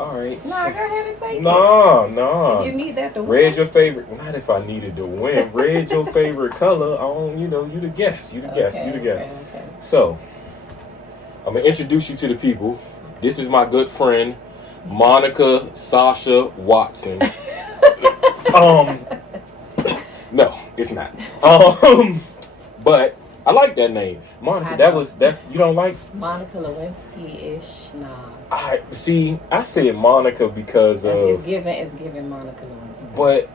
All right. Nah, go ahead and take it. No. If you need that to win. Red's your favorite. Not if I needed to win. Red's your favorite color. You the guess. You the guess. Okay. So, I'm going to introduce you to the people. This is my good friend, Monica Sasha Watson. No, it's not. But I like that name. Monica, that's you don't like? Monica Lewinsky-ish, nah. I said Monica because it's given Monica Lewinsky. But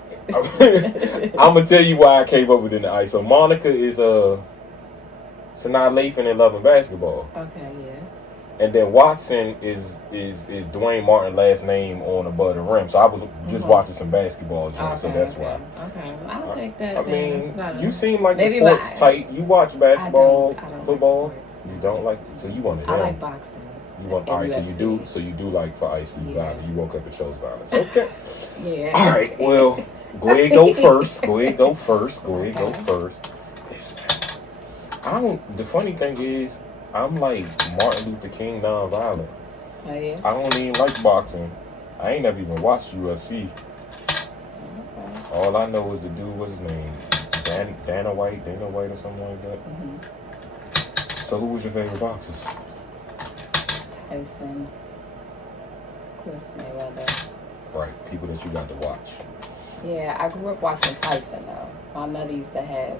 I'm gonna tell you why I came up with it in the ice. So Monica is Sanaa Lathan in Love and Basketball. Okay, yeah. And then Watson is Dwayne Martin's last name on Above the Rim. So I was just watching some basketball, so that's why. Okay, I'll take that. I mean, you seem like the sports type. You watch basketball, I don't football. Like sports, you don't like, so you want it. I like boxing. You want all right, so you do like for ice. You woke up and chose violence. Okay. Yeah. All right. Well, go ahead, go first. The funny thing is, I'm like Martin Luther King non-violent. Oh, yeah? I don't even like boxing. I ain't never even watched UFC. Okay. All I know is the dude, what's his name? Dana White or something like that. Mm-hmm. So who was your favorite boxers? Tyson. Of course, Mayweather. Right, people that you got to watch. Yeah, I grew up watching Tyson though. My mother used to have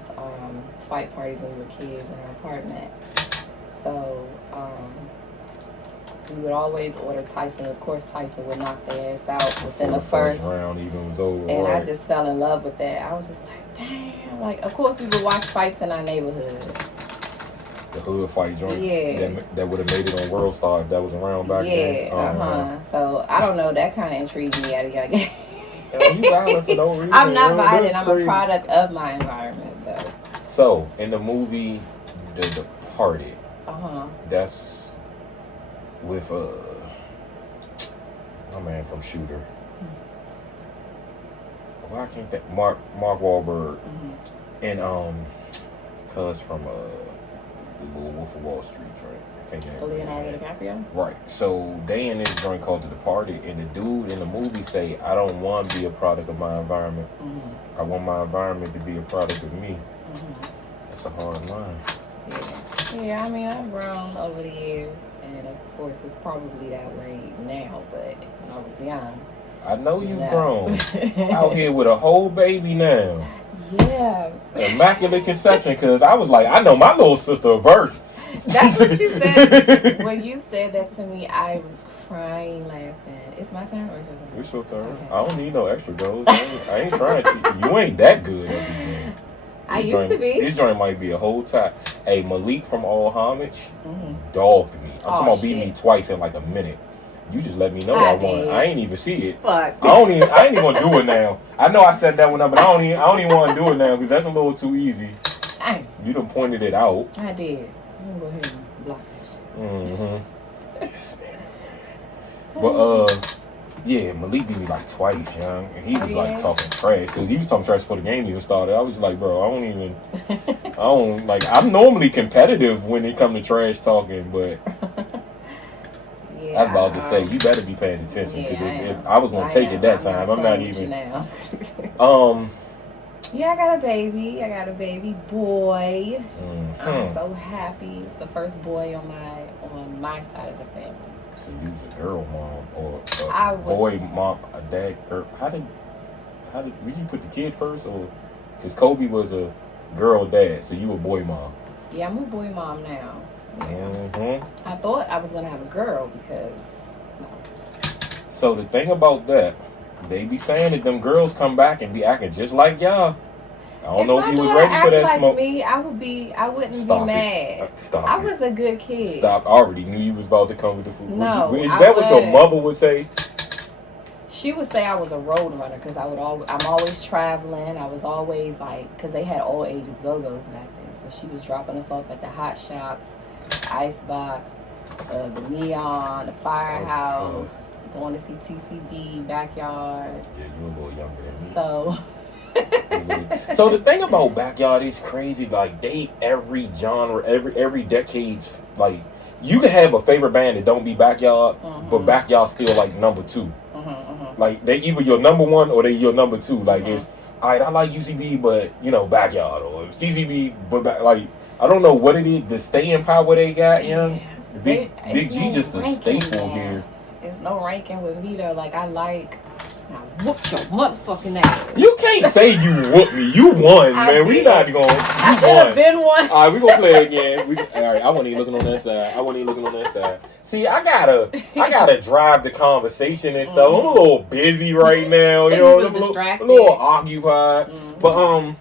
fight parties when we were kids in our apartment. So we would always order Tyson. Of course, Tyson would knock their ass out within the first round even was over. And I just fell in love with that. I was just like, damn. Like, of course, we would watch fights in our neighborhood. The hood fight joint. Yeah. That would have made it on World Star if that was around back then. Yeah. So I don't know. That kind of intrigued me. You violent for no reason. I'm not violent. I'm a product of my environment, though. So in the movie The Departed, that's with my man from Shooter. Well, I can't think. Mark Wahlberg and cuz from the little Wolf of Wall Street, right? Leonardo DiCaprio. Right. So they in this joint called The Departed, and the dude in the movie say, "I don't want to be a product of my environment. I want my environment to be a product of me." That's a hard line. Yeah. I mean, I've grown over the years, and of course, it's probably that way now. But when I was young, I know you've grown. Out here with a whole baby now. Yeah. Immaculate conception, because I was like, I know my little sister a virgin. That's what you said. When you said that to me, I was crying, laughing. It's my turn or it's your turn? Okay. I don't need no extra goals. I ain't trying to. You ain't that good at the game. I used to be. This joint might be a whole tie. Hey, Malik from All Homage dogged me. I'm talking about beat me twice in like a minute. You just let me know I won. I ain't even see it. Fuck. I ain't even gonna do it now. I know I set that one up, but I don't even want to do it now because that's a little too easy. Dang. You done pointed it out. I did. I'm gonna go ahead and block that shit. Yes, man. But yeah, Malik beat me like twice, young, and he was like talking trash. Cause he was talking trash before the game even started. I was like, bro, I'm normally competitive when it comes to trash talking, but. I was about to say, you better be paying attention because if I was gonna take it that time, I'm not even. Now. Yeah, I got a baby. I got a baby boy. I'm so happy. It's the first boy on my side of the family. So you was a girl mom or boy mom, a dad girl? How did you put the kid first, or because Kobe was a girl dad, so you a boy mom? Yeah, I'm a boy mom now. Yeah. I thought I was gonna have a girl because. So the thing about that, they be saying that them girls come back and be acting just like y'all. I don't know if you was ready for that smoke. Me, I wouldn't be mad. I was a good kid. Stop! I already knew you was about to come with the food. No, is that what your mother would say? She would say I was a road runner because I'm always traveling. I was always because they had all ages go-go's back then. So she was dropping us off at the hot shops. Icebox, the Neon, the Firehouse, going to see TCB, Backyard. Yeah, you a little younger than me. So the thing about Backyard is crazy. Like every genre, every decade's like you can have a favorite band that don't be Backyard, but Backyard still like number 2. Like they either your number 1 or they your number 2. Like it's alright, I like UCB, but you know Backyard or CCB, but like I don't know what it is. The staying power they got, Big G just a staple here. There's no ranking with me though. Like I whoop your motherfucking ass. You can't say you whooped me. You won, man. We not going. I should have been one. All right, we gonna play again. All right, I wasn't even looking on that side. See, I gotta drive the conversation and stuff. I'm a little busy right now. You know, I'm a little occupied. But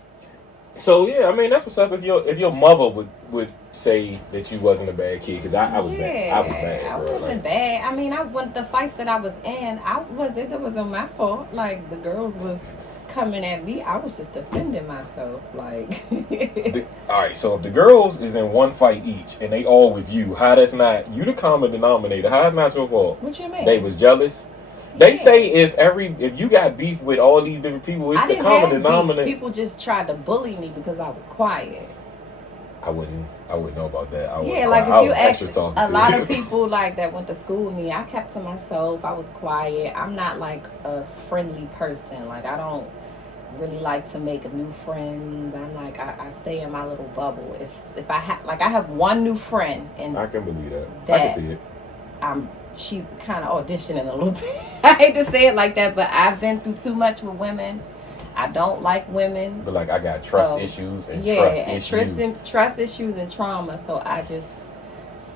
so yeah, I mean that's what's up. If your mother would say that you wasn't a bad kid, because I was bad. I was bad. I wasn't bad. I mean, the fights that I was in, it wasn't my fault. Like the girls was coming at me, I was just defending myself. Like, all right. So if the girls is in one fight each, and they all with you, how that's not you the common denominator? How it's not your fault? What you mean? They was jealous. They say if you got beef with all these different people, it's the common denominator. People just tried to bully me because I was quiet. I wouldn't know about that. Like if you ask a lot of people like that went to school with me, I kept to myself. I was quiet. I'm not like a friendly person. Like I don't really like to make new friends. I'm like I stay in my little bubble. If I have one new friend, and I can believe that. I can see it. She's kind of auditioning a little bit. I hate to say it like that, but I've been through too much with women. I don't like women. But like I got trust issues and trust issues and trauma. So I just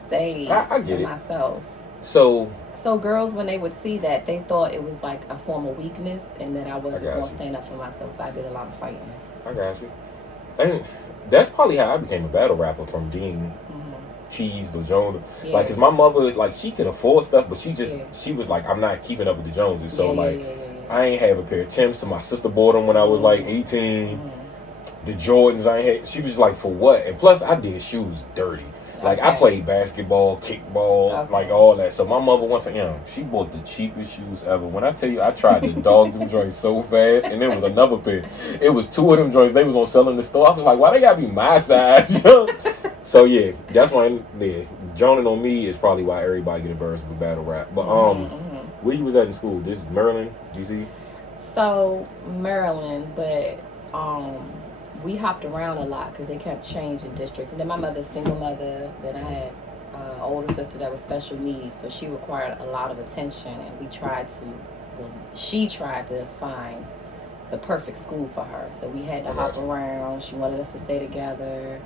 stay to myself. So girls, when they would see that, they thought it was like a form of weakness and that I wasn't going to stand up for myself. So I did a lot of fighting. I got you. And that's probably how I became a battle rapper, from being teased or Jones. Like, cause my mother, like, she could afford stuff, but she was like, I'm not keeping up with the Joneses. So I ain't have a pair of Timbs to my sister bought them when I was like 18. The Jordans I ain't had. She was like, for what? And plus I did shoes dirty. Like I played basketball, kickball, like all that. So my mother once again, she bought the cheapest shoes ever. When I tell you, I tried to dog them joints so fast, and there was another pair. It was 2 of them joints they was on sale in the store. I was like, why they gotta be my size? So yeah, that's why joning on me is probably why everybody get embarrassed with battle rap. But where you was at in school? This is Maryland, DC? So Maryland, but we hopped around a lot because they kept changing districts. And then my mother's single mother, then I had an older sister that was special needs, so she required a lot of attention, and she tried to find the perfect school for her. So we had to hop around. She wanted us to stay together,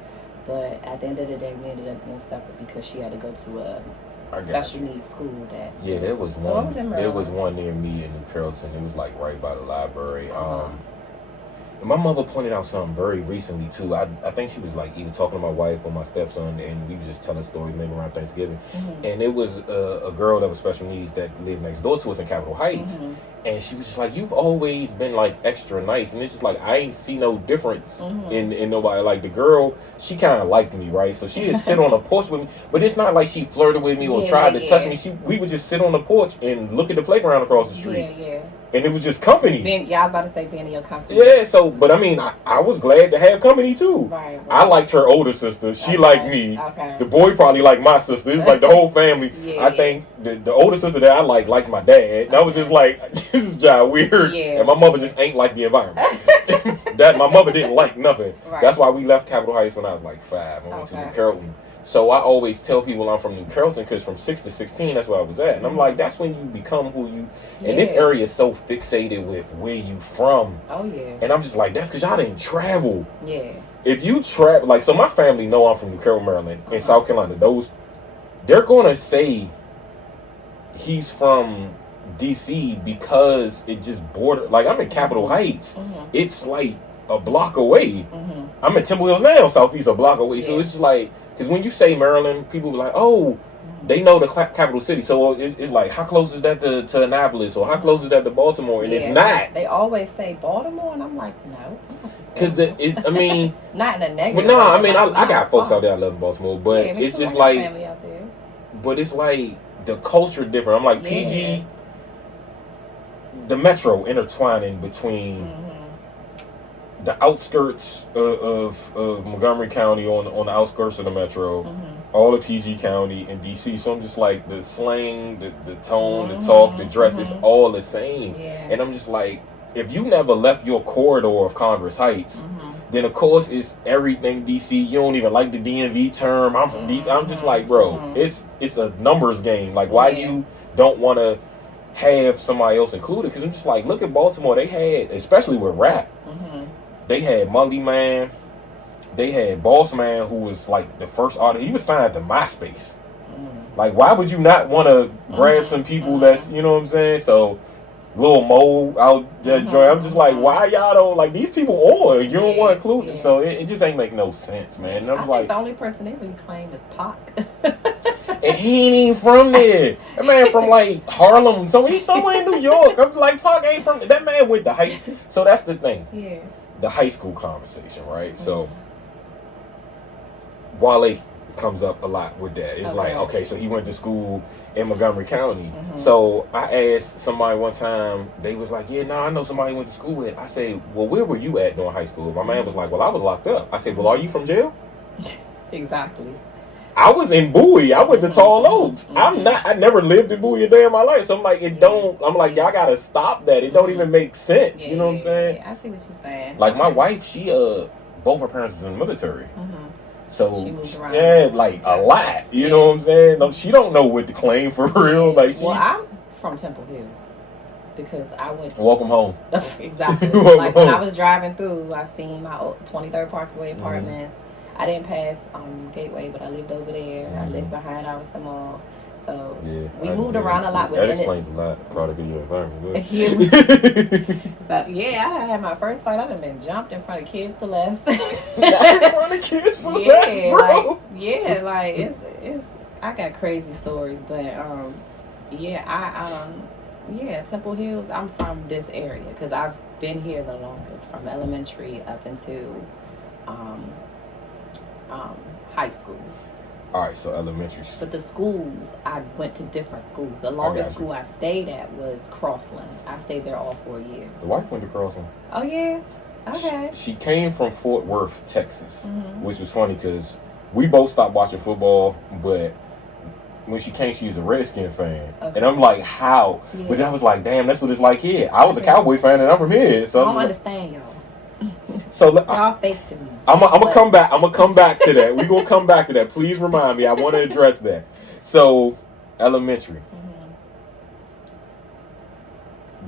but at the end of the day, we ended up being separate because she had to go to a special needs school. There was one. There was one near me in New Carrollton. It was like right by the library. My mother pointed out something very recently too. I think she was like either talking to my wife or my stepson, and we were just telling stories maybe around Thanksgiving. And it was a girl that was special needs that lived next door to us in Capitol Heights. And she was just like, you've always been like extra nice. And it's just like, I ain't see no difference in nobody. Like the girl, she kind of liked me, right? So she would sit on the porch with me, but it's not like she flirted with me or tried to touch me. We would just sit on the porch and look at the playground across the street. And it was just company. I was about to say being in your company. Yeah, so, but I mean, I was glad to have company too. Right. I liked her older sister. She liked me. The boy probably liked my sister. It's like the whole family. I think the older sister that I liked my dad. And I was just like, this is just weird. And my mother just ain't like the environment. That my mother didn't like nothing. That's why we left Capitol Heights when I was like 5. I went to New Carrollton. So I always tell people I'm from New Carrollton because from 6 to 16, that's where I was at. And I'm like, that's when you become who you... And this area is so fixated with where you from. Oh, yeah. And I'm just like, that's because y'all didn't travel. Yeah. If you travel... Like, so my family know I'm from New Carrollton, Maryland, in South Carolina. They're going to say he's from DC because it just border... Like, I'm in Capitol Heights. It's like a block away. I'm in Temple Hills now, Southeast, a block away. So it's just like... Because when you say Maryland, people be like, oh, they know the capital city. So it's like, how close is that to Annapolis? Or how close is that to Baltimore? And it's not. They always say Baltimore, and I'm like, no. Because, not in a negative. But no, I mean, I got folks out there I love in Baltimore. But it's just like, family out there. But it's like, the culture different. I'm like, PG, the metro intertwining between... the outskirts of Montgomery County on the outskirts of the metro, all of PG County and DC. So I'm just like, the slang, the tone, the talk, the dress is all the same. Yeah. And I'm just like, if you never left your corridor of Congress Heights, then of course it's everything DC. You don't even like the DMV term. I'm from DC. I'm just like, bro, it's a numbers game. Like, why you don't want to have somebody else included? Because I'm just like, look at Baltimore. They had, especially with rap, they had Mully Man. They had Boss Man, who was like the first artist. He was signed to MySpace. Like, why would you not want to grab some people that's, you know what I'm saying? So, Lil Mo out that joint. I'm just like, why y'all don't, like, these people on? You don't want to include them. So, it just ain't make no sense, man. And I think the only person they really claim is Pac. And he ain't even from there. That man from, like, Harlem. So, he's somewhere in New York. I'm like, Pac ain't from there. That man went to high. So, that's the thing. Yeah. The high school conversation, right? So, Wale comes up a lot with that. It's like, okay, so he went to school in Montgomery County. So I asked somebody one time, they was like, yeah, I know somebody he went to school with. I said, well, where were you at during high school? My man was like, well, I was locked up. I said, well, are you from jail? Exactly. I was in Bowie. I went to Tall Oaks. I never lived in Bowie a day in my life. So I'm like, I'm like, y'all gotta stop that. It don't even make sense. You know what I'm saying? Yeah, I see what you're saying. Like, my wife, she, both her parents was in the military. So, like, a lot. You know what I'm saying? No, she don't know what to claim for real. Like, I'm from Temple Hills because I went. Welcome home. Exactly. Like, when I was driving through, I seen my 23rd Parkway apartments. I didn't pass Gateway, but I lived over there. I lived behind Arlington Mall. So we moved around a lot. That explains a lot. Product of your environment. So I had my first fight. I done been jumped in front of Kids for Less. In front of Kids for Less, bro. Like it's. I got crazy stories, but Temple Hills. I'm from this area because I've been here the longest, from elementary up into high school. All right, so elementary. But the schools, I went to different schools. The longest school I stayed at was Crossland. I stayed there all 4 years. The wife went to Crossland. Oh, yeah? Okay. She came from Fort Worth, Texas, which was funny because we both stopped watching football, but when she came, she was a Redskin fan. Okay. And I'm like, how? Yeah. But I was like, damn, that's what it's like here. I was a Cowboy fan and I'm from here. So I don't understand y'all. So y'all fake to me. I'm gonna come back. I'm gonna come back to that. We're gonna come back to that. Please remind me. I want to address that. So, elementary.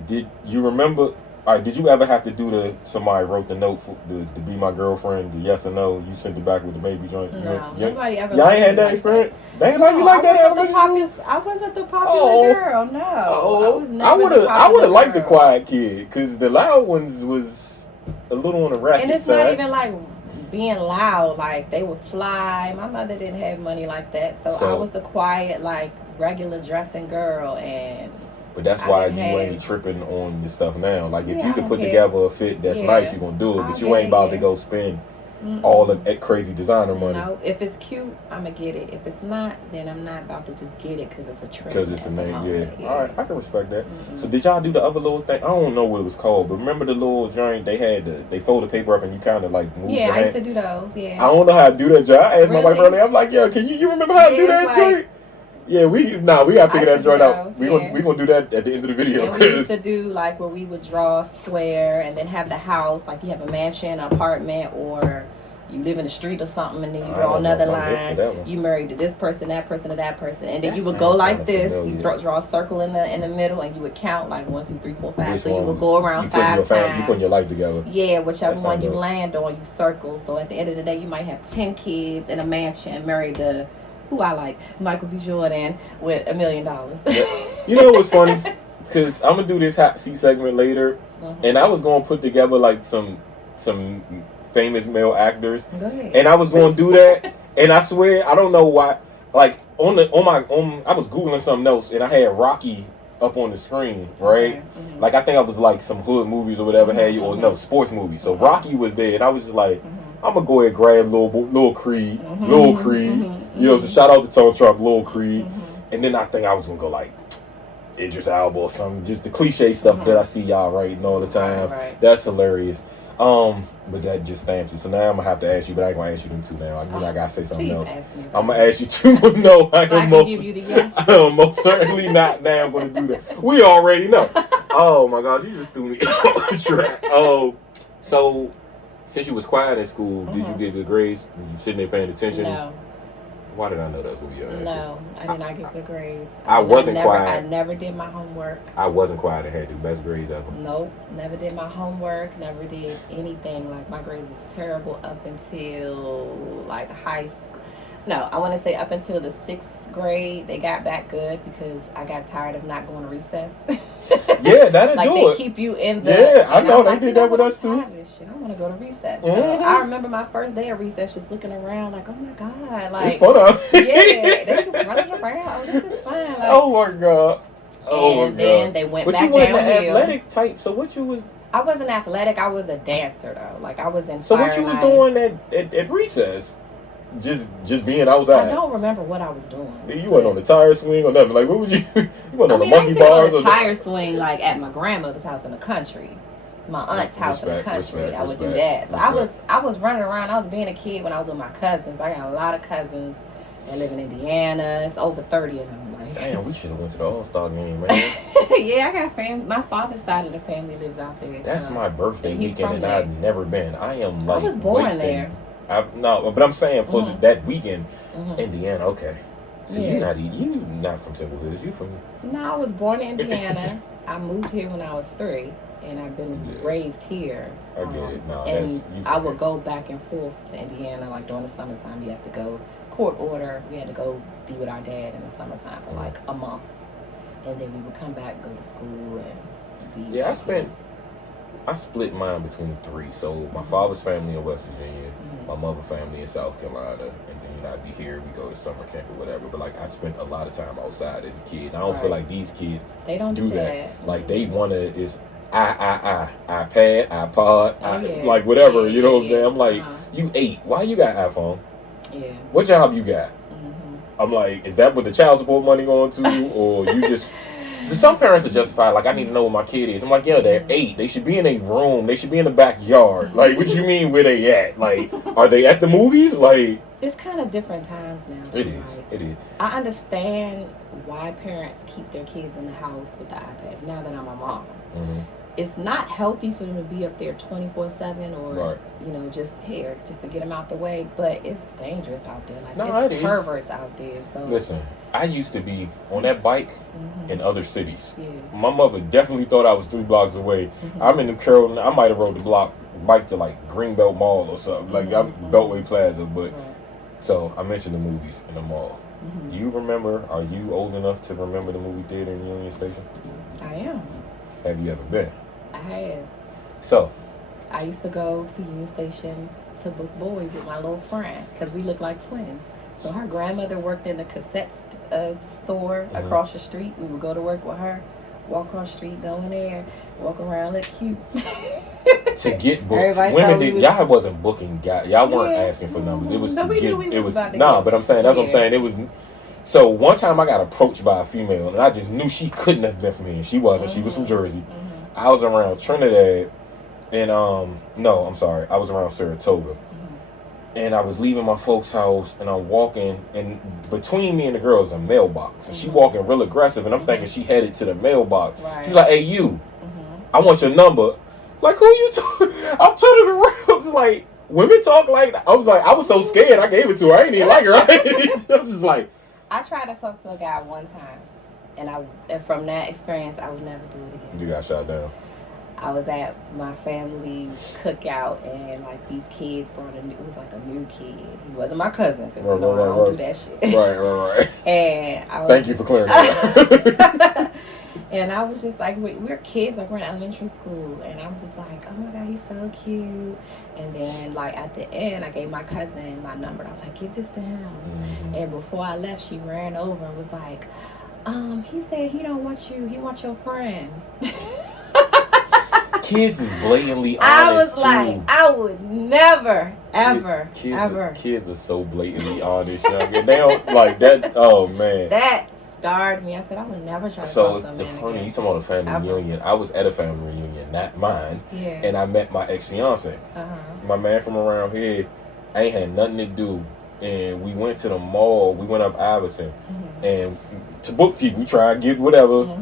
Did you remember? All right. Did you ever have to do somebody wrote the note to be my girlfriend? The yes or no. You sent it back with the baby joint. No, nobody ever. Y'all ain't had that experience. They ain't like you like that. I wasn't the popular girl. No. I was never. I would have liked the quiet kid because the loud ones was a little on the ratchet side. And it's not even like being loud. Like, they would fly. My mother didn't have money like that, so I was the quiet, like, regular dressing girl. But that's why you ain't tripping on the stuff now. Like, if you could put together a fit that's nice, you're gonna do it. But you ain't about to go spend all of that crazy designer money. No, if it's cute, I'm gonna get it. If it's not, then I'm not about to just get it because it's a trend. Because it's a name, All right, I can respect that. So did y'all do the other little thing? I don't know what it was called, but remember the little joint they had? They fold the paper up and you kind of like move your hand? I used to do those. Yeah. I don't know how to do that joint. I asked my wife earlier. I'm like, yo, can you remember how to do that joint? Yeah, we gotta figure that joint out. We gonna do that at the end of the video. And we used to do like where we would draw a square and then have the house, like you have a mansion, apartment, or you live in the street or something, and then you draw another line. You married to this person, that person, to that person, and then you would go like this. You draw a circle in the middle, and you would count like 1, 2, 3, 4, 5. So you would go around 5 times. You putting your life together. Yeah, whichever one you land on, you circle. So at the end of the day, you might have 10 kids in a mansion, married to who I like, Michael B. Jordan, with $1 million. You know what's funny? Because I'm gonna do this hot seat segment later, and I was gonna put together like some famous male actors. Go ahead. And I was going to do that, and I swear I don't know why. Like I was googling something else, and I had Rocky up on the screen, right? Like I think I was like some hood movies or whatever had you, or no sports movies. So Rocky was there, and I was just like, I'm gonna go ahead and grab Lil Creed, You know, so shout out to Tone Trump, Lil Creed, and then I think I was gonna go like Idris Elba or something, just the cliche stuff that I see y'all writing all the time. That's hilarious. But that just stamps you. So now I'm gonna have to ask you, but I ain't gonna ask you them two now. I gotta say something else. Ask me I'm gonna ask you two. No, I am most. Give you the yes. I am most certainly not now gonna do that. We already know. Oh my God, you just threw me off the track. Oh, so since you was quiet in school, did you get good grades? Were you sitting there paying attention? No. Why did I know that was gonna be your answer? No, I did not get good grades. I wasn't quiet. I never did my homework. I wasn't quiet. I had the best grades ever. Nope, never did my homework. Never did anything. Like my grades was terrible up until like high school. No, I want to say up until the 6th grade. They got back good because I got tired of not going to recess. Yeah, that'll like do they it. keep you in the. Yeah, I know they like, did that with us too. Shit, I want to go to recess. So I remember my first day of recess, just looking around, like, oh my God, like it's fun out. Yeah, they just running around. This is fun. Like, oh my God. Oh and my God. then they went but back you wasn't downhill. an athletic type. So what you was? I wasn't athletic. I was a dancer though. Like I was in. So what you was doing at recess? Just being outside. I don't remember what I was doing. You wasn't on the tire swing or nothing. Like what would you? You wasn't on the I monkey bars on or the tire swing like at my grandmother's house in the country. My aunt's house in the country. I would do that. So I was running around. I was being a kid when I was with my cousins. I got a lot of cousins that live in Indiana. It's over 30 of them. Like. Damn, we should have went to the All-Star game, man. Yeah, I got family. My father's side of the family lives out there. That's my birthday weekend, and there. I've never been. I am like I was born wasting. there. No, but I'm saying for that weekend, Indiana. Okay, so Yeah. you not from Temple Hills. You from? No, I was born in Indiana. I moved here when I was 3, and I've been raised here. I get it. No, and I would go back and forth to Indiana. Like during the summertime, you have to go court order. We had to go be with our dad in the summertime for like a month, and then we would come back, go to school, and be. Yeah, I split mine between 3. So my father's family in West Virginia, my mother's family in South Carolina, and then I'd be here. We go to summer camp or whatever. But like I spent a lot of time outside as a kid. And I don't feel like these kids they don't do that. Like they wanna is iPad, iPod, like whatever. You know what I'm saying? I'm like, you 8. Why you got iPhone? Yeah. What job you got? I'm like, is that what the child support money going to, or you just? Some parents are justified. Like, I need to know what my kid is. I'm like, yeah, they're 8. They should be in a room. They should be in the backyard. Like, what you mean where they at? Like, are they at the movies? Like, it's kind of different times now. It is. It is. I understand why parents keep their kids in the house with the iPads now that I'm a mom. It's not healthy for them to be up there 24/7 or just here just to get them out the way. But it's dangerous out there. Like it's perverts out there. So listen, I used to be on that bike in other cities. Yeah. My mother definitely thought I was 3 blocks away. I'm in New Carolina. I might have rode the bike to like Greenbelt Mall or something. Like I'm Beltway Plaza, but so I mentioned the movies in the mall. You remember? Are you old enough to remember the movie theater in Union Station? I am. Have you ever been? I have. So I used to go to Union Station to book boys with my little friend because we look like twins. So her grandmother worked in a cassette store across the street. We would go to work with her, walk across the street, go in there, walk around, look cute. To get booked, women did. Y'all wasn't booking guys. Y'all weren't asking for numbers. It was to get. It was but I'm saying that's what I'm saying. It was. So one time I got approached by a female, and I just knew she couldn't have been from me, and she wasn't. She was from Jersey. I was around Trinidad, and no, I'm sorry, I was around Saratoga, and I was leaving my folks' house, and I'm walking, and between me and the girl is a mailbox, and she walking real aggressive, and I'm thinking she headed to the mailbox. She's like, "Hey, you, I want your number." Like, who you talking? I'm turning around. I was like, women talk like that. I was so scared. I gave it to her. I ain't even like her. I'm just like. I tried to talk to a guy one time, and from that experience, I would never do it again. You got shot down. I was at my family's cookout, and like these kids it was like a new kid. He wasn't my cousin because I don't do that shit. Right. And I was thank you for clearing that. And I was just like, we're kids, like we're in elementary school, and I'm just like, oh my God, he's so cute. And then like at the end, I gave my cousin my number. And I was like, give this to him. And before I left, she ran over and was like, he said he don't want you, he wants your friend. Kids is blatantly honest. I was like, I would never, ever. Kids are so blatantly honest, young. And they don't like that. Oh man. That scarred me. I said I would never try to So talk to a the man funny, again. you talking about a family reunion. I was at a family reunion, not mine. Yeah. And I met my ex-fiance. My man from around here, I ain't had nothing to do. And we went to the mall. We went up Iverson. And to book people, we tried to get whatever.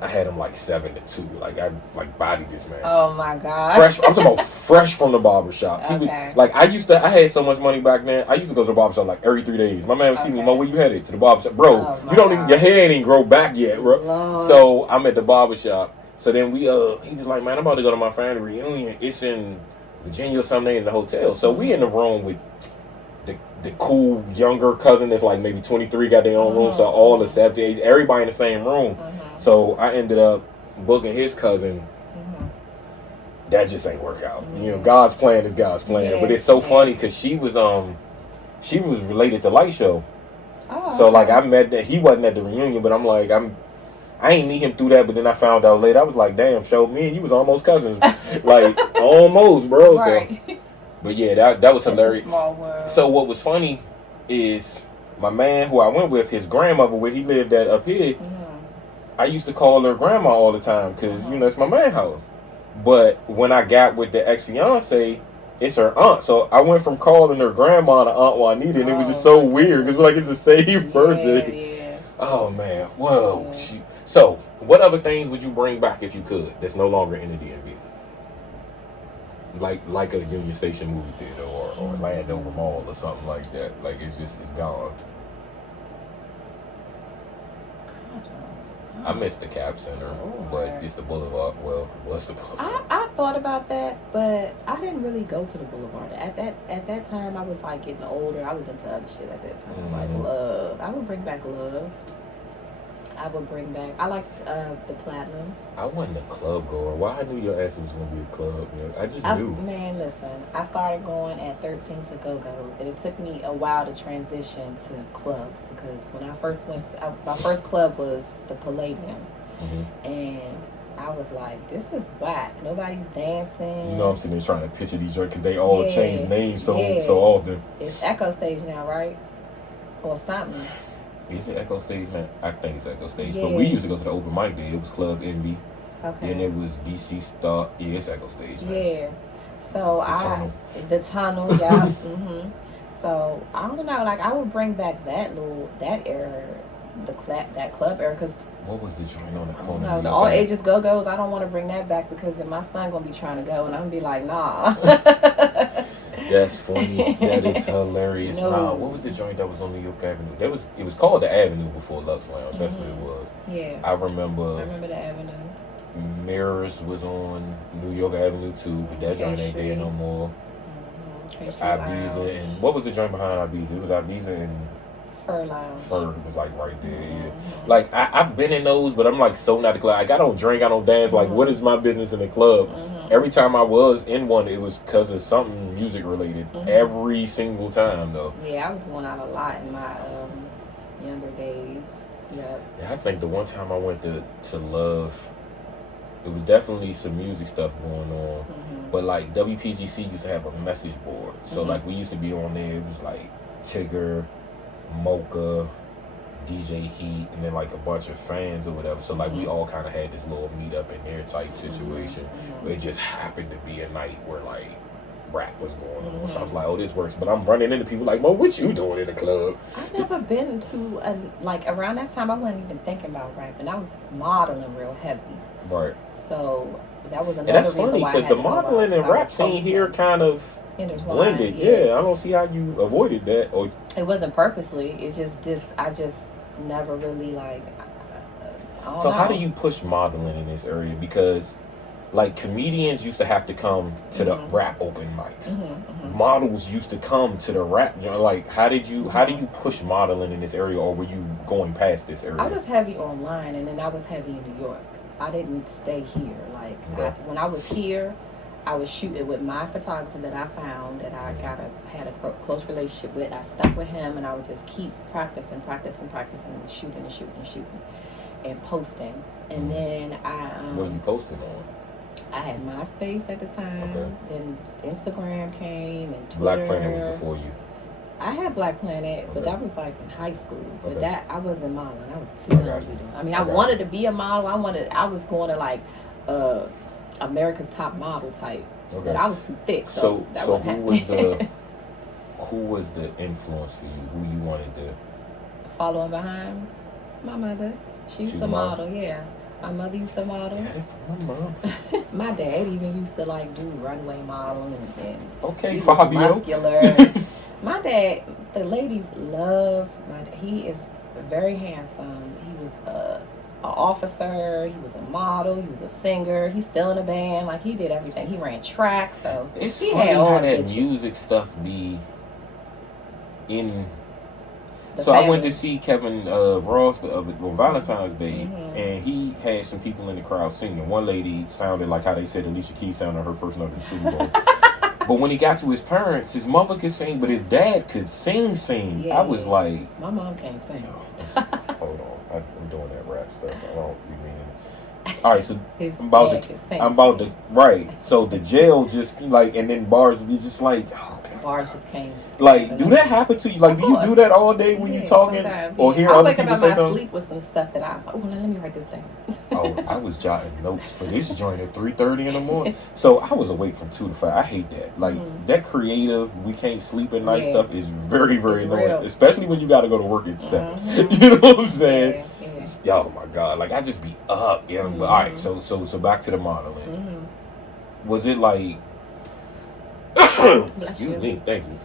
I had him like 7-2. Like I bodied this man. Oh my God. Fresh. I'm talking about fresh from the barbershop. He Okay. was, like I had so much money back then. I used to go to the barbershop like every 3 days. My man would see me, Mo, where you headed? To the barbershop. Bro, you don't even, your hair ain't even grow back yet, bro. Lord. So I'm at the barbershop. So then he was like, man, I'm about to go to my family reunion. It's in Virginia or something in the hotel. So we in the room with the cool younger cousin that's like maybe 23, got their own room. So all the 70, everybody in the same room. So I ended up booking his cousin. That just ain't work out. You know, God's plan is God's plan. Yeah, but it's so funny because she was related to Light Show. Oh, So like I met that, he wasn't at the reunion, but I'm like I ain't meet him through that, but then I found out later. I was like, damn, show me and you was almost cousins. Like almost, bro. Right. So but yeah, that was hilarious. It's a small world. So what was funny is my man who I went with, his grandmother, where he lived at up here, I used to call her grandma all the time because, you know, it's my man's house. But when I got with the ex-fiance, it's her aunt. So I went from calling her grandma to Aunt Juanita, and it was just so weird because like it's the same person. Yeah. Oh, man. Whoa. Yeah. So what other things would you bring back if you could that's no longer in the DMV? Like a Union Station movie theater or Landover Mall or something like that. Like it's gone. I miss the Cap Center, but it's the Boulevard. Well, what's the Boulevard? I thought about that, but I didn't really go to the Boulevard. At that time, I was like getting older. I was into other shit at that time, like Love. I would bring back Love. I liked the Platinum. I wasn't a club goer. Why I knew your ass was gonna be a club? You know? I just knew. Man, listen. I started going at 13 to go-go, and it took me a while to transition to clubs because when I first went, my first club was the Palladium, and I was like, this is whack. Nobody's dancing. You know, I'm sitting there trying to picture these joints because they all change names so often. It's Echo Stage now, right? Or something. Is it Echo Stage now? I think it's Echo Stage. But we used to go to the open mic day. It was Club Envy. Okay. Then it was DC Star. Yeah, it's Echo Stage now. Yeah. So the tunnel, yeah. So I don't know. Like I would bring back that era, that club era, because. What was the joint on the corner? No, the all ages go-go's. I don't want to bring that back because then my son gonna be trying to go, and I'm gonna be like, nah. That's funny. That is hilarious. No. Nah, what was the joint that was on New York Avenue? It was called the Avenue before Lux Lounge. That's what it was. Yeah. I remember the Avenue. Mirrors was on New York Avenue too, but that joint ain't there no more. Ibiza and what was the joint behind Ibiza? It was Ibiza and Fur Lounge. Fur was like right there. Yeah. Like I've been in those, but I'm like so not the club. Like I don't drink, I don't dance. Like what is my business in the club? Every time I was in one, it was because of something music related. Every single time though. Yeah, I was going out a lot in my younger days. Yep. Yeah, I think the one time I went to Love, it was definitely some music stuff going on. But like WPGC used to have a message board. So like we used to be on there, it was like Tigger, Mocha, DJ Heat, and then like a bunch of fans or whatever. So like we all kind of had this little meet up in there type situation. Where it just happened to be a night where like rap was going on. So I was like, oh, this works. But I'm running into people like, Mo, what you doing in the club? I've never been to like around that time. I wasn't even thinking about rapping. I was modeling real heavy. Right. So that was another reason why I had to go out. And that's funny because the modeling and rap scene here kind of blended. Yeah, I don't see how you avoided that. Or it wasn't purposely. It just I just never really like. I don't know. How do you push modeling in this area? Because like comedians used to have to come to the rap open mics. Models used to come to the rap. Like how did you push modeling in this area, or were you going past this area? I was heavy online, and then I was heavy in New York. I didn't stay here. Like when I was here, I was shooting with my photographer that I found that I had a close relationship with. I stuck with him, and I would just keep practicing, and shooting, and posting. And then I what you posted on? I had MySpace at the time. Okay. Then Instagram came and Twitter. Black Planet was before you. I had Black Planet, but Okay. that was like in high school. But Okay. that I wasn't modeling. I was too young to do. I mean, I wanted to be a model. I was going to like America's Top Model type. Okay. But I was too thick. So that who wasn't was happening. who was the influence for you? Who you wanted to Following behind? My mother. She used to model, yeah. My mother used to model. Got it from my mom. My dad even used to like do runway modeling and Okay, he was Fabio. muscular. My dad, the ladies love my dad. He is very handsome. He was an officer. He was a model. He was a singer. He's still in a band. Like, he did everything. He ran track. So It's he funny had all how the that bitches. music stuff be in. The So I went family. to see Kevin Ross on Valentine's Day, Mhm. and he had some people in the crowd singing. One lady sounded like how they said Alicia Keys sounded her first note in the Super Bowl. But when he got to his parents, his mother could sing, but his dad could sing. Yeah, I was like, my mom can't sing. hold on, I'm doing that rap stuff. I don't be meaning it. All right, so His I'm about dad to, could sing. I'm about to, right. So the jail just like, and then bars be just like, oh, Bars just came. like, do that happen to you? Like, do you do that all day when you talking sometimes, or hear I other wake up people in say my something? sleep with some stuff that oh, let me write this down. Oh, I was jotting notes for this joint at 3:30 in the morning. So I was awake from 2 to 5. I hate that. Like, that creative, we can't sleep at night stuff is very, very It's annoying. real. Especially when you got to go to work at 7. You know what I'm saying? Yeah. Oh my God. Like, I just be up. Yeah. But, all right. So back to the modeling. Was it like, excuse me, thank you.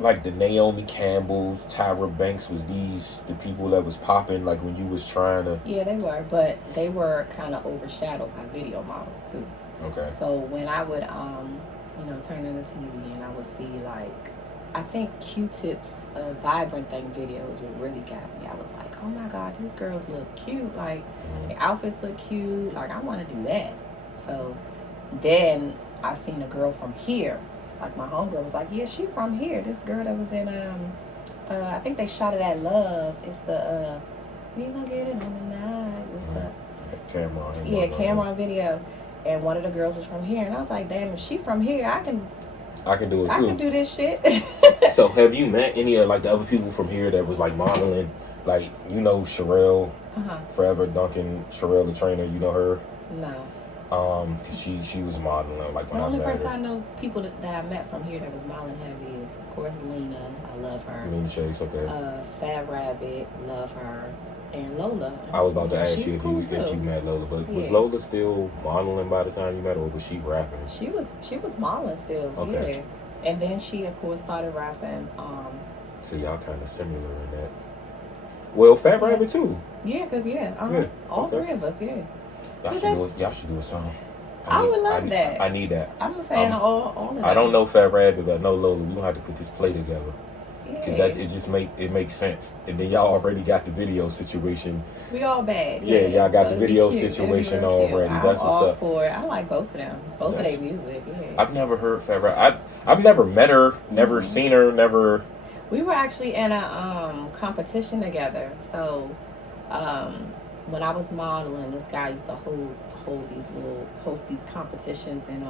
Like the Naomi Campbells, Tyra Banks, was these the people that was popping like when you was trying to? Yeah, they were, but they were kind of overshadowed by video models too. Okay. So when I would turn in the TV and I would see like, I think Q-Tip's Vibrant Thing videos would really got me. I was like, oh my God, these girls look cute. Like, their outfits look cute. Like, I want to do that. So then I seen a girl from here. Like, my homegirl was like, yeah, she from here. This girl that was in, I think they shot it at Love. It's the, we gonna get it on the night. What's up? Cameron. Yeah, Cameron video. And one of the girls was from here. And I was like, damn, if she from here, I can do it too. I can do this shit. So have you met any of like the other people from here that was like modeling? Like, you know, Sherelle, Forever Duncan, Sherelle the trainer, you know her? No. Cause she was modeling like when The I only met person her. I know people that I met from here that was modeling heavy is, of course, Lena. I love her. Mean Chase, okay. Fat Rabbit, love her. And Lola. I was about to ask She's you cool if you met Lola, but was Yeah. Lola still modeling by the time you met her, or was she rapping? She was modeling still, Okay. yeah. And then she, of course, started rapping. So y'all kind of similar in that. Well, Fat Rabbit too. Yeah, cause all three of us, yeah. Y'all should do a song. I would love that. I need that. I'm a fan of all of them. I don't know Fat Rabbit, but I know Lola. We gonna have to put this play together. Because Yeah. it just makes sense. And then y'all already got the video situation. We all bad. Yeah, y'all got the it'll be video cute. It'll be situation real cute. already. I'm That's what's all up. for it. I like both of them. Both of their music. Yeah. I've never heard Fat Rabbit. I've never met her, never seen her, never. We were actually in a competition together. So when I was modeling, this guy used to host these competitions in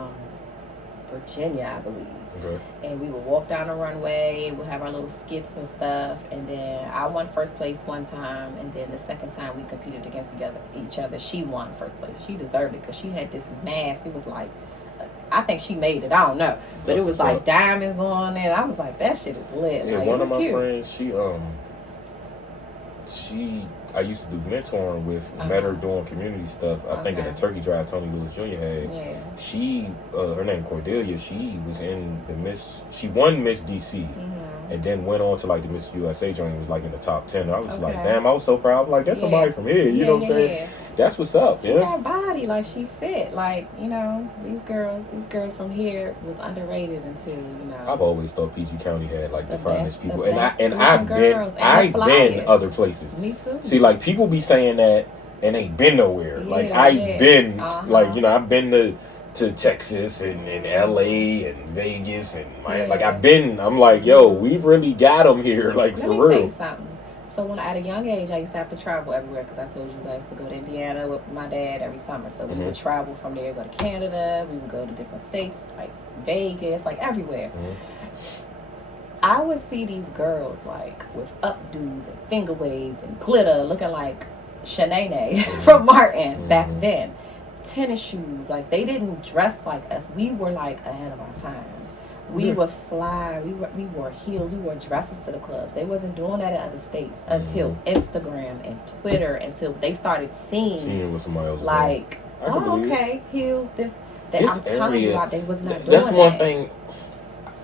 Virginia, I believe. Okay. And we would walk down the runway, we'd have our little skits and stuff, and then I won first place one time, and then the second time we competed against each other, she won first place. She deserved it because she had this mask. It was like, I think she made it, I don't know, but it was like diamonds on it. I was like, that shit is lit. Yeah, like, one of my cute. friends, I used to do mentoring with, met her doing community stuff. I think at a turkey drive Tony Lewis Jr. had. Yeah. She, her name Cordelia, she was in she won Miss DC. And then went on to like the Miss USA joint and was like in the top 10. I was like, damn, I was so proud. I'm like, that's somebody from here. You know what I'm saying? Yeah. That's what's up. She got body, like she fit. Like, you know, these girls from here was underrated until, you know. I've always thought PG County had like the finest people. And I've been other places. Me too. See, like people be saying that and ain't been nowhere. Like I've been like, you know, I've been to Texas and LA and Vegas and Miami. Like I'm like, yo, we've really got them here, like for real. Let me tell you something. So when at a young age, I used to have to travel everywhere because I told you I used to go to Indiana with my dad every summer. So we would travel from there, go to Canada. We would go to different states like Vegas, like everywhere. I would see these girls like with updos and finger waves and glitter, looking like Shanae from Martin back then. Tennis shoes, like they didn't dress like us. We were like ahead of our time. We was fly. We wore heels. We wore dresses to the clubs. They wasn't doing that in other states until Instagram and Twitter. Until they started seeing what somebody else like, okay, heels. This I'm telling you, they was not doing that's one that. thing.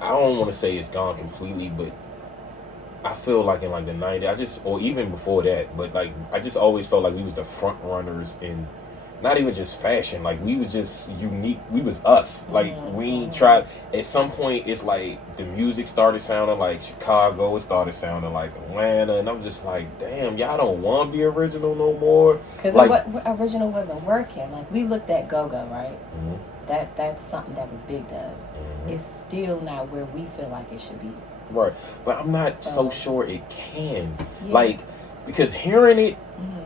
I don't want to say it's gone completely, but I feel like in like the 90s, or even before that, but like I just always felt like we was the front runners in. Not even just fashion, like we was just unique. We was us. Like we tried. At some point, it's like the music started sounding like Chicago. It started sounding like Atlanta, and I'm just like, damn, y'all don't want to be original no more. Because like, original wasn't working. Like we looked at Go-Go, right? That's something that was big to us. It's still not where we feel like it should be. Right, but I'm not so sure it can. Yeah. Like. Because hearing it,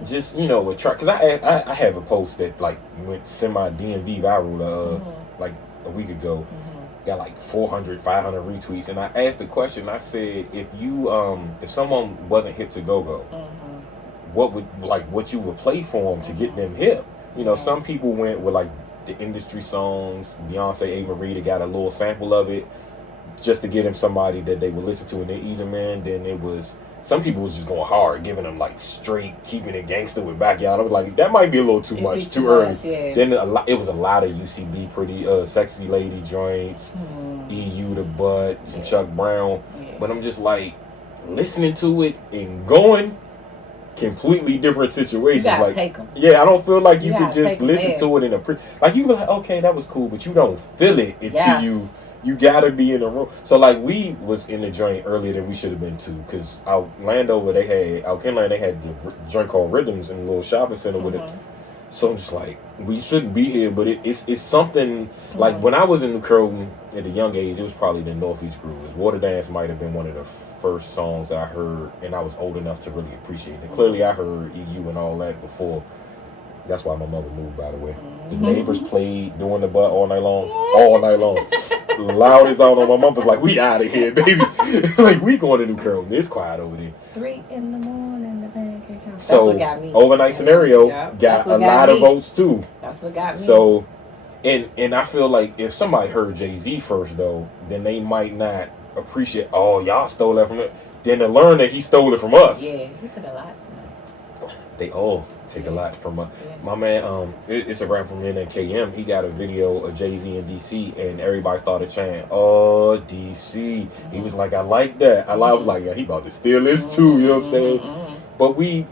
just, you know, because I have a post that, like, went semi-DMV viral, like, a week ago. Got, like, 400, 500 retweets. And I asked the question, I said, if someone wasn't hip to Go-Go, what you would play for them to get them hip? You know, some people went with, like, the industry songs, Beyonce, A. Marie, they got a little sample of it, just to get them somebody that they would listen to in their easy man. Then it was... Some people was just going hard, giving them like straight, keeping it gangster with Backyard. I was like, that might be a little too much, too early. Yeah. Then it was a lot of UCB, pretty sexy lady joints, EU the Butt, some Chuck Brown. Yeah. But I'm just like listening to it and going completely different situations. You gotta like, take them. Yeah, I don't feel like you could just listen to it in like you be like, okay, that was cool, but you don't feel it until you gotta be in the room. So like we was in the joint earlier than we should have been too, because out Landover they had the joint called Rhythms in a little shopping center with it. So I'm just like, we shouldn't be here, but it's something like when I was in New Croton at a young age, it was probably the Northeast Groovers. Water Dance might have been one of the first songs I heard, and I was old enough to really appreciate it. Clearly I heard EU and all that before. That's why my mother moved, by the way. The neighbors played Doing the Butt all night long. Loud as all. My mom was like, we out of here, baby. Like, we going to New Croton. It's quiet over there. 3 a.m, the pancake house. That's so, what got me. Overnight Scenario got a lot of votes, too. That's what got me. So, and I feel like if somebody heard Jay-Z first, though, then they might not appreciate, y'all stole that from it. Then to learn that he stole it from us. Yeah, he took a lot. They all take a lot from my man. It's a rapper from NKM. He got a video of Jay-Z in DC, and everybody started chanting, "Oh, DC." He was like, "I like that." I was like, "Yeah, he about to steal this too." You know what I'm saying? But we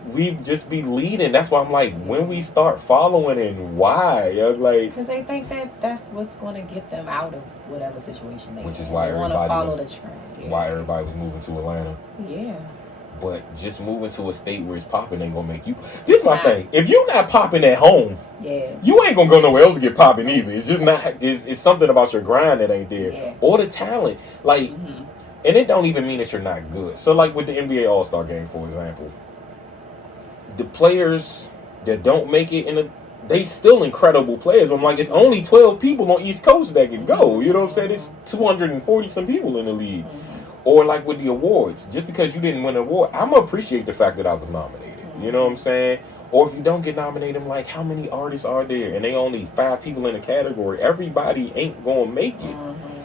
just be leading. That's why I'm like, when we start following and why? Like, because they think that's what's going to get them out of whatever situation they. Which is why everybody want to follow the trend. Yeah. Why everybody was moving to Atlanta. Yeah. But just moving to a state where it's popping ain't gonna make you. This is my thing. If you're not popping at home, you ain't gonna go nowhere else to get popping either. It's just not. It's something about your grind that ain't there, or the talent. Like, and it don't even mean that you're not good. So, like with the NBA All-Star Game, for example, the players that don't make it they still incredible players. I'm like, it's only 12 people on East Coast that can go. You know what I'm saying? It's 240 some people in the league. Or like with the awards, just because you didn't win an award, I'm going to appreciate the fact that I was nominated. You know what I'm saying? Or if you don't get nominated, I'm like, how many artists are there? And they only 5 people in the category. Everybody ain't going to make it.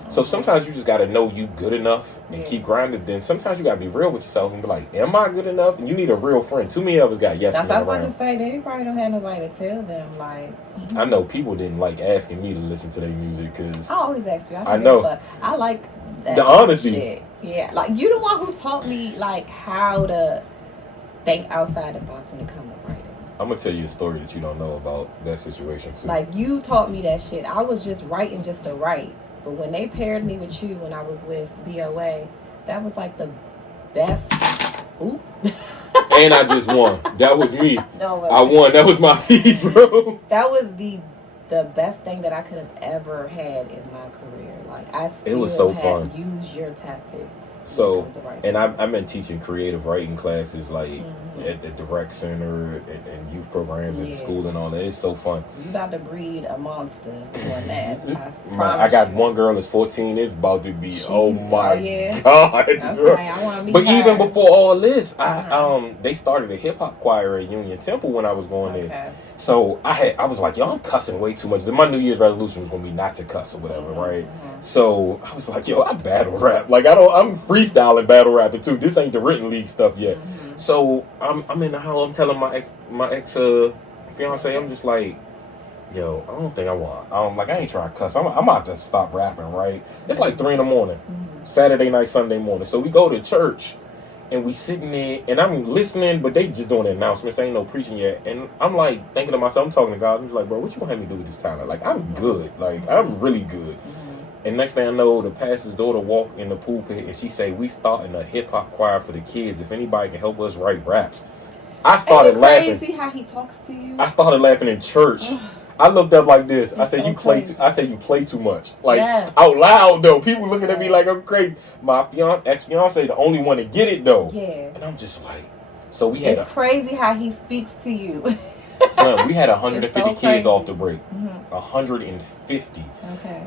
So sometimes you just got to know you good enough and keep grinding. Then sometimes you got to be real with yourself and be like, am I good enough? And you need a real friend. Too many of us got yes men around. That's what I was about to say. They probably don't have nobody to tell them. Like, I know people didn't like asking me to listen to their music because I always ask you. I know. But I like that the honesty. Shit. Yeah, like you the one who taught me like how to think outside the box when it comes to writing. I'm gonna tell you a story that you don't know about that situation too. Like you taught me that shit. I was just writing just to write, but when they paired me with you when I was with BOA, that was like the best. Ooh. And I just won. That was me. No, I won. That was my piece, bro. That was the best thing that I could have ever had in my career. Like I still it was so fun. Use your tactics. So, and I've been teaching creative writing classes like at the Direct Center and youth programs at the school and all that. It's so fun. You about to breed a monster doing that. I got one girl that's 14. It's about to be oh my god. Okay, I want to meet But her. even before all this, they started a hip hop choir at Union Temple when I was going there. So I was like, yo, I'm cussing way too much. My New Year's resolution was gonna be not to cuss or whatever, right? So I was like, yo, I battle rap. Like I'm freestyling battle rapping too. This ain't the written league stuff yet. So I'm in the house. I'm telling my ex fiance, I'm just like, yo, I don't think I want. I ain't trying to cuss. I'm about to stop rapping, right? It's like 3 a.m, Saturday night, Sunday morning. So we go to church. And we sitting there, and I'm listening, but they just doing the announcements. Ain't no preaching yet. And I'm like thinking to myself, I'm talking to God. I'm just like, bro, what you gonna have me do with this talent? Like, I'm good. Like, I'm really good. And next thing I know, the pastor's daughter walked in the pulpit, and she say, we starting a hip hop choir for the kids. If anybody can help us write raps. I started laughing. Crazy how he talks to you. I started laughing in church. I looked up like this. I said, I said, you play too much. Like, out loud, though. People looking at me like I'm crazy. My ex-fiance, the only one to get it, though. Yeah. And I'm just like, so we had... It's crazy how he speaks to you. Son, we had 150 kids off the break. 150. Okay.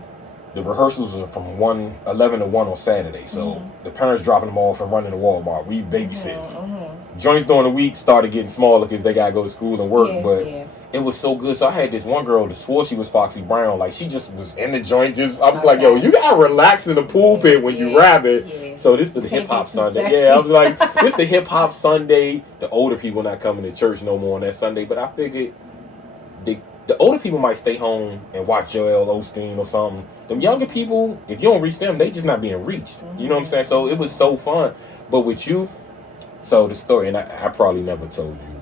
The rehearsals are from 11 to 1 on Saturday. So the parents dropping them off and running to Walmart. We babysitting. Joints during the week started getting smaller because they got to go to school and work. It was so good. So I had this one girl that swore she was Foxy Brown. Like, she just was in the joint. I was like, yo, you got to relax in the pulpit when you rap it. So this is the hip-hop Sunday. Sexy. Yeah, I was like, this the hip-hop Sunday. The older people not coming to church no more on that Sunday. But I figured the older people might stay home and watch Joel Osteen or something. Them younger people, if you don't reach them, they just not being reached. You know what I'm saying? So it was so fun. But with you, so the story, and I probably never told you,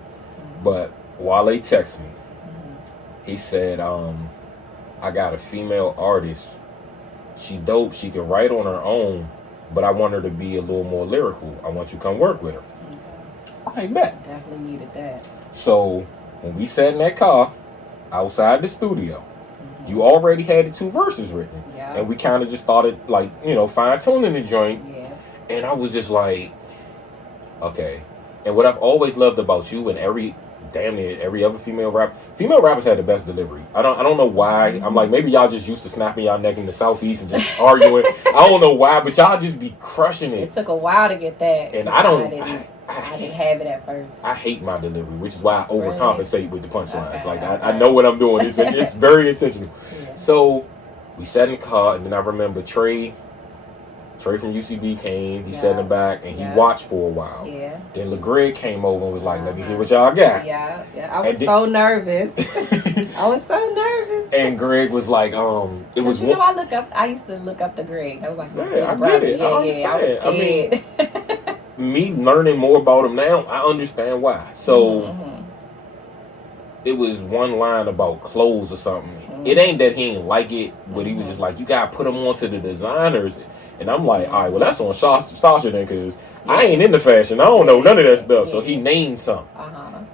but Wale texted me. He said, I got a female artist. She dope. She can write on her own, but I want her to be a little more lyrical. I want you to come work with her. I bet. Definitely needed that. So when we sat in that car outside the studio, you already had the 2 verses written. And we kind of just started, like, fine-tuning the joint. And I was just like, okay. And what I've always loved about you and damn near every other female rappers had the best delivery. I don't know why. I'm like, maybe y'all just used to snapping y'all neck in the Southeast and just arguing. I don't know why, but y'all just be crushing it. It took a while to get that. And I didn't have it at first. I hate my delivery, which is why I overcompensate with the punchlines. Okay, I know what I'm doing. It's very intentional. So we sat in the car, and then I remember Trey from UCB came. He sat in the back, and he watched for a while. Then LeGreg came over and was like, let me hear what y'all got. I was so nervous. I was so nervous. And Greg was like, it was... I used to look up to Greg. I was like, I get it. I understand. I mean, me learning more about him now, I understand why. So it was one line about clothes or something. It ain't that he ain't like it, but he was just like, you gotta put them on to the designers. And I'm like, all right, well, that's on Sasha then, because I ain't into fashion. I don't know none of that stuff. So he named some.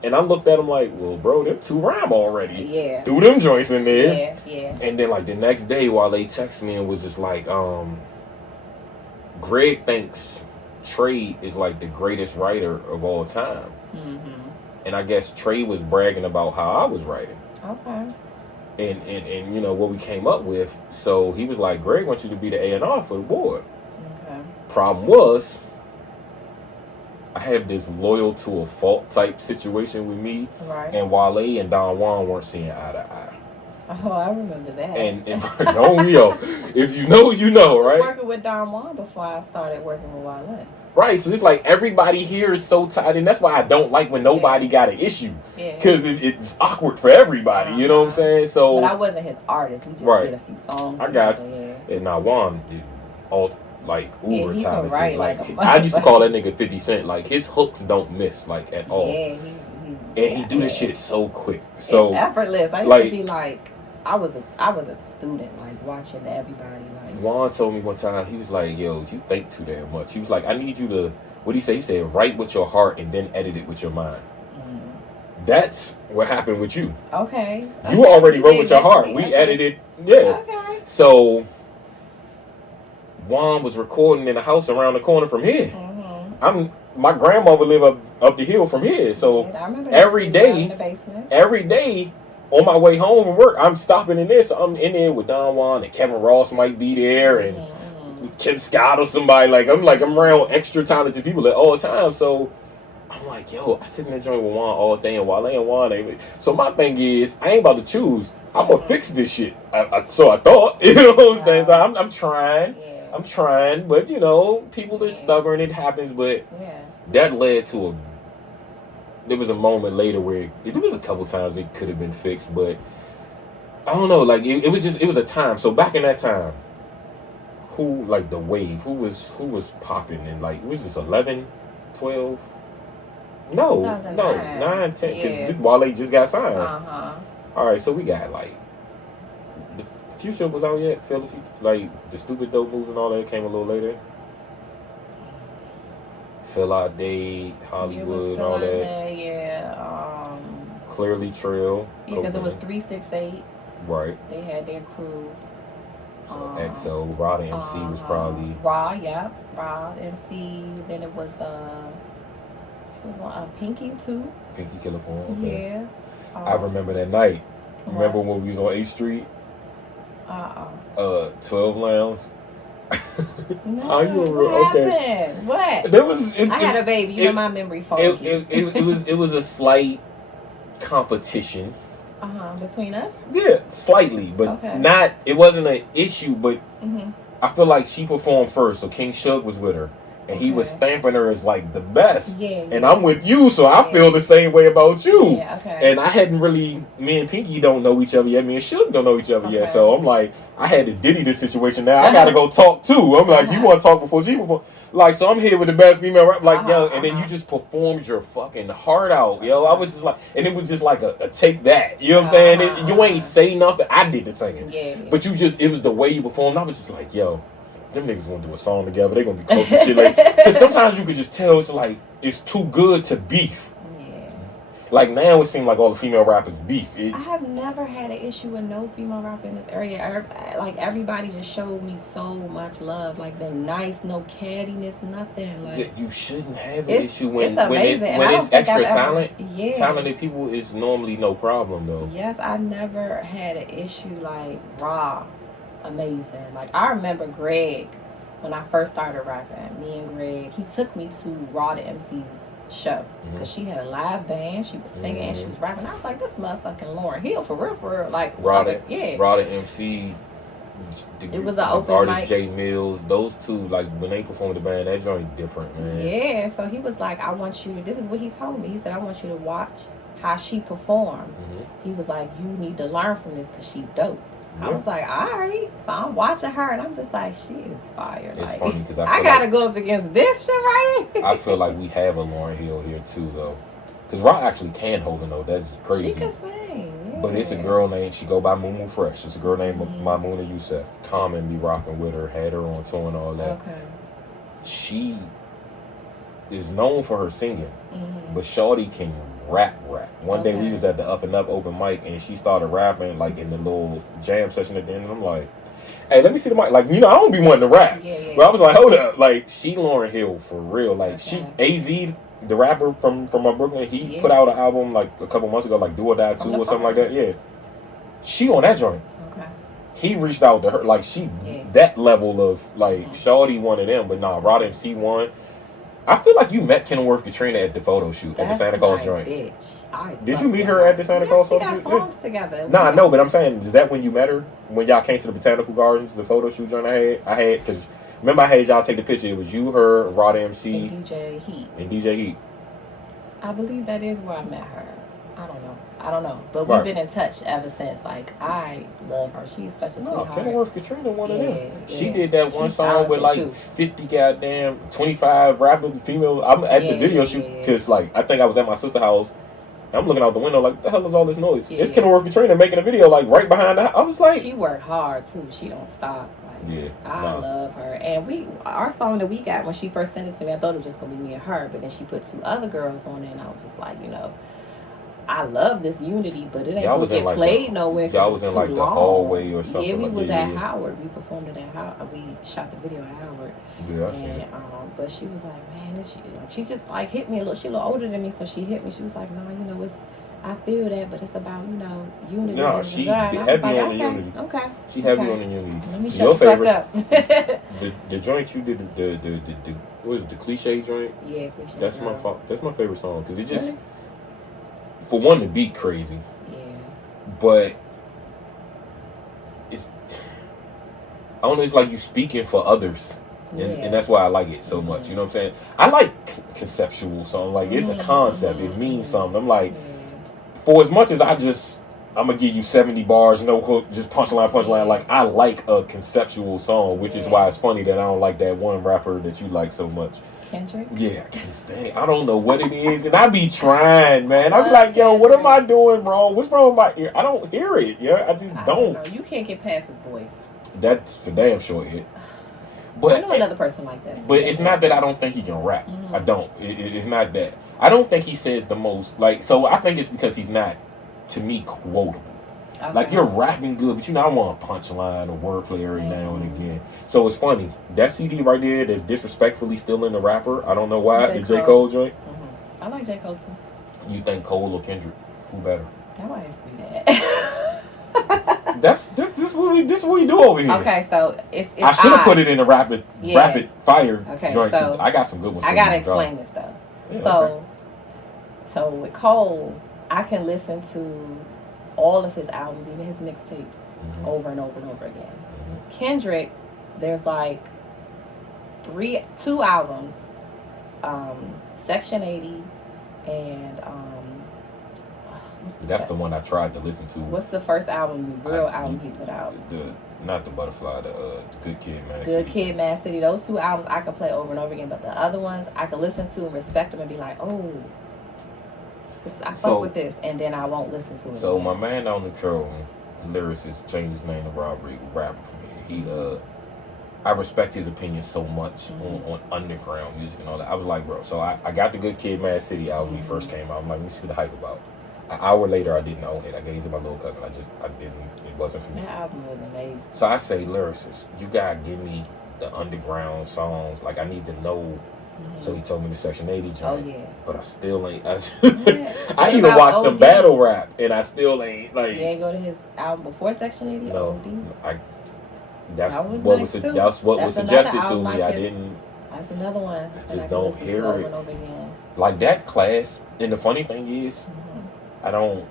And I looked at him like, well, bro, them 2 rhyme already. Threw them joints in there. And then, like, the next day, Wale texted me and was just like, Greg thinks Trey is, like, the greatest writer of all time. And I guess Trey was bragging about how I was writing. And what we came up with. So he was like, Greg wants you to be the A&R for the board. Problem was, I had this loyal to a fault type situation with me. And Wale and Don Juan weren't seeing eye to eye. Oh, I remember that. And if you know, you know, right? I was working with Don Juan before I started working with Wale. Right, so it's like everybody here is so tight, and that's why I don't like when nobody got an issue, because it's awkward for everybody. You know what I'm saying? So, but I wasn't his artist. We just did a few songs. I got you. And now Juan is all like uber talented. Like I used to call that nigga 50 Cent. Like his hooks don't miss like at all. And he do this shit so quick. So it's effortless. I used to be like, I was a student, like watching everybody. Like Juan told me one time, he was like, "Yo, you think too damn much." He was like, "I need you to." What he say? He said, "Write with your heart and then edit it with your mind." That's what happened with you. Okay. You already wrote with your heart. We edited. Yeah. Okay. So Juan was recording in a house around the corner from here. Mm-hmm. My grandmother lived up the hill from here, so I remember every day, in the basement. every day on my way home from work, I'm stopping in there. So I'm in there with Don Juan and Kevin Ross might be there and Kim Scott or somebody. I'm around extra talented people at all times. So I'm like, yo, I sit in that joint with Juan all day and Wale and Juan ain't. So my thing is, I ain't about to choose. I'm gonna fix this shit. So I thought, you know what I'm saying? So I'm trying. Yeah. I'm trying, but people are stubborn. It happens, but that led to there was a moment later where there was a couple times it could have been fixed, but I don't know. It was a time. So back in that time, who the wave? Who was popping and was this 11, 12? No, 9, 10. Because Wale just got signed. All right, so we got the Future was out yet. Phil, the Stupid Dope moves and all that came a little later. Phil Out Day, Hollywood, and all that. Yeah. Clearly Trail. Yeah, because it was 368. Right. They had their crew. So XO, Rod and MC was probably. Rod, MC. Then it was Pinky too. Pinky Killer Porn. Okay. Yeah. I remember that night. Remember when we was on 8th Street? 12 Lounge. No, what happened? What? There was. I had a baby. You know my memory foggy. It was a slight competition. Between us? Yeah, slightly, but not. It wasn't an issue, but I feel like she performed first, so King Shug was with her. And he was stamping her as the best. Yeah. And I'm with you, so I feel the same way about you. Yeah, okay. And I hadn't really, me and Pinky don't know each other yet. Me and Suge don't know each other yet. So I'm like, I had to Diddy this situation now. I gotta go talk too. I'm like, you wanna talk before she perform? So I'm here with the best female rap, yo, and then you just performed your fucking heart out, yo. I was just and it was just a take that. You know what I'm saying? You ain't say nothing. I did the singing. Yeah. But it was the way you performed. I was just like, yo. Them niggas gonna do a song together. They gonna be close to shit. Because sometimes you could just tell it's too good to beef. Yeah. Now it seems like all the female rappers beef. I have never had an issue with no female rapper in this area. Everybody just showed me so much love. They're nice, no cattiness, nothing. You shouldn't have an issue when amazing. when it's extra talent. Yeah. Talented people is normally no problem though. Yes, I never had an issue raw. Amazing. I remember Greg when I first started rapping. Me and Greg, he took me to Raw the MC's show because she had a live band. She was singing and she was rapping. I was like, this motherfucking Lauryn Hill for real. Raw the MC. It was an open artist mic. Jay Mills. Those two, when they performed the band, that joint different, man. Yeah. So he was like, I want you. This is what he told me. He said, I want you to watch how she performed. He was like, you need to learn from this because she dope. I was like, all right. So I'm watching her, and I'm just like, she is fire. It's funny because I gotta go up against this shit right here. I feel like we have a Lauryn Hill here too, though, because Rock actually can hold a note. That's crazy. She can sing. Yeah. But it's a girl named. She go by Mumu Fresh. It's a girl named Maimouna Youssef. Common be rocking with her. Had her on tour and all that. Okay. She is known for her singing, but Shawty can rap. One day we was at the Up and Up open mic and she started rapping in the little jam session at the end and I'm like, hey, let me see the mic. I don't be wanting to rap. Yeah. But I was like, hold up. She Lauryn Hill for real. She AZ, the rapper from Brooklyn, he put out an album a couple months ago, Do or Die 2 or something like that. Yeah. She on that joint. Okay. He reached out to her. That level of Shawty one of them, but nah, Rod MC one. I feel like you met Kenilworth Katrina at the photo shoot at the Santa Claus joint. Did you meet her at the Santa Claus photo shoot? We got songs together. Nah, no, but I'm saying, is that when you met her? When y'all came to the Botanical Gardens, the photo shoot joint I had, because remember I had y'all take the picture. It was you, her, Rod MC, and DJ Heat. I believe that is where I met her. I don't know. But we've been in touch ever since. I love her. She's such a sweetheart. Kenilworth Katrina, one of them. She did that one song with 50 goddamn 25 rapping female. I'm at the video shoot because I think I was at my sister's house. I'm looking out the window what the hell is all this noise? It's Kenilworth Katrina making a video right behind the house. I was like, she worked hard too. She don't stop. I love her. And our song that we got when she first sent it to me, I thought it was just gonna be me and her, but then she put 2 other girls on it, and I was just like, I love this Unity, but it ain't Y'all gonna was in get like played nowhere. y'all was it's in too like the long. hallway or something. Yeah, we like, was yeah, at yeah. Howard. We performed it at Howard. We shot the video at Howard. Yeah, I seen And it. but she was like, man, this she just like hit me a little. She a little older than me, so she hit me. She was like, no, you know, it's I feel that, but it's about unity. No, and she blah. And I was heavy like, on the okay, unity. okay. She heavy okay. on the unity. Let me shut Your the fuck favorite, up. the joint you did the what is it, the cliche joint? Yeah, cliche. That's my favorite song because it just Really? for one the beat crazy, Yeah. but it's I don't know. It's like you speaking for others. And that's why I like it so much. You know what I'm saying? I like conceptual song. Like, it's a concept. It means something. I'm like, for as much as I'm going to give you 70 bars, no hook, just punchline. Like, I like a conceptual song, which is why it's funny that I don't like that one rapper that you like so much. Kendrick? Yeah, I can't stand. I don't know what it is. And I be trying, man. I be like, yo, what am I doing wrong? What's wrong with my ear? I don't hear it. Yeah, I just don't. Know. You can't get past his voice. That's for damn sure it. But I know another person like that. But it's not that I don't think he can rap. I don't. It's not that. I don't think he says the most. Like, so I think it's because he's not, to me, quotable. Okay. Like, you're rapping good, but I want a punchline or wordplay every now and again. So it's funny. That CD right there that's disrespectfully still in the rapper. I don't know why. The J. Cole joint. I like J. Cole too. You think Cole or Kendrick? Who better? That might ask me that. This is what we do over here. Okay, so it's I should have put it in a rapid fire joint. So I got some good ones. I gotta explain this though. Yeah, so with Cole, I can listen to all of his albums, even his mixtapes, over and over and over again. Kendrick, there's like two albums, Section 80 and that's the one I tried to listen to. What's the first album, the real album he put out? Not the Butterfly, the Good Kid, Mad City. Good Kid, Mad City. Those two albums I can play over and over again, but the other ones I can listen to and respect them and be like, oh, I fuck with this, and then I won't listen to it. So again. my man on the trail, lyricist, changed his name to Rob Regal, rapper for me. I respect his opinion so much on underground music and all that. I was like, bro, so I got the Good Kid, Mad City album when he first came out. I'm like, let me see what the hype about. An hour later, I didn't own it. I gave it to my little cousin. I didn't. It wasn't for me. That album was amazing. So I say, lyricist, you gotta give me the underground songs. Like, I need to know. So he told me the Section 80 joint. Oh yeah. But I still ain't. I even watched the battle rap, and I still ain't like. You ain't go to his album before Section 80. No, OD? That's what was suggested to me. I didn't. That's another one. I just don't hear it. Over and over again. Like that class. And the funny thing is, I don't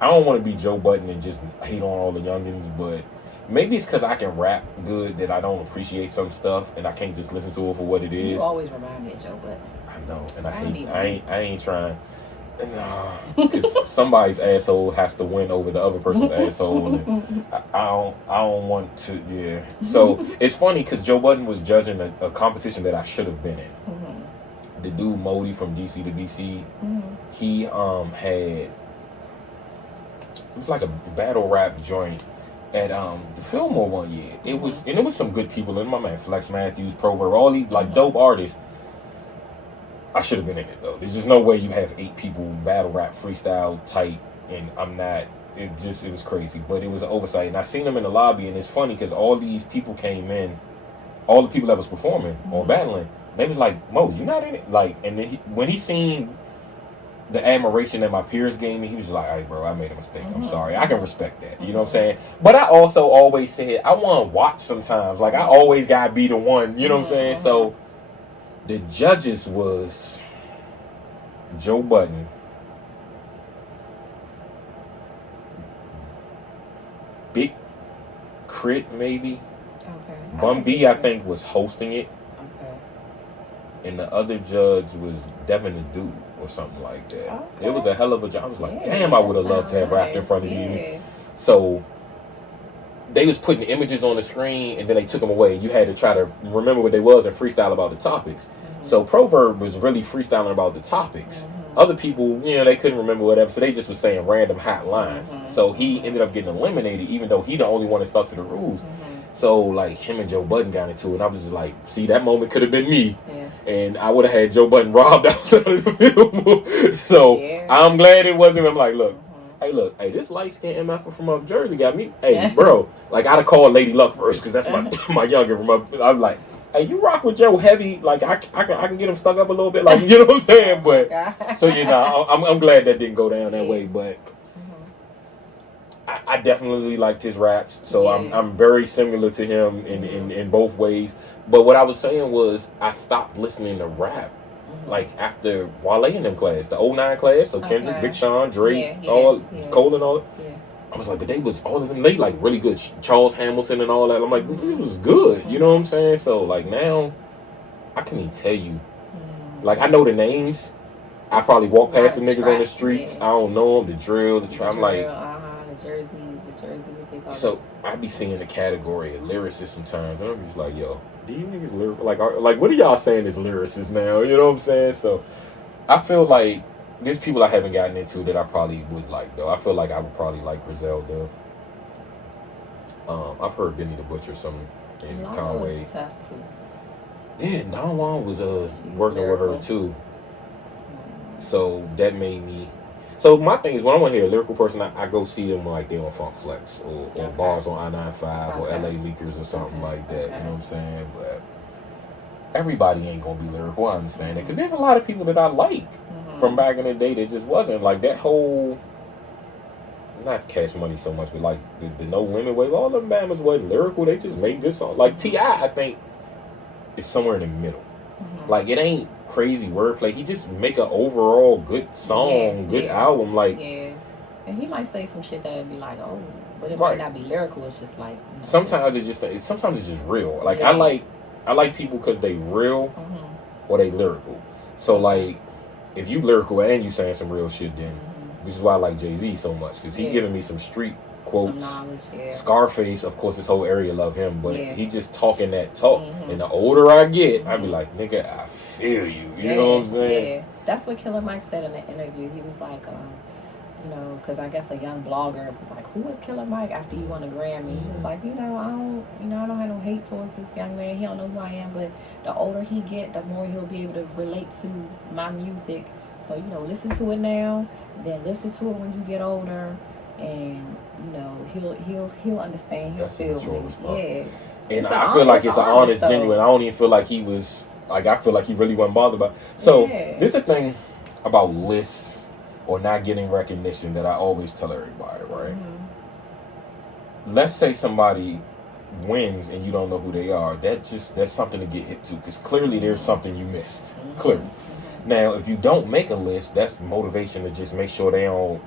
want to be Joe Budden and just hate on all the youngins, but maybe it's because I can rap good that I don't appreciate some stuff and I can't just listen to it for what it is. You always remind me of Joe Budden. I know, and I ain't trying. Because somebody's asshole has to win over the other person's asshole, and I don't want to. Yeah. So it's funny because Joe Budden was judging a competition that I should have been in. The dude Modi from DC to DC, he had. It was like a battle rap joint at the Fillmore one year. It was some good people in. My man Flex Matthews, Proverb, all these like dope artists. I should have been in it though. There's just no way you have 8 people battle rap freestyle tight, and I'm not. It was crazy, but it was an oversight. And I seen them in the lobby, and it's funny because all these people came in, all the people that was performing or battling, they was like, "Mo, you not in it?" Like, and then when he seen the admiration that my peers gave me, he was like, "All right, bro, I made a mistake. I'm sorry. I can respect that." You know what I'm saying? But I also always said I want to watch sometimes. Like, I always gotta be the one. You know what I'm saying? So the judges was Joe Budden, Big Crit maybe. Okay. Bun B, I think, was hosting it. Okay. And the other judge was Devin the Dude or something like that. Okay. It was a hell of a job. I was like, damn, I would have loved to have rapped in front of you. So they was putting images on the screen, and then they took them away. You had to try to remember what they was and freestyle about the topics. So Proverb was really freestyling about the topics. Other people, they couldn't remember whatever, so they just was saying random hot lines. So he ended up getting eliminated, even though he the only one that stuck to the rules. So like him and Joe Budden got into it, and I was just like, see, that moment could have been me, Yeah. and I would have had Joe Budden robbed outside of the film. So I'm glad it wasn't. I'm like, look, hey, this light skinned MF from up Jersey got me. Hey, bro, like I'd have called Lady Luck first because that's my younger from up. I'm like, hey, you rock with Joe heavy, like I can get him stuck up a little bit, like you know what I'm saying. But so I'm glad that didn't go down that way, but. I definitely liked his raps, so I'm very similar to him in both ways. But what I was saying was I stopped listening to rap like after Wale in them class, the 09 class, so Kendrick, Big Sean, Drake, Cole and all. Yeah. I was like, but they was all of them, they like really good. Charles Hamilton and all that. I'm like, this was good. You know what I'm saying? So like now, I can't even tell you. Like I know the names. I probably walk past the niggas on the streets. I don't know them. The drill, the trap. I'm like. Jersey, what they call so I be seeing the category of lyricists sometimes, and I'm just like, yo, do you niggas like what are y'all saying is lyricists now? You know what I'm saying? So I feel like there's people I haven't gotten into that I probably would like though. I feel like I would probably like Griselda. I've heard Benny the Butcher some in Conway. Tough too. Yeah, Don Juan was working with her too. So that made me. So my thing is when I want to hear a lyrical person, I go see them like they on Funk Flex or Bars on I-95 or LA Leakers or something like that. You know what I'm saying? But everybody ain't gonna be lyrical. I understand it because there's a lot of people that I like from back in the day that just wasn't like that whole. Not Cash Money so much, but like the No Limit wave. All them Bammers wasn't lyrical. They just made good songs. Like T.I., I think, is somewhere in the middle. Like it ain't crazy wordplay. He just make an overall good song, good album. Like and he might say some shit that'd be like, oh, but it might not be lyrical. It's just like sometimes it's just real. Like I like people because they real or they lyrical. So like if you lyrical and you saying some real shit, then which is why I like Jay-Z so much because he giving me some street quotes. Scarface, of course, this whole area love him, but he just talking that talk. And the older I get, I be like, nigga, I feel you. You know what I'm saying? Yeah, that's what Killer Mike said in the interview. He was like, you know, because I guess a young blogger was like, who is Killer Mike after he won a Grammy? He was like, I don't have no hate towards this young man. He don't know who I am, but the older he get, the more he'll be able to relate to my music. So, you know, listen to it now, then listen to it when you get older. And you know he'll understand. He'll feel me. Yeah. And I feel like it's an honest, genuine. I don't even feel like he was like. I feel like he really wasn't bothered by. So this is the thing about lists or not getting recognition that I always tell everybody. Right. Let's say somebody wins and you don't know who they are. That's something to get hit to because clearly there's something you missed. Clearly. Now, if you don't make a list, that's motivation to just make sure they don't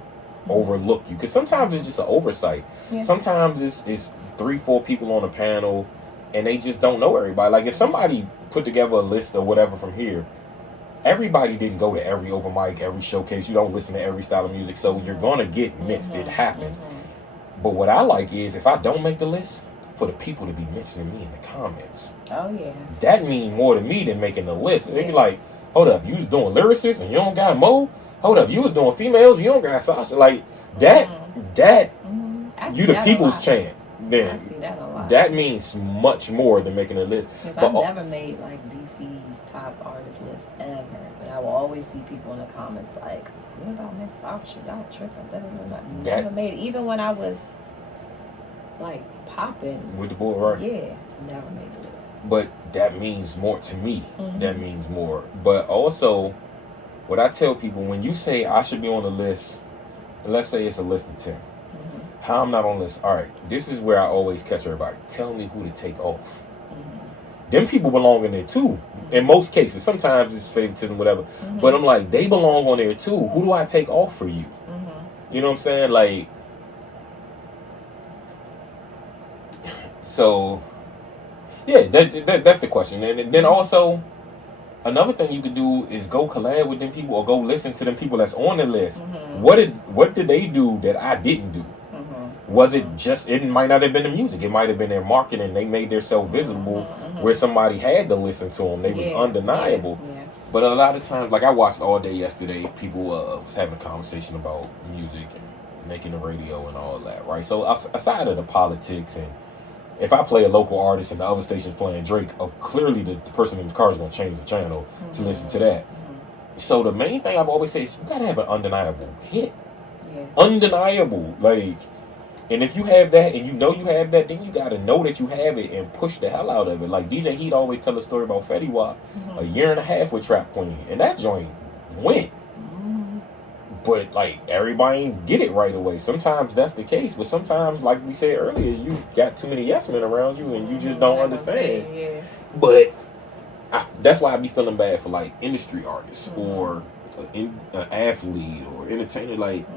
overlook you because sometimes it's just an oversight. Sometimes it's 3-4 people on a panel and they just don't know everybody. Like if somebody put together a list or whatever from here, everybody didn't go to every open mic, every showcase. You don't listen to every style of music, so you're gonna get missed. It happens. But what I like is if I don't make the list, for the people to be mentioning me in the comments. That mean more to me than making the list. They be like, hold up, you was doing lyricists and you don't got Mo? Hold up, you was doing females, you don't got Sasha. Like that you the people's chant. Then I see that a lot. That means much more than making a list. Because I've never made like DC's top artist list ever. But I will always see people in the comments like, what about Mz Sasha? Y'all tripping. Never made it. Even when I was like popping. With the boy, right? Yeah, never made the list. But that means more to me. That means more. But also, what I tell people, when you say I should be on the list, and let's say it's a list of 10. How I'm not on the list? All right, this is where I always catch everybody. Tell me who to take off. Them people belong in there too. In most cases, sometimes it's favoritism, whatever. But I'm like, they belong on there too. Who do I take off for you? You know what I'm saying? Like, so, yeah, that's the question. And then also, another thing you could do is go collab with them people or go listen to them people that's on the list. What did they do that I didn't do? Was it just, it might not have been the music. It might have been their marketing. They made themselves visible where somebody had to listen to them. They was undeniable. But a lot of times, like I watched all day yesterday, people was having a conversation about music and making the radio and all that, right? So aside of the politics and if I play a local artist and the other station's playing Drake, clearly the person in the car is going to change the channel to listen to that. So the main thing I've always said is you got to have an undeniable hit. Yeah. Undeniable. Like, and if you have that and you know you have that, then you got to know that you have it and push the hell out of it. Like DJ Heat always tell a story about Fetty Wap, a year and a half with Trap Queen, and that joint went. But like everybody ain't get it right away. Sometimes that's the case, but sometimes, like we said earlier, you got too many yes men around you and you just don't understand. Yeah. But that's why I be feeling bad for like industry artists or an athlete or entertainer. Like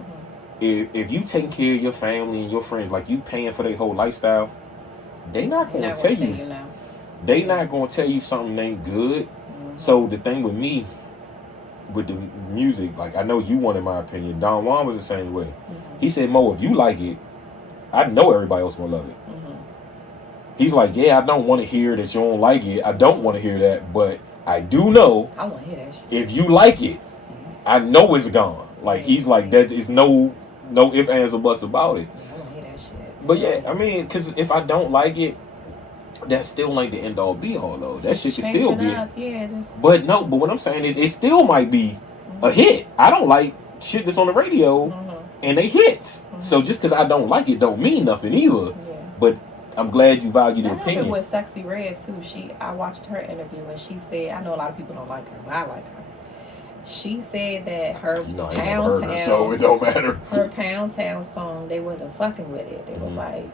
if you taking care of your family and your friends, like you paying for their whole lifestyle, they not gonna tell you. They not gonna tell you something ain't good. So the thing with me, with the music, like I know you wanted my opinion. Don Juan was the same way. He said, Mo, if you like it, I know everybody else will love it. He's like, yeah, I don't want to hear that you don't like it. I don't want to hear that, but I do know I want to hear that shit. If you like it, I know it's gone. Like he's like, that is no ifs, ands, or buts about it. I want to hear that shit. But yeah, I mean, because if I don't like it, that still ain't the end all be all though. That shit can still be. But what I'm saying is it still might be a hit. I don't like shit that's on the radio and they hits. So just because I don't like it don't mean nothing either. But I'm glad you value the opinion. That with Sexy Red too. I watched her interview and she said, I know a lot of people don't like her, but I like her. She said that her Pound Town, so it don't matter. Her Pound Town song, they wasn't fucking with it. It was like,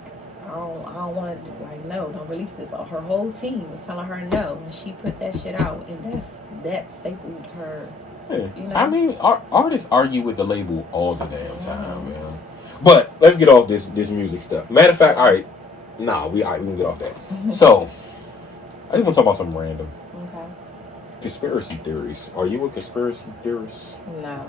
I don't want to, like, no, don't release this. Her whole team was telling her no, and she put that shit out, and that stapled her. Yeah. You know? I mean, artists argue with the label all the damn time, man. But let's get off this music stuff. Matter of fact, all right, we can get off that. So, I just want to talk about something random. Okay. Conspiracy theories. Are you a conspiracy theorist? No.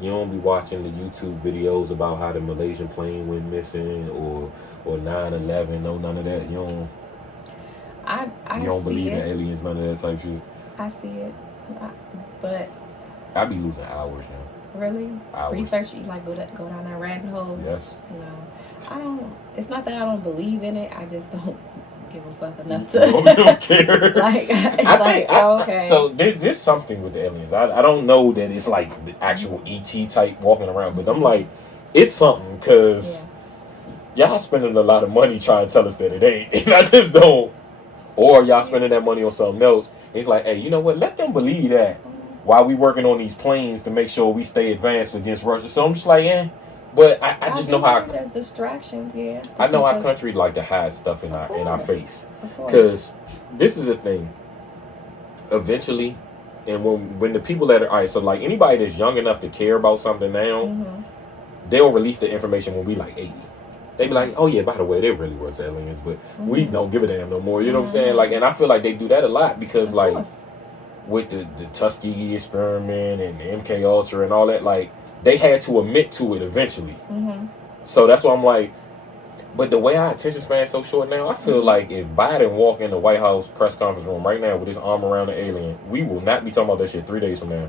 You don't be watching the YouTube videos about how the Malaysian plane went missing or 9/11, no, none of that. You don't. You don't believe in aliens, none of that type shit. I see it, but I be losing hours now. Really? Hours. Research, you like go down that rabbit hole? Yes. No, I don't. It's not that I don't believe in it. I just don't give a fuck enough to. You don't care. Okay. So there's something with the aliens. I don't know that it's like the actual ET type walking around, but I'm like, it's something because y'all spending a lot of money trying to tell us that it ain't, and I just don't. Or y'all spending that money on something else. It's like, hey, you know what? Let them believe that while we working on these planes to make sure we stay advanced against Russia. So I'm just like, But I just know how. There's distractions, yeah. I know our country like to hide stuff in our face. Because this is the thing. Eventually, and when the people that are, all right, so like anybody that's young enough to care about something now, they'll release the information when we like 80. They be like, oh yeah, by the way, there really was aliens, but we don't give a damn no more. You know what I'm saying? Like, and I feel like they do that a lot because like with the Tuskegee experiment and the MK Ultra and all that, like they had to admit to it eventually. So that's why I'm like, but the way our attention span is so short now, I feel like if Biden walk in the White House press conference room right now with his arm around the alien, we will not be talking about that shit 3 days from now.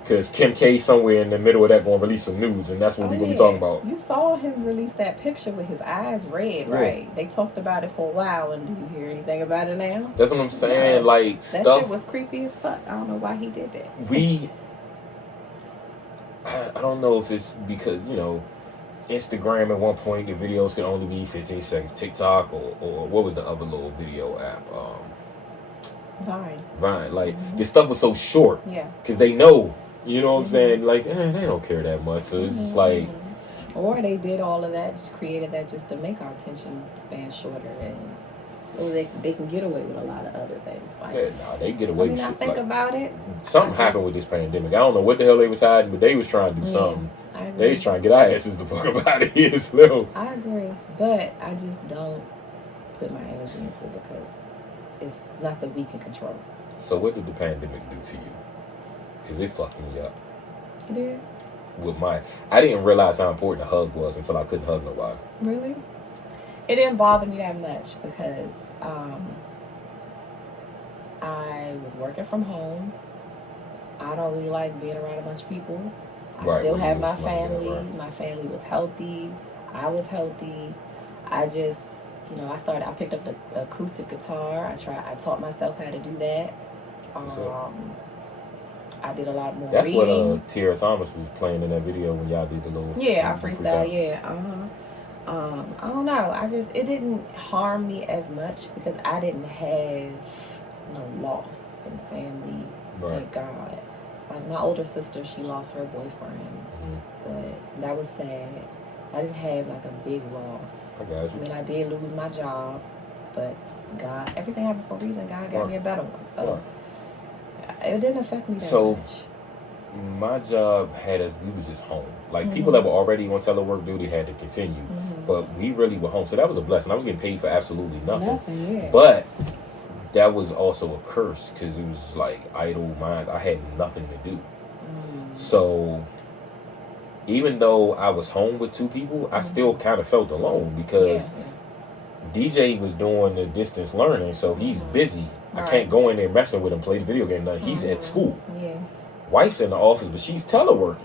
Because Kim K somewhere in the middle of that going to release some news, and that's what we're going to be talking about. You saw him release that picture with his eyes red, right? Yeah. They talked about it for a while, and do you hear anything about it now? That's what I'm saying. Like, that shit was creepy as fuck. I don't know why he did that. I don't know if it's because, you know, Instagram at one point, the videos could only be 15 seconds. TikTok or what was the other little video app? Vine. Like, this stuff was so short. Yeah. Because they know. You know what I'm saying? Like, they don't care that much. So it's just like... Or they did all of that, just created that just to make our attention span shorter. And so they can get away with a lot of other things. Like, they get away with shit. I think about it. Something happened with this pandemic. I don't know what the hell they was hiding, but they was trying to do something. They was trying to get our asses the fuck up out of here slow. I agree. But I just don't put my energy into it because it's nothing we can control. So what did the pandemic do to you? Because it fucked me up. It did? I didn't realize how important a hug was until I couldn't hug nobody. Really? It didn't bother me that much because I was working from home. I don't really like being around a bunch of people. I still have my family. My family was healthy. I was healthy. I just, I picked up the acoustic guitar. I taught myself how to do that. I did a lot more That's reading. what Tierra Thomas was playing in that video when y'all did the little... Yeah, I freestyle, yeah. I don't know. It didn't harm me as much because I didn't have no loss in the family. Right. Thank God. Like my older sister, she lost her boyfriend. But that was sad. I didn't have like a big loss. I got you. I mean, I did lose my job, but God, everything happened for a reason. God got me a better one. So it didn't affect me that much. My job had us, we was just home. Like people that were already on telework duty had to continue. But we really were home. So that was a blessing. I was getting paid for absolutely nothing. Yeah. But that was also a curse because it was like idle mind. I had nothing to do. So even though I was home with two people, I still kind of felt alone because DJ was doing the distance learning, so he's busy. I can't go in there messing with him, play the video game. Nothing. He's at school. Wife's in the office, but she's teleworking.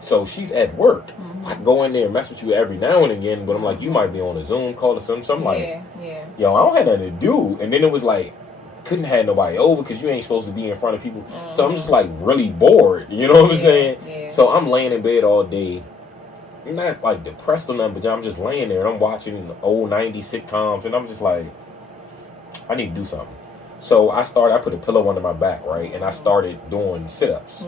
So she's at work. I go in there and mess with you every now and again, but I'm like, you might be on a Zoom call or something. So I'm like, yo, I don't have nothing to do. And then it was like, couldn't have nobody over because you ain't supposed to be in front of people. So I'm just like really bored. You know what I'm saying? So I'm laying in bed all day. I'm not like depressed or nothing, but I'm just laying there and I'm watching old 90s sitcoms and I'm just like, I need to do something. So I put a pillow under my back, right? And I started doing sit-ups.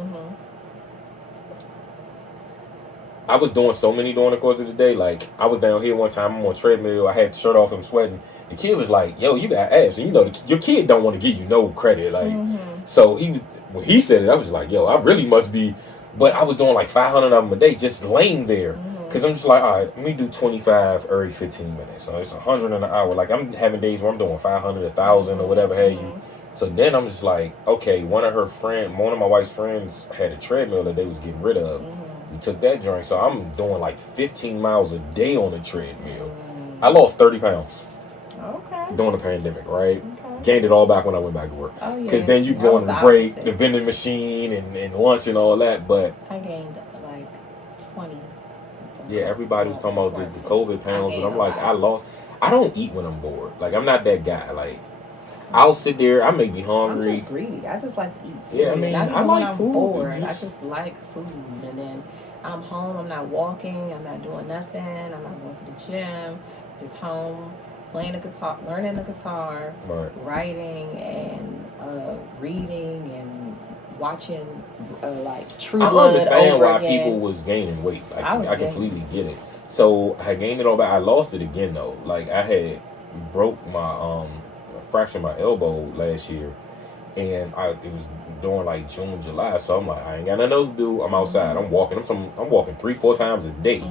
I was doing so many during the course of the day. Like, I was down here one time, I'm on a treadmill, I had the shirt off, I'm sweating. The kid was like, yo, you got abs. And you know, your kid don't want to give you no credit. Like, so when he said it, I was like, yo, I really must be. But I was doing like 500 of them a day, just laying there. Because I'm just like, all right, let me do 25 every 15 minutes. So it's 100 in an hour. Like, I'm having days where I'm doing 500, 1,000 or whatever have you. So then I'm just like, okay, one of my wife's friends had a treadmill that they was getting rid of. We took that joint. So I'm doing like 15 miles a day on the treadmill. I lost 30 pounds. During the pandemic, right? Gained it all back when I went back to work. Because then you go on the break, the vending machine, and lunch and all that. But I gained like 20. Yeah, everybody was talking about the COVID pounds, but I'm like, I don't eat when I'm bored. Like, I'm not that guy. Like, I'll sit there, I may be hungry. I'm just greedy. I just like to eat food. Yeah, I mean, I like food. Bored. I just like food. And then I'm home, I'm not walking, I'm not doing nothing, I'm not going to the gym, just home, playing the guitar, learning the guitar, writing and reading and watching like True Blood. I understand why people was gaining weight. Like, I completely get it. So I gained it all back. I lost it again though. Like, I had broke my fractured my elbow last year, and it was during like June, July. So I'm like, I ain't got nothing else to do. I'm outside. I'm walking. I'm walking 3-4 times a day.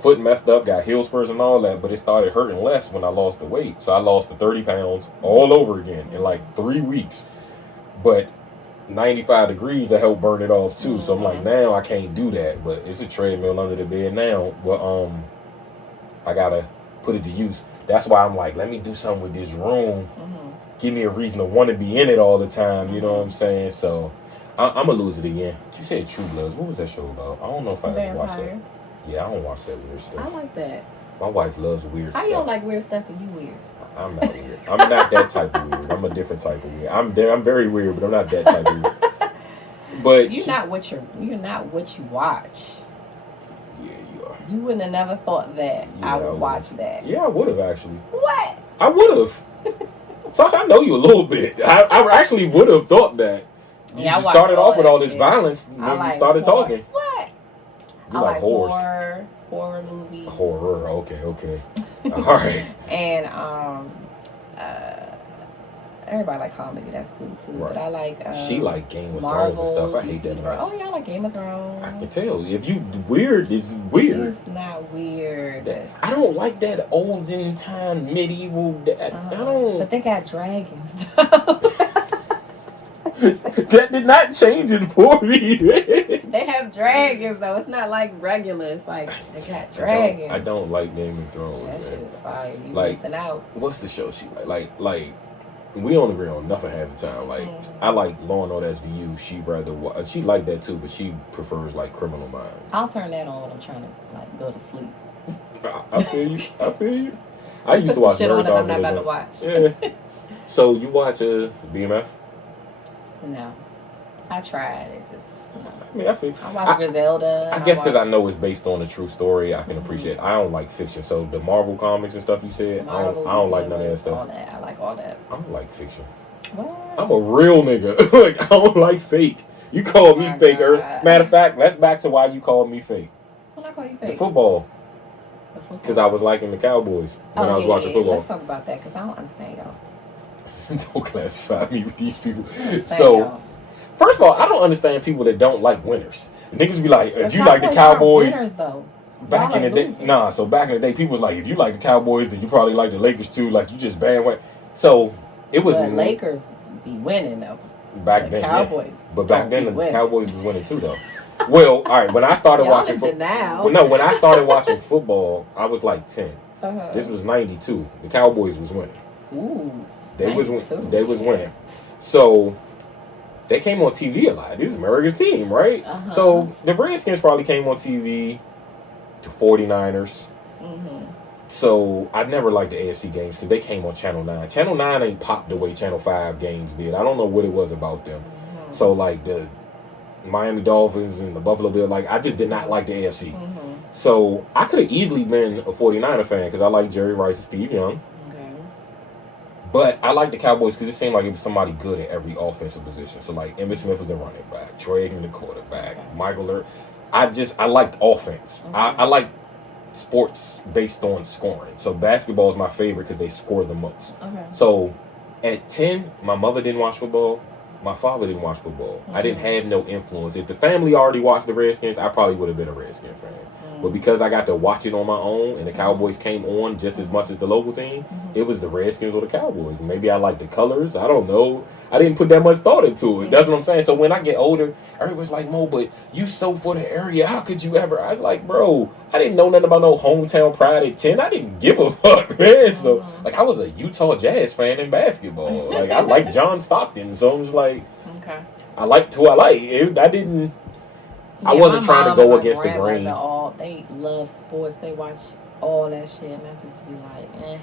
Foot messed up, got heel spurs and all that, but it started hurting less when I lost the weight. So I lost the 30 pounds all over again in like 3 weeks. But 95 degrees to help burn it off too. So I'm like, now I can't do that. But it's a treadmill under the bed now. But I gotta put it to use. That's why I'm like, let me do something with this room. Give me a reason to want to be in it all the time. You know what I'm saying? So I'm gonna lose it again. You said True Bloods. What was that show about? I don't know if I ever watched that. Yeah, I don't watch that weird stuff. I like that. My wife loves weird stuff. How you don't like weird stuff and you weird? I'm not weird. I'm not that type of weird. I'm a different type of weird. I'm very weird, but I'm not that type of weird. But you're not what you watch. Yeah, you are. You wouldn't have never thought that I would watch that. Yeah, I would have actually. What? I would have. Sasha, I know you a little bit. I actually would have thought that. You started off with all this violence when we started talking. What? You like horror movies. Horror, okay. All right. And everybody like comedy. That's cool too. Right. But I like she like Game of Marvel, Thrones and stuff. I hate that mess. Oh yeah, I like Game of Thrones. I can tell. If you weird, it's weird. It's not weird. I don't like that olden time medieval. I don't. But they got dragons. That did not change it for me. They have dragons though. It's not like regular. It's like they got dragons. I don't like Game of Thrones. That shit is fire. You like, missing out. What's the show she like? Like we don't agree on nothing half the time. Like I like Law and Order SVU. She like that too, but she prefers like Criminal Minds. I'll turn that on when I'm trying to like go to sleep. I feel you. I used to watch shit on that marathons. I'm not about to watch. Yeah. So you watch BMF? No, I tried. It just. No. I mean, I watch Griselda. I guess because I know it's based on a true story, I can appreciate it. I don't like fiction. So the Marvel comics and stuff you said, I don't like none of that stuff. All that. I like all that. I don't like fiction. What? I'm a real nigga. Like, I don't like fake. You called me fake. Matter of fact, let's back to why you called me fake. What I call you fake? The football. Because I was liking the Cowboys when I was watching football. Let's talk about that because I don't understand y'all. Don't classify me with these people. So, first of all, I don't understand people that don't like winners. Niggas be like, if you like the Cowboys, winners, though. back in the day, so back in the day, people was like, if you like the Cowboys, then you probably like the Lakers too. Like, you just bandwagon. So it was. But Lakers be winning though. Back then, Cowboys. Yeah. But back then, the Cowboys was winning too, though. Well, all right. When I started watching football, when I started watching football, I was like 10. This was '92. The Cowboys was winning. Ooh. They was winning. So they came on TV a lot. This is America's team, right? So the Redskins probably came on TV. The 49ers. So I never liked the AFC games because they came on Channel 9. Channel 9 ain't popped the way Channel 5 games did. I don't know what it was about them. So like the Miami Dolphins and the Buffalo Bills, like I just did not like the AFC. So I could have easily been a 49er fan because I like Jerry Rice and Steve Young. But I like the Cowboys because it seemed like it was somebody good at every offensive position. So like Emmitt Smith was the running back, Troy Aikman the quarterback, Michael Lear. I liked offense. I like sports based on scoring. So basketball is my favorite because they score the most. So at 10, my mother didn't watch football. My father didn't watch football. I didn't have no influence. If the family already watched the Redskins, I probably would have been a Redskin fan. But because I got to watch it on my own and the Cowboys came on just as much as the local team, it was the Redskins or the Cowboys. Maybe I like the colors. I don't know. I didn't put that much thought into it. That's what I'm saying. So when I get older, everybody's like, Mo, but you so for the area. How could you ever? I was like, bro, I didn't know nothing about no hometown pride at 10. I didn't give a fuck, man. So, like, I was a Utah Jazz fan in basketball. Like, I like John Stockton. So I'm just like, I liked who I like. I wasn't trying to go against the grain. They love sports. They watch all that shit. And I just be like, eh.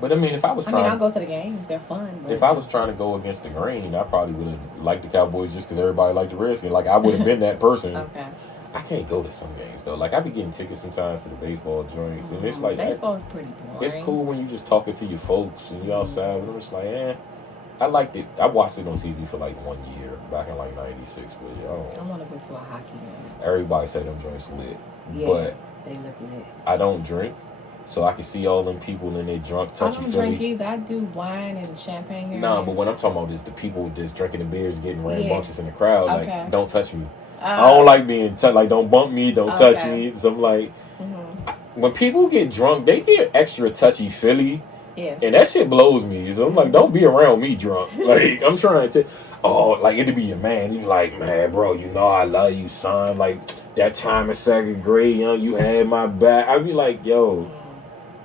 But I mean, if I was trying, I'll go to the games. They're fun. But... If I was trying to go against the grain, I probably would have liked the Cowboys just because everybody liked the Redskins. Like, I would have been that person. I can't go to some games though. Like, I be getting tickets sometimes to the baseball joints, and it's like baseball is pretty boring. It's cool when you just talking to your folks and you outside. But I'm just like, I liked it. I watched it on TV for like 1 year back in like '96. But I want to go to a hockey game. Everybody say them joints lit, but they look lit. I don't drink. So I can see all them people in their drunk, touchy-feely. I don't drink either. I do wine and champagne here. Nah, but what I'm talking about is the people just drinking the beers, getting rambunctious in the crowd. Like, don't touch me. I don't like being touched. Like, don't bump me, don't touch me. So I'm like, when people get drunk, they get extra touchy-feely. Yeah. And that shit blows me. So I'm like, don't be around me drunk. Like, I'm trying to... like, it'd be your man. You be like, man, bro, you know I love you, son. Like, that time in second grade, you had my back. I'd be like, yo...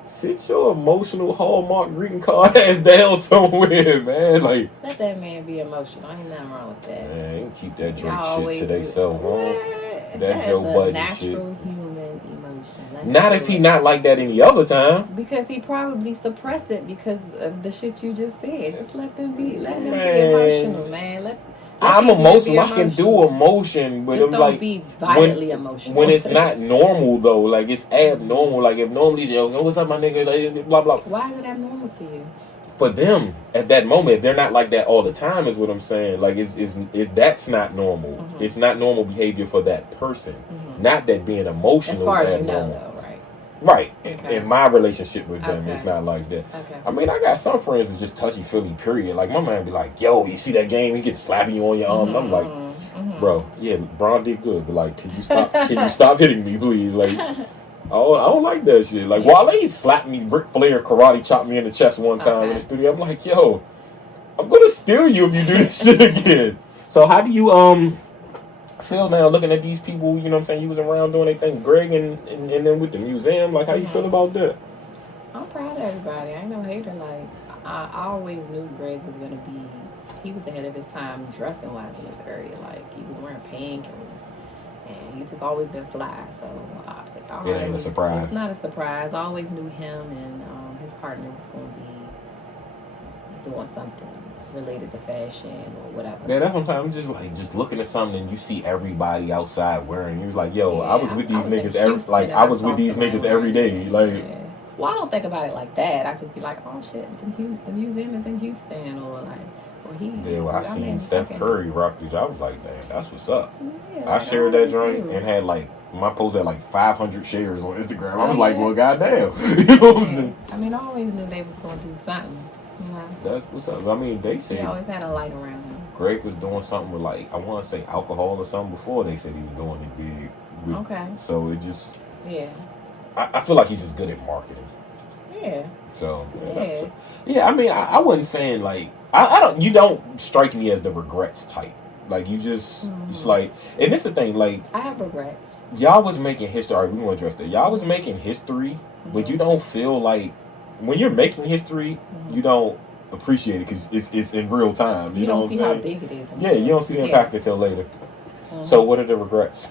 Sit your emotional Hallmark greeting card ass down somewhere, man. Like, let that man be emotional. Ain't nothing wrong with that. Man, you keep that Drake shit to themselves, huh? That's your buddy shit. Natural human emotion. Not if he not like that any other time. Because he probably suppressed it because of the shit you just said. Just let them be. Let him be emotional, man. I'm emotional. I can do emotion, but just I'm don't like be violently emotional. When it's not normal though, like it's abnormal. Like if normally, yo, what's up, my nigga? Like, blah blah. Why is it abnormal to you? For them, at that moment, if they're not like that all the time, is what I'm saying. Like that's not normal. It's not normal behavior for that person. Not that being emotional. As far is as abnormal. You know, though, right? Right. Okay. In my relationship with them, it's not like that. Okay. I mean, I got some friends that's just touchy-feely, period. Like, my man be like, yo, you see that game? He gets slapping you on your arm. And I'm like, bro, yeah, Braun did good. But, like, can you stop hitting me, please? Like, I don't like that shit. Like, Wale slapped me, Ric Flair karate chopped me in the chest one time in the studio. I'm like, yo, I'm going to steal you if you do this shit again. So, how do you, feel now looking at these people, you know what I'm saying, you was around doing their thing, Greg and then with the museum, like how you feel about that? I'm proud of everybody. I ain't no hater. Like I always knew Greg was gonna be, he was ahead of his time dressing wise in this area. Like he was wearing pink and he just always been fly. So it ain't a surprise. It's not a surprise. I always knew him and his partner was going to be doing something related to fashion or whatever. Yeah, that's what I'm just looking at something and you see everybody outside wearing. You was like, yo, I was with these niggas I was with these niggas every day. Like, yeah. Well, I don't think about it like that. I just be like, oh shit, the museum is in Houston, or like, or he. Yeah, well, I seen Steph Curry rock these. I was like, damn, that's what's up. Yeah, I shared that joint and had like my post had like 500 shares on Instagram. I was like, well, goddamn, you know what I'm saying? I mean, I always knew they was gonna do something. You know? That's what's up. I mean, they said he always had a light around him. Greg was doing something with like I want to say alcohol or something before they said he was doing it big. Okay. So it just I feel like he's just good at marketing. Yeah. So I mean, I wasn't saying like I don't. You don't strike me as the regrets type. Like you just it's like, and it's the thing. Like I have regrets. Y'all was making history. All right, we want to address that. Y'all was making history, but you don't feel like when you're making history, you don't appreciate it because it's in real time. You know what I'm saying? You don't see how big it is. Yeah, you don't see the impact until later. So what are the regrets?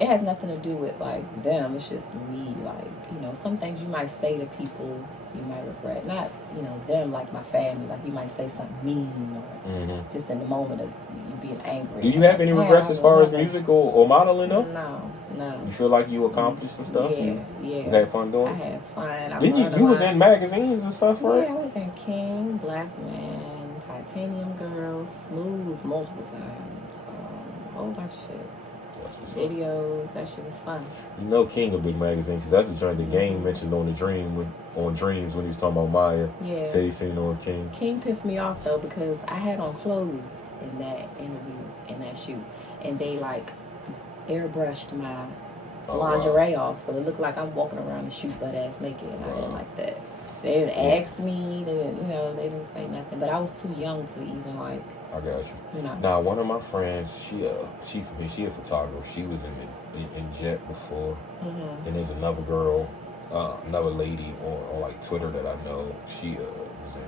It has nothing to do with like them. It's just me. Like, you know, some things you might say to people you might regret. Not, you know, them, like my family. Like you might say something mean or just in the moment of you being angry. Do you have any regrets as far as music or modeling though? No. You feel like you accomplished some stuff? Yeah. You had fun doing it? I had fun. Didn't you was in magazines and stuff, right? Yeah, I was in King, Black Man, Titanium Girl, Smooth multiple times. A whole bunch of shit. Videos, that shit was fun. You know King a big magazine because that's the joint the Game mentioned on Dreams when he was talking about Maya. Yeah. Say he seen on King. King pissed me off though because I had on clothes in that interview, in that shoot, and they like airbrushed my lingerie off, so it looked like I'm walking around the shoot butt ass naked, and I didn't like that. They didn't ask me, they didn't say nothing, but I was too young to even like. I got you. You know. Now, one of my friends, she a photographer. She was in Jet before, and there's another girl, another lady on like Twitter that I know. She was in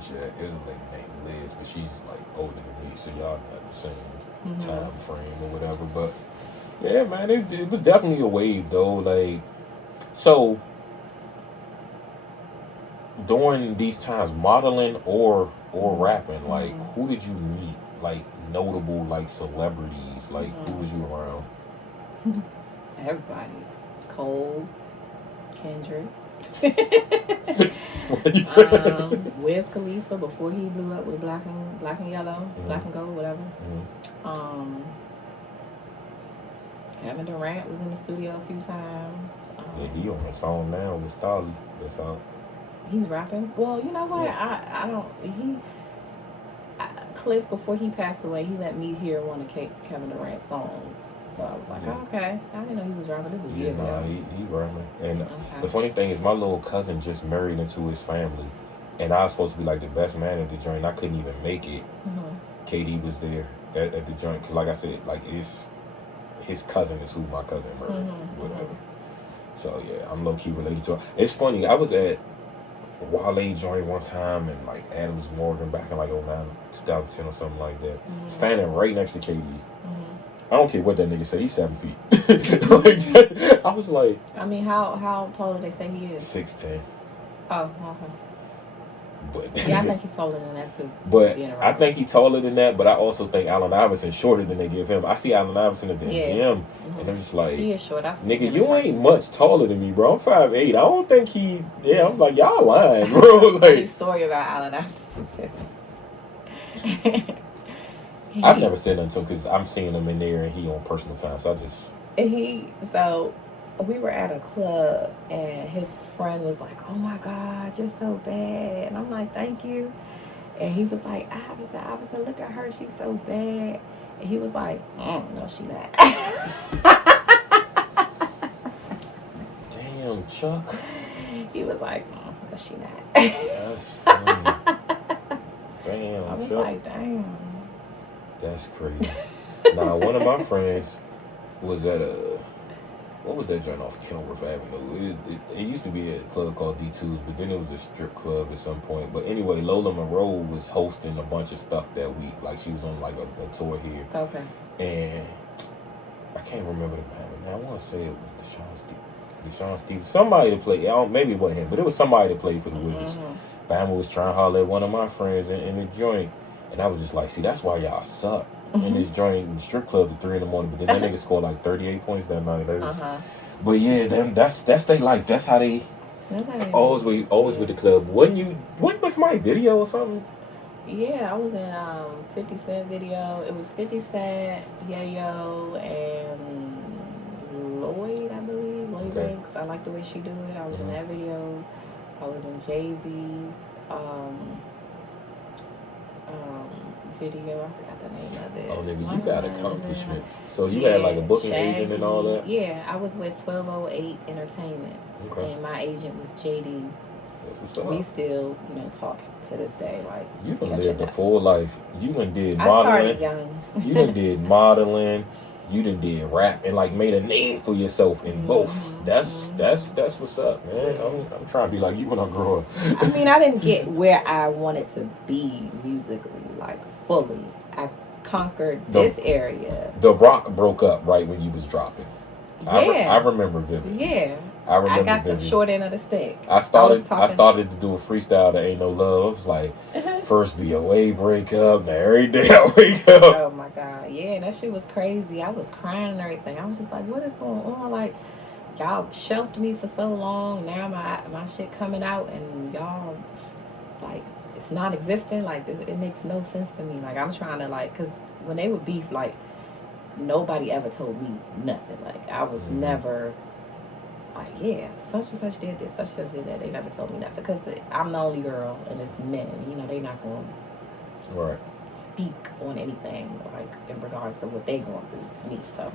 Jet. There's a lady named Liz, but she's like older than me, so y'all not the same time frame or whatever. But yeah, man, it was definitely a wave though. Like, so during these times, modeling or rapping, like who did you meet? Like notable like celebrities? Like who was you around? Everybody. Cole, Kendrick. Wiz Khalifa before he blew up with Black and Yellow, Black and Gold, whatever. Kevin Durant was in the studio a few times. Yeah, he on a song now with Stolly. That's all. He's rapping. Well, you know what? I don't. Cliff, before he passed away, he let me hear one of Kevin Durant's songs. So I was like, okay. I didn't know he was rapping. This was years ago. He rapping. And the funny thing is, my little cousin just married into his family, and I was supposed to be like the best man at the joint. I couldn't even make it. KD was there at the joint because, like I said, like it's his cousin is who my cousin married, whatever. So yeah, I'm low key related to her. It's funny. I was at Wale joint one time and like Adams Morgan back in like 2010 or something like that, standing right next to KD. I don't care what that nigga say, he's 7 feet. I was like, I mean, how tall do they say he is? 6'10". Oh, okay. But yeah, I think he's taller than that too. But I think he's taller than that, but I also think Allen Iverson's shorter than they give him. I see Allen Iverson at the gym, and I'm just like, he is short. Nigga, you ain't much taller than me, bro. I'm 5'8". I don't think he. Yeah, I'm like, y'all lying, bro. Like, funny story about Allen Iverson. I've never said nothing to him because I'm seeing him in there and he on personal time, so I just. So we were at a club and his friend was like, "Oh my God, you're so bad," and I'm like, "Thank you." And he was like, "Iverson, look at her, she's so bad." And he was like, "No, she not." Damn, Chuck. He was like, "No, she not." That's funny. Damn, I was Chuck. like, "Damn." That's crazy. Now, one of my friends was at what was that joint off Kenilworth Avenue? It used to be a club called D2's, but then it was a strip club at some point. But anyway, Lola Monroe was hosting a bunch of stuff that week. Like, she was on, like, a tour here. Okay. And I can't remember the band. Now, I want to say it was the Sean Stevens. Deshaun Stevens, somebody to play. Maybe it wasn't him, but it was somebody to play for the Wizards. Bama was trying to holler at one of my friends in the joint, and I was just like, see, that's why y'all suck in this joint in the strip club at 3 in the morning. But then that nigga scored like 38 points that night. But yeah, that's their life. That's how they always with the club. Wasn't was my video or something? Yeah, I was in 50 Cent video. It was 50 Cent, Yayo, and Lloyd, I believe. Lloyd Banks. I like the way she do it. I was in that video. I was in Jay-Z's video. I forgot the name of it. Oh, nigga, you got accomplishments. So you had like a booking agent and all that? Yeah, I was with 1208 Entertainment. Okay. And my agent was JD. That's what's up. We still, talk to this day. Like, you done lived a full life. You done did modeling. I started young. You done did modeling. You done did rap and like made a name for yourself in both. That's what's up, man. I'm trying to be like you when I grow up. I mean, I didn't get where I wanted to be musically, like fully. I conquered this area. The Rock broke up right when you was dropping. Yeah. I remember vividly. Yeah. I got the short end of the stick. I started to do a freestyle that ain't no love. It was like first BOA breakup, now every day I wake up. Oh my God. Yeah, that shit was crazy. I was crying and everything. I was just like, what is going on? Like, y'all shelved me for so long. Now my shit coming out and y'all like it's non-existent. Like it makes no sense to me. Like I'm trying to like, cause when they would beef, like nobody ever told me nothing. Like I was never like, yeah, such and such did this, such and such did that. They never told me nothing because I'm the only girl and it's men. They not going to speak on anything like in regards to what they going through to me. So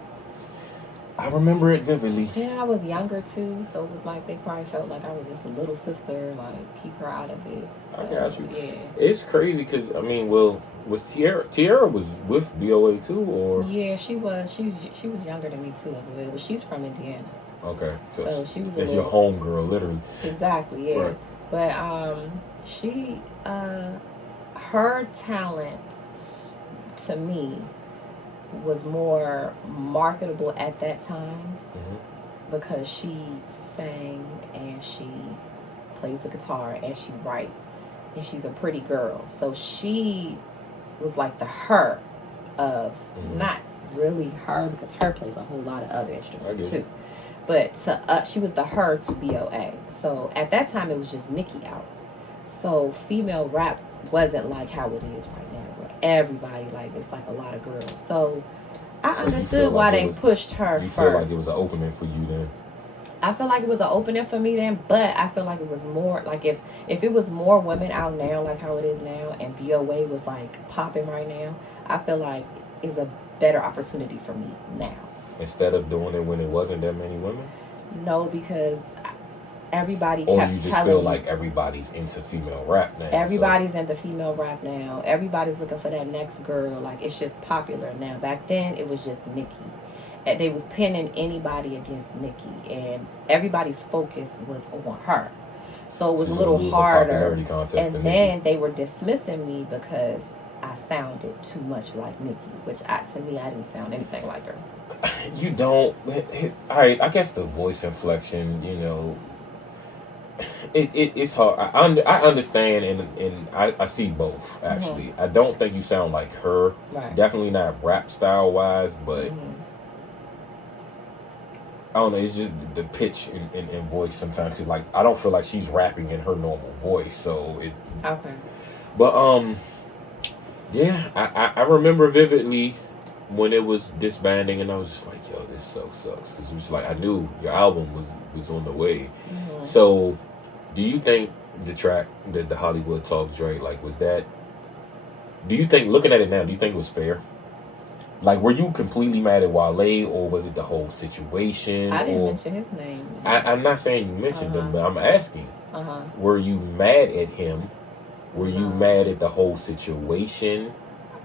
I remember it vividly. Yeah, I was younger too, so it was like they probably felt like I was just a little sister, like keep her out of it. So, I got you. Yeah, it's crazy because I mean, well, was Tiara was with BOA too, or yeah, she was. She was younger than me too as well, but she's from Indiana. Okay, so she was. That's your home girl, literally. Exactly. Yeah, right. But she her talent to me was more marketable at that time because she sang and she plays the guitar and she writes and she's a pretty girl. So she was like the her of not really her because her plays a whole lot of other instruments too. But to she was the her to BOA. So at that time it was just Nicki out. So female rap wasn't like how it is right now where everybody like it's like a lot of girls. So I understood why they pushed her first. You feel like it was an opening for you then? I feel like it was an opening for me then, but I feel like it was more like if it was more women out now like how it is now and BOA was like popping right now, I feel like it's a better opportunity for me now. Instead of doing it when it wasn't that many women? No, because everybody kept telling me. Or you just feel like everybody's into female rap now. Everybody's into female rap now. Everybody's looking for that next girl. Like, it's just popular now. Back then, it was just Nicki. And they was pinning anybody against Nicki. And everybody's focus was on her. So it was a little harder. And then they were dismissing me because I sounded too much like Nicki. Which, to me, I didn't sound anything like her. You don't. I guess the voice inflection, it's hard. I understand and I see both actually. I don't think you sound like her. Right. Definitely not rap style wise, but I don't know. It's just the pitch in voice sometimes. Cause like I don't feel like she's rapping in her normal voice. So it. Okay. But yeah, I remember vividly when it was disbanding, and I was just like, yo, this so sucks. Because it was like, I knew your album was on the way. So, do you think the track that the Hollywood Talk joint, like, was that, do you think, looking at it now, do you think it was fair? Like, were you completely mad at Wale, or was it the whole situation? I didn't mention his name. I'm not saying you mentioned him, but I'm asking. Were you mad at him? Were you mad at the whole situation?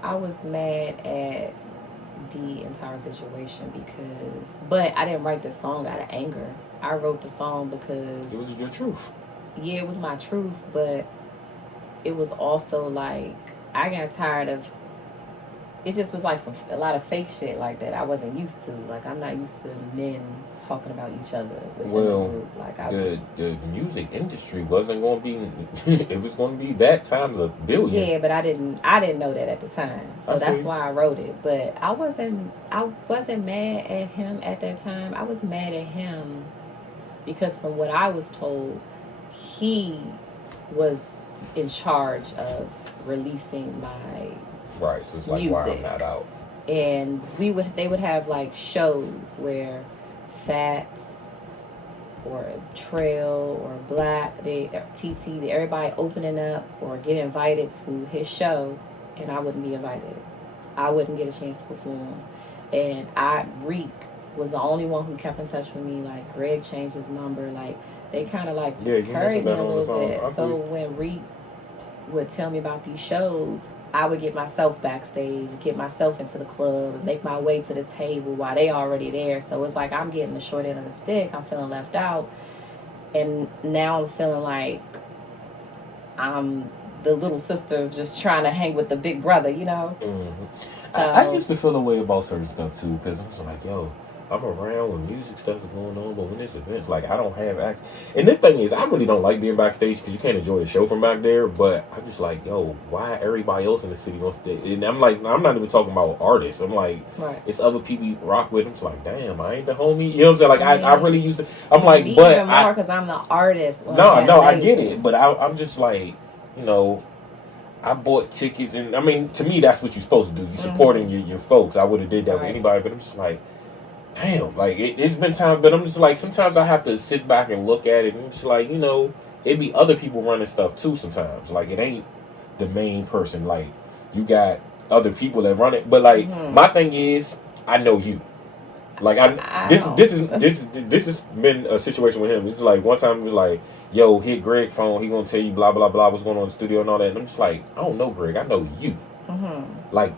I was mad at the entire situation but I didn't write the song out of anger. I wrote the song because it was your truth. Yeah, it was my truth, but it was also like I got tired of it just was like a lot of fake shit like that I wasn't used to. Like I'm not used to men talking about each other within the group. Like the music industry wasn't going to be. It was going to be that times a billion. Yeah, but I didn't know that at the time, so that's why I wrote it. But I wasn't mad at him at that time. I was mad at him because from what I was told, he was in charge of releasing my right. So it's like music. Why I'm not out. And they would have like shows where Fats or Trail or Black, TT, everybody opening up or get invited to his show, and I wouldn't be invited. I wouldn't get a chance to perform. And Reek was the only one who kept in touch with me. Like Greg changed his number. Like they kind of like just carried me a little bit. So when Reek would tell me about these shows, I would get myself backstage, get myself into the club, and make my way to the table while they already there. So it's like I'm getting the short end of the stick. I'm feeling left out. And now I'm feeling like I'm the little sister just trying to hang with the big brother, you know? Mm-hmm. So, I used to feel a way about certain stuff, too, because I was like, yo, I'm around when music stuff is going on, but when there's events, like, I don't have access. And the thing is, I really don't like being backstage because you can't enjoy the show from back there, but I'm just like, yo, why everybody else in the city wants to... And I'm like, I'm not even talking about artists. I'm like, right. It's other people you rock with. I'm just like, damn, I ain't the homie. You know what I'm saying? Like, I really used to... I'm like, me but... even more because I'm the artist. No, I get it, but I'm just like, you know... I bought tickets, and I mean, to me, that's what you're supposed to do. You're supporting your folks. I would have did that with anybody, but I'm just like, damn, like it's been times, but I'm just like, sometimes I have to sit back and look at it, and it's like, you know, it be other people running stuff too sometimes. Like it ain't the main person. Like you got other people that run it, but like my thing is, I know you. Like this has been a situation with him. It's like one time it was like, yo, hit Greg's phone. He gonna tell you blah blah blah what's going on in the studio and all that. And I'm just like, I don't know Greg. I know you. Like,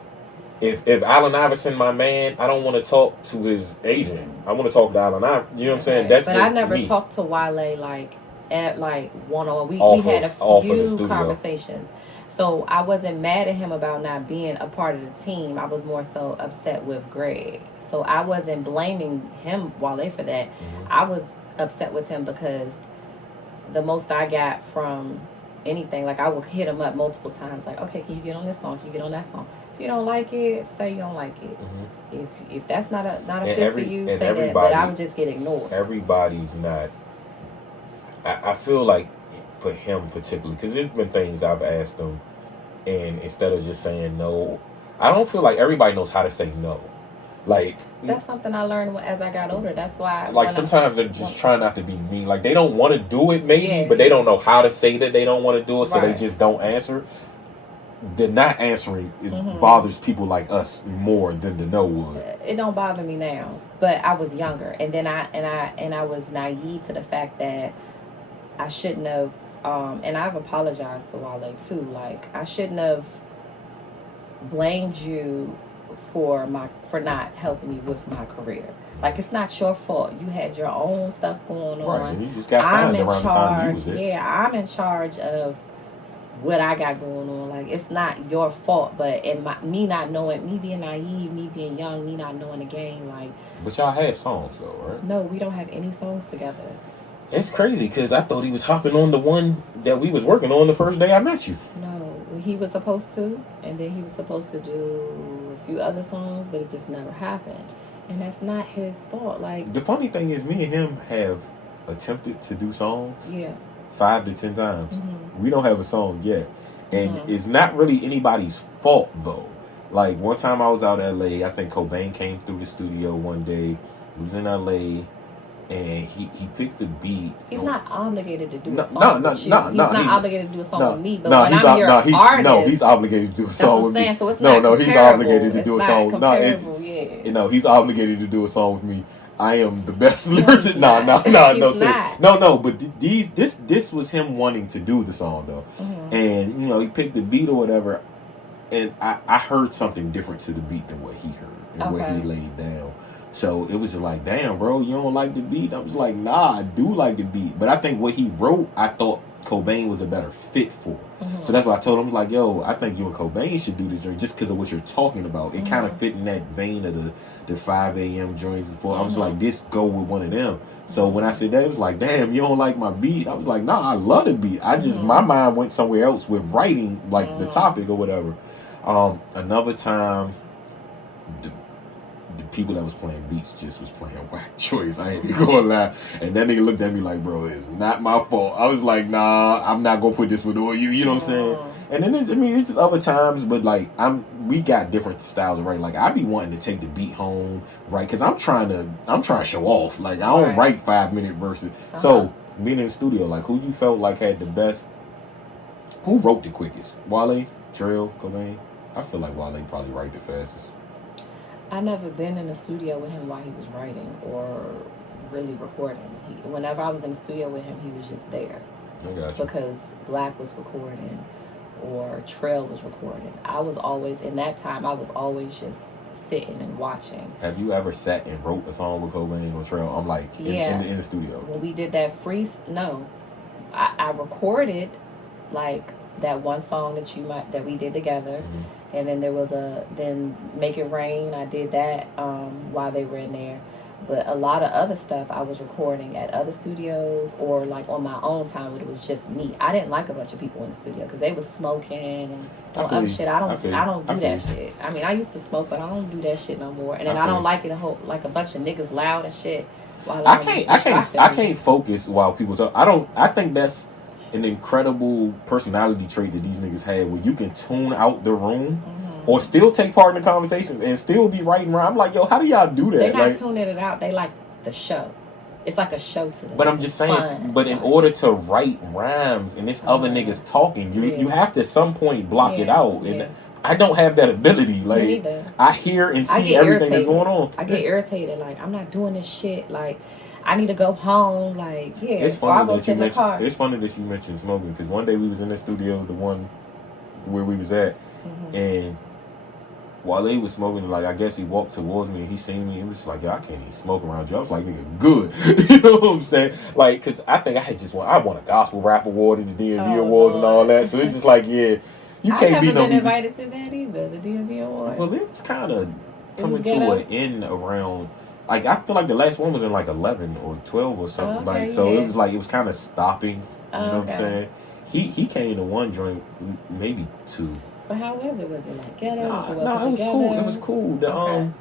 if Allen Iverson, my man, I don't want to talk to his agent. I want to talk to Allen Iverson. You know what I'm saying? That's but just I never me. Talked to Wale like at like one-on-one. We had a few conversations. So I wasn't mad at him about not being a part of the team. I was more so upset with Greg. So I wasn't blaming him, Wale, for that. I was upset with him because the most I got from anything, like I would hit him up multiple times, like, okay, can you get on this song? Can you get on that song? If you don't like it, say you don't like it. If that's not a fit for you, say that. But I would just get ignored. Everybody's not. I feel like for him particularly, because there's been things I've asked him, and instead of just saying no, I don't feel like everybody knows how to say no. Like that's something I learned as I got older. That's why. Like sometimes they're just trying not to be mean. Like they don't want to do it, maybe, but they don't know how to say that they don't want to do it, so they just don't answer. The not answering bothers people like us more than the no would. It don't bother me now, but I was younger, and then I was naive to the fact that I shouldn't have. And I've apologized to Wale too. Like I shouldn't have blamed you for not helping me with my career. Like it's not your fault. You had your own stuff going on. Right, and you just got signed around the time you was there. Yeah, I'm in charge of what I got going on. Like it's not your fault, but me not knowing, me being naive, me being young, me not knowing the game, like. But y'all have songs though, right? No, we don't have any songs together. It's crazy because I thought he was hopping on the one that we was working on the first day I met you. No, he was supposed to, and then he was supposed to do a few other songs, but it just never happened. And that's not his fault. Like the funny thing is, me and him have attempted to do songs. Yeah. 5 to 10 times. We don't have a song yet, and it's not really anybody's fault though. Like one time I was out in LA. I think Cobain came through the studio one day. He was in LA. And he picked the beat. He's not obligated to do a song with you. He's not obligated to do a song with me. But when I'm your artist, he's obligated to do a song with me. So it's not he's obligated to do a song. He's obligated to do a song with me. I am the best lyricist. No. But this was him wanting to do the song though, and he picked the beat or whatever, and I heard something different to the beat than what he heard and what he laid down. So it was like, damn, bro, you don't like the beat? I was like, nah, I do like the beat. But I think what he wrote, I thought Cobain was a better fit for. So that's why I told him, like, yo, I think you and Cobain should do this joint just because of what you're talking about. It kind of fit in that vein of the 5 a.m. joints before. I was like, this go with one of them. So when I said that, it was like, damn, you don't like my beat? I was like, nah, I love the beat. I just, my mind went somewhere else with writing, like, the topic or whatever. Another time, the people that was playing beats just was playing whack choice. I ain't even gonna lie. And that nigga looked at me like, bro, it's not my fault. I was like, nah, I'm not gonna put this with all you. You know what I'm saying? And then it's just other times, but like we got different styles of writing. Like I be wanting to take the beat home, right? Because I'm trying to show off. Like I don't write 5-minute verses. So being in the studio, like who you felt like had the best? Who wrote the quickest? Wale, Trail, Cobain? I feel like Wale probably write the fastest. I never been in the studio with him while he was writing or really recording. Whenever I was in the studio with him, he was just there. I got you. Because Black was recording or Trail was recording. I was always, in that time, I was always just sitting and watching. Have you ever sat and wrote a song with Cobain or Trail? I'm like, in the studio. When we did that no. I recorded, like, that one song that we did together. And then there was then Make It Rain. I did that while they were in there. But a lot of other stuff I was recording at other studios or like on my own time when it was just me. I didn't like a bunch of people in the studio because they was smoking and doing other shit. I don't do that shit. I mean, I used to smoke, but I don't do that shit no more. And then I don't like it like a bunch of niggas loud and shit. I can't focus while people talk. I think that's an incredible personality trait that these niggas have where you can tune out the room or still take part in the conversations and still be writing around. I'm like, yo, how do y'all do that? They're not tuning it out. They like the show. It's like a show to them. But I'm just saying, in order to write rhymes and this other niggas talking, you have to at some point block it out. And I don't have that ability. Like, I hear and see everything that's going on. I get irritated. Like, I'm not doing this shit. Like, I need to go home. Like, it's funny that you mentioned. It's funny that you mentioned smoking because one day we was in the studio, the one where we was at, and Wale was smoking. Like, I guess he walked towards me and he seen me. He was like, "Yo, I can't even smoke around you." I was like, "Nigga, good." You know what I'm saying? Like, cause I think I won a gospel rap award in the DMV awards and all that. So it's just like, you can't be no. I've never been invited to that either. The DMV award. Well, it's kind of coming to an end around. Like, I feel like the last one was in, like, 11 or 12 or something. It was kind of stopping. You know what I'm saying? He came to one joint, maybe two. But how was it? Was it, like, ghetto? No, it was cool. It was cool.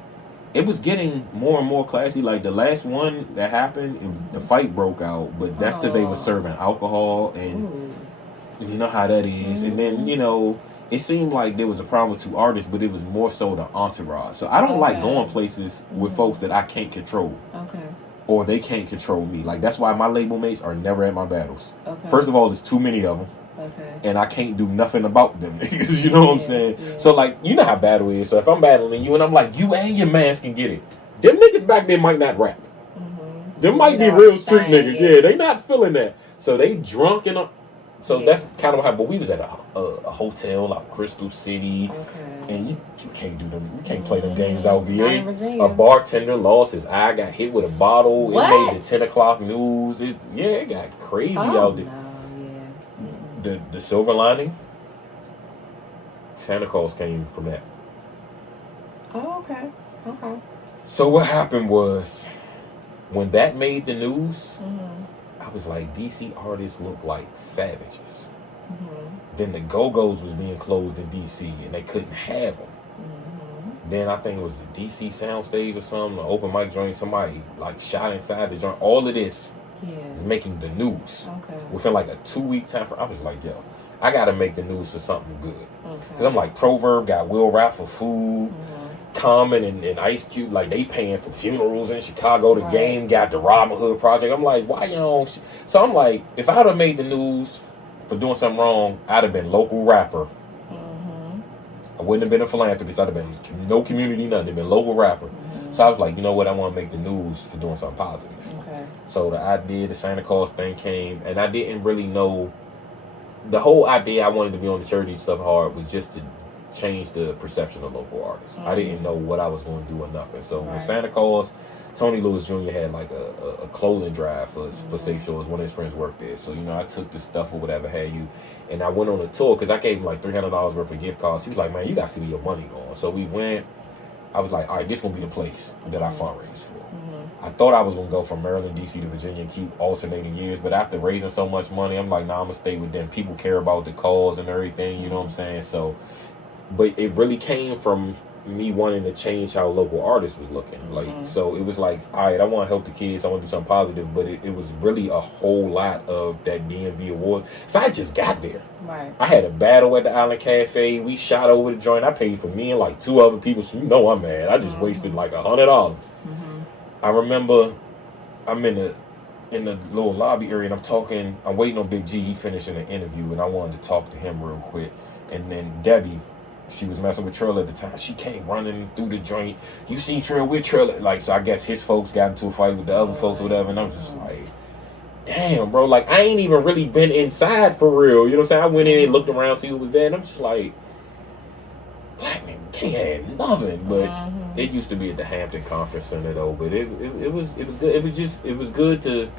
It was getting more and more classy. Like, the last one that happened, the fight broke out. But that's because they were serving alcohol. And you know how that is. And then, it seemed like there was a problem with two artists, but it was more so the entourage. So I don't like going places with folks that I can't control. Okay. Or they can't control me. Like, that's why my label mates are never at my battles. Okay. First of all, there's too many of them. Okay. And I can't do nothing about them niggas. You know what I'm saying? Yeah. So, like, you know how battle is. So if I'm battling you and I'm like, you and your mans can get it. Them niggas back there might not rap. Them might be real street niggas. Yeah, they not feeling that. So they drunk and so that's kind of how. But we was at a hotel like Crystal City, and you can't do them. You can't play them games out VA. A bartender lost his eye, got hit with a bottle. What? It made the 10 o'clock news. It got crazy out there. No, yeah. The silver lining. Santa Claus came from that. Oh, okay. Okay. So what happened was when that made the news. I was like, DC artists look like savages. Then the Go-Go's was being closed in DC and they couldn't have them. Then I think it was the DC soundstage or something, an open mic joint, somebody like shot inside the joint. All of this is making the news. Within like a 2-week time frame, I was like, yo, I gotta make the news for something good. Because I'm like, Proverb got Will Rap for food. Common and Ice Cube, like, they paying for funerals in Chicago. The Game got the Robin Hood Project. I'm like, why y'all? So I'm like, if I'd have made the news for doing something wrong, I'd have been local rapper. I wouldn't have been a philanthropist. I'd have been no community, nothing. I'd been local rapper. So I was like, you know what? I want to make the news for doing something positive. So the idea, the Santa Claus thing came, and I didn't really know. The whole idea I wanted to be on the charity stuff hard was just to change the perception of local artists. I didn't know what I was going to do or nothing. So when Santa Claus, Tony Lewis Jr. had like a clothing drive for Safe Shores. One of his friends worked there. So, I took the stuff or whatever had you. And I went on a tour because I gave him like $300 worth of gift cards. He was like, man, you got to see where your money going. So we went. I was like, all right, this is going to be the place that I fundraise for. I thought I was going to go from Maryland, D.C. to Virginia and keep alternating years. But after raising so much money, I'm like, nah, I'm going to stay with them. People care about the cause and everything, you know what I'm saying? So, but it really came from me wanting to change how local artists was looking. Like, so it was like, all right, I want to help the kids. I want to do something positive. But it was really a whole lot of that DMV award. So I just got there. Right. I had a battle at the Island Cafe. We shot over the joint. I paid for me and like 2 other people. So I'm mad. I just wasted like $100. I remember I'm in the little lobby area and I'm waiting on Big G. He finishing an interview and I wanted to talk to him real quick. And then Debbie, she was messing with Trill at the time. She came running through the joint. You seen Trill with Trill? Like, so I guess his folks got into a fight with the other folks or whatever. And I was just like, damn, bro. Like, I ain't even really been inside for real. You know what I'm saying? I went in and looked around, see who was there. And I'm just like, black man can't have nothing. But it used to be at the Hampton Conference Center, though. But it was good. It was good to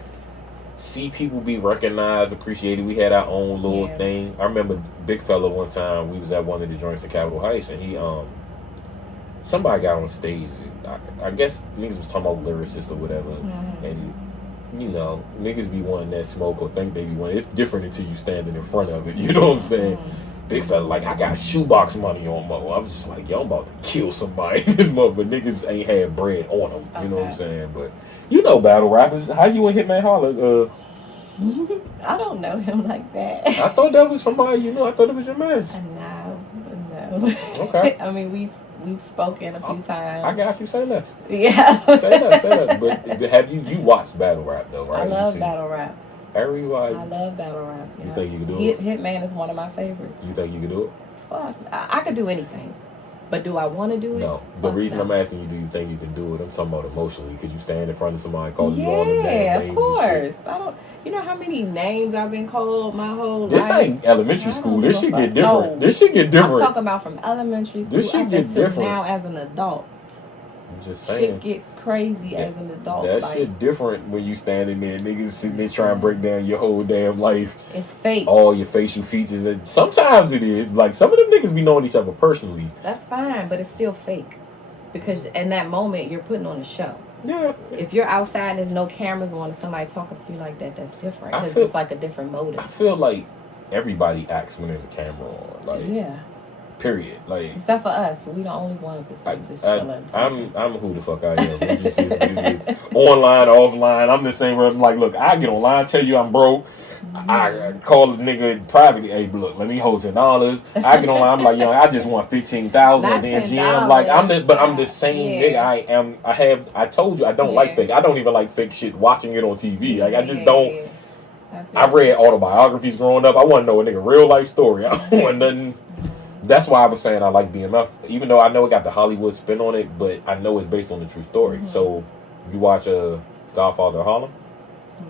see people be recognized, appreciated. We had our own little thing. I remember Big Fella one time, we was at one of the joints at Capitol Heights, and he somebody got on stage. I guess niggas was talking about lyricists or whatever, and niggas be wanting that smoke or think they be wanting. It's different until you standing in front of it. You know what I'm saying? Big Fella like, I got shoebox money on Mo. I was just like, yo, I'm about to kill somebody. This mother, but niggas ain't had bread on them. You know what I'm saying? But battle rappers. How you and Hitman Holler? I don't know him like that. I thought that was somebody I thought it was your man. No. Okay. I mean, we've spoken a few times. I got you. Say less. Yeah. Say less. But have you watched battle rap though, right? I love battle rap. Everybody. I love battle rap. You think you can do it? Hitman is one of my favorites. You think you can do it? Fuck, I could do anything. But do I want to do it? No. The reason I'm asking you, do you think you can do it? I'm talking about emotionally. Could you stand in front of somebody calling you all the bad names? Yeah, of course. I don't. You know how many names I've been called my whole life? This ain't elementary school. This shit get different. This shit get different. I'm talking about from elementary school. This shit get different now as an adult. I'm just saying. Shit gets crazy as an adult. That shit different when you standing there. Niggas sitting there trying to break down your whole damn life. It's fake. All your facial features. And sometimes it is. Like, some of them niggas be knowing each other personally. That's fine, but it's still fake. Because in that moment, you're putting on a show. Yeah. If you're outside and there's no cameras on and somebody talking to you like that, that's different. Because it's like a different motive. I feel like everybody acts when there's a camera on. Like, yeah. Period. Like, except for us, we the only ones that's like just chilling. I'm who the fuck I am. We just online, offline. I'm the same. I'm like, look, I get online, tell you I'm broke. I call the nigga privately. Hey, look, let me hold $10. I get online. I'm like, I just want 15,000 at the MGM. Like, I'm the same nigga. I told you I don't like fake. I don't even like fake shit. Watching it on TV, like I just don't. I read autobiographies growing up. I want to know a nigga real life story. I don't want nothing. That's why I was saying I like BMF, even though I know it got the Hollywood spin on it, but I know it's based on the true story. So, you watch Godfather of Harlem?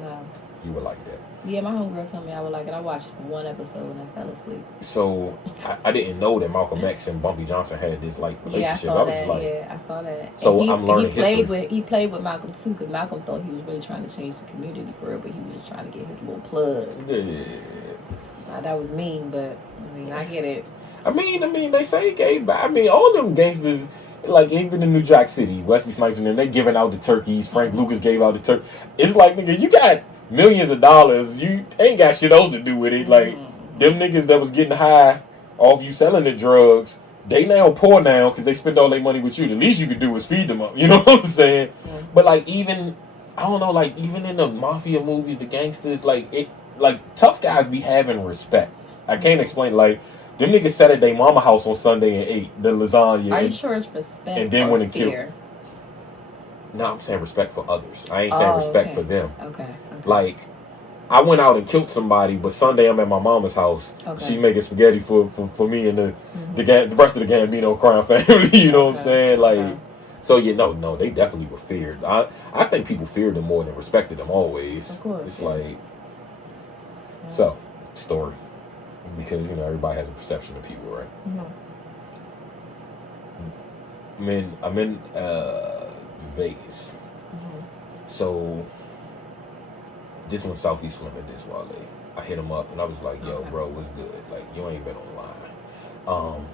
No. You would like that. Yeah, my homegirl told me I would like it. I watched one episode and I fell asleep. So, I didn't know that Malcolm X and Bumpy Johnson had this relationship. Yeah, I saw that. I saw that. So, I'm learning history. He played with Malcolm too, because Malcolm thought he was really trying to change the community for real, but he was just trying to get his little plug. Yeah. Now, that was mean, but I get it. I mean, they say gay, but all them gangsters, like even in New Jack City, Wesley Snipes and them, they giving out the turkeys. Frank Lucas gave out the turkey. It's like, nigga, you got millions of dollars, you ain't got shit else to do with it. Like, them niggas that was getting high off you selling the drugs, they now poor now because they spent all their money with you. The least you could do is feed them up. You know what I'm saying? But like, even I don't know, like even in the mafia movies, the gangsters, like tough guys be having respect. I can't explain. Like, them niggas sat at their mama house on Sunday and ate the lasagna. Are you sure it's respect and then or went and fear? killed. No, I'm saying respect for others. I ain't saying respect for them. Okay. Like, I went out and killed somebody, but Sunday I'm at my mama's house. Okay. She's making spaghetti for me and the rest of the Gambino crime family. You know what I'm saying? Like, so no, they definitely were feared. I think people feared them more than respected them always. Of course. It's like, so, story. Because, everybody has a perception of people, right? I'm in Vegas. So this one Southeast Slim at this Wale. I hit him up and I was like, yo, bro, what's good? Like, you ain't been online.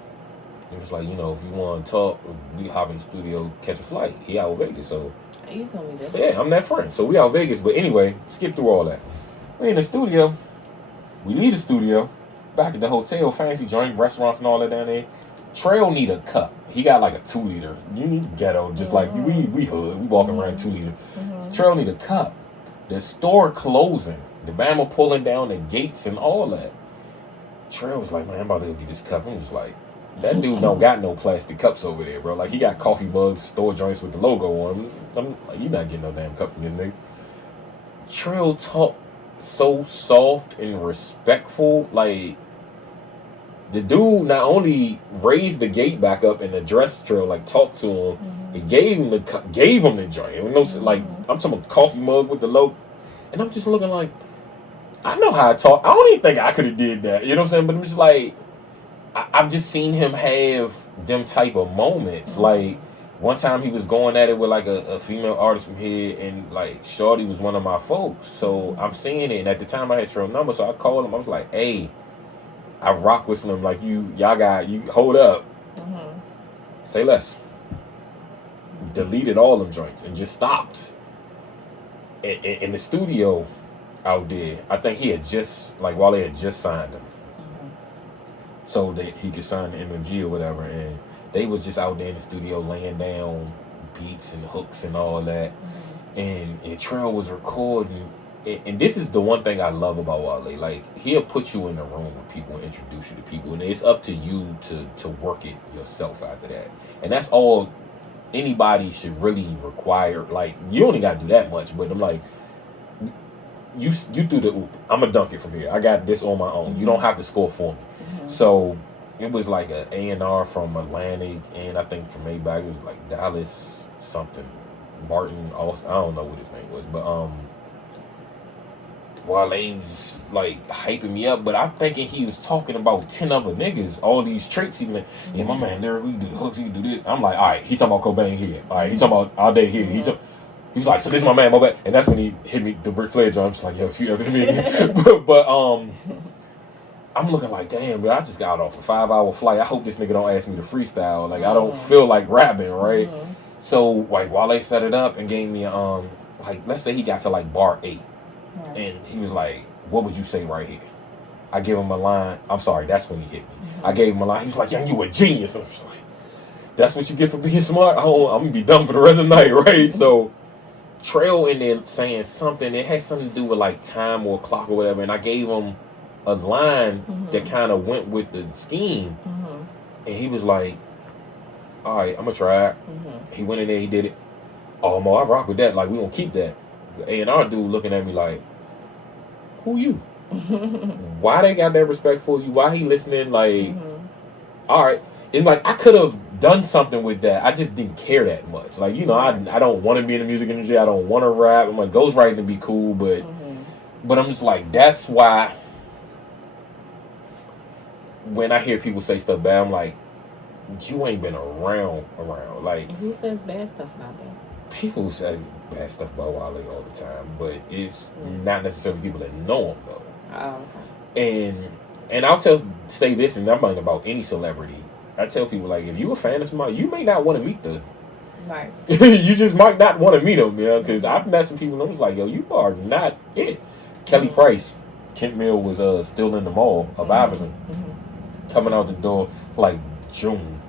He was like, you know, if you want to talk, we hop in the studio, catch a flight. He out Vegas, so. You told me this. Yeah, I'm that friend. So we out Vegas. But anyway, skip through all that. We in the studio. We leave the studio. Back at the hotel, fancy joint, restaurants and all that down there. Trail need a cup. He got like a 2-liter. You need ghetto, just like we hood. We walking around 2-liter. So Trail need a cup. The store closing. The Bama pulling down the gates and all that. Trail was like, man, I'm about to go get this cup. I'm just like, that dude don't got no plastic cups over there, bro. Like, he got coffee mugs, store joints with the logo on them. I'm like, you not getting no damn cup from this nigga. Trail talk so soft and respectful. Like, the dude not only raised the gate back up and addressed Trail, like, talked to him, he gave him the joint. You know, like, I'm talking about coffee mug with the logo. And I'm just looking like, I know how I talk. I don't even think I could have did that. You know what I'm saying? But I'm just like, I've just seen him have them type of moments. Like, one time he was going at it with like a female artist from here, and like Shorty was one of my folks. So I'm seeing it, and at the time I had Trail number, so I called him. I was like, hey, I rock with Slim. Like, you hold up. Say less. Deleted all them joints and just stopped. In the studio out there, I think he had just, like, Wale had just signed him. So that he could sign the MMG or whatever, and they was just out there in the studio laying down beats and hooks and all that. And Trail was recording, and this is the one thing I love about Wale. Like, he'll put you in the room with people and introduce you to people, and it's up to you to work it yourself after that. And that's all anybody should really require. Like, you only got to do that much, but I'm like, you do the oop. I'm going to dunk it from here. I got this on my own. You don't have to score for me. So it was like an A&R from Atlantic, and I think from Maybach, it was like Dallas something, Martin Austin, I don't know what his name was, but Wale was like hyping me up, but I'm thinking he was talking about 10 other niggas, all these traits. He was like, yeah, my man there, we can do the hooks, he can do this. I'm like, all right, he talking about Cobain here, all right, he talking about All Day here, he was like, so this is my man, my bad. And that's when he hit me the Ric Flair drum. I'm just like, yo, if you ever hit me again. but I'm looking like, damn, bro, I just got off a 5-hour flight. I hope this nigga don't ask me to freestyle. Like, I don't feel like rapping, right? So, like, Wale set it up and gave me, like, let's say he got to, like, bar 8. And he was like, what would you say right here? I give him a line. I'm sorry, that's when he hit me. I gave him a line. He was like, young, you a genius. I'm just like, that's what you get for being smart? I'm going to be dumb for the rest of the night, right? So, Trail in there saying something. It had something to do with, like, time or clock or whatever. And I gave him a line that kind of went with the scheme, and he was like, all right, I'm gonna try it. He went in there, he did it. Oh, Mo, I rock with that. Like, we gonna keep that. The A&R dude looking at me like, who you? Why they got that respect for you? Why he listening? Like, all right. And like, I could have done something with that. I just didn't care that much. Like, you know, I don't want to be in the music industry. I don't want to rap. I'm like, ghostwriting to be cool, but I'm just like, that's why when I hear people say stuff bad, I'm like, you ain't been around. Like, who says bad stuff about them? People say bad stuff about Wale all the time, but it's not necessarily people that know him though. Oh, okay. And I'll say this, and I'm not about any celebrity. I tell people, like, if you a fan of somebody, you may not want to meet them. Right. You just might not want to meet them, you know, because I've met some people and I was like, yo, you are not it. Kelly Price, Kent Mill was still in the mall of Iverson. Coming out the door like June.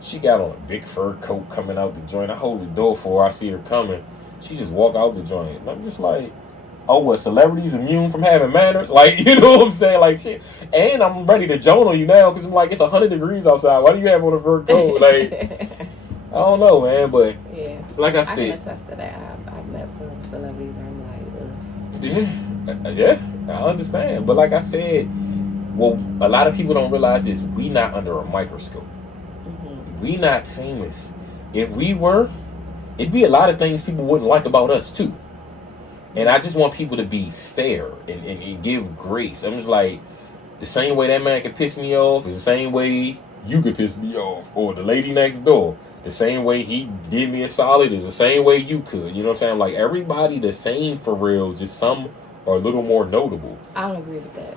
She got on a big fur coat coming out the joint. I hold the door for her. I see her coming. She just walk out the joint. And I'm just like, oh, what, celebrities immune from having manners? Like, you know what I'm saying? Like, shit. And I'm ready to joan on you now because I'm like, it's 100 degrees outside. Why do you have on a fur coat? Like, I don't know, man. But, yeah, like I said. said. I can attest to that. I've met some celebrities where I'm like, ugh. Yeah, I understand. But like I said, well, a lot of people don't realize is we not under a microscope. We not famous. If we were, it'd be a lot of things people wouldn't like about us too. And I just want people to be fair and give grace. I'm just like, the same way that man can piss me off is the same way you could piss me off. Or the lady next door, the same way he did me a solid is the same way you could. You know what I'm saying? Like, everybody the same for real, just some are a little more notable. I don't agree with that.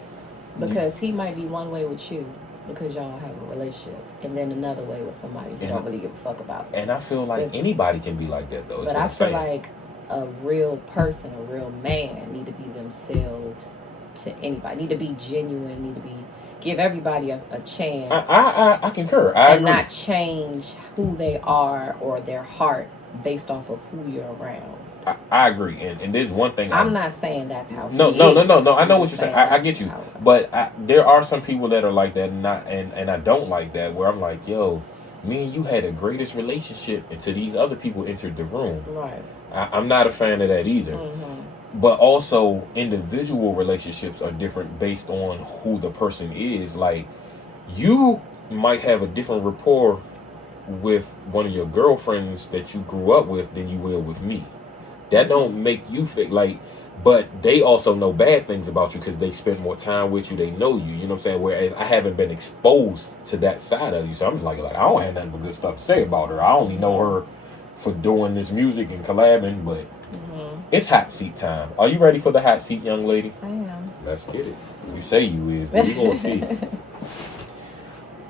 Because he might be one way with you because y'all have a relationship, and then another way with somebody you don't really give a fuck about. And I feel like anybody can be like that, though. But I feel like a real person, a real man, need to be themselves to anybody. Need to be genuine. Need to be give everybody a chance. I concur. I agree. Not change who they are or their heart based off of who you're around. I agree, and there's one thing. I'm not saying that's how. No. I know what you're saying. I get you, but there are some people that are like that, and I don't like that. Where I'm like, yo, me and you had the greatest relationship until these other people entered the room. Right. I'm not a fan of that either. Mm-hmm. But also, individual relationships are different based on who the person is. Like, you might have a different rapport with one of your girlfriends that you grew up with than you will with me. That don't make you feel like, but they also know bad things about you because they spent more time with you. They know you. You know what I'm saying? Whereas I haven't been exposed to that side of you, so I'm just like I don't have nothing but good stuff to say about her. I only know her for doing this music and collabing, but it's hot seat time. Are you ready for the hot seat, young lady? I am. Let's get it. You say you is, but we're gonna see.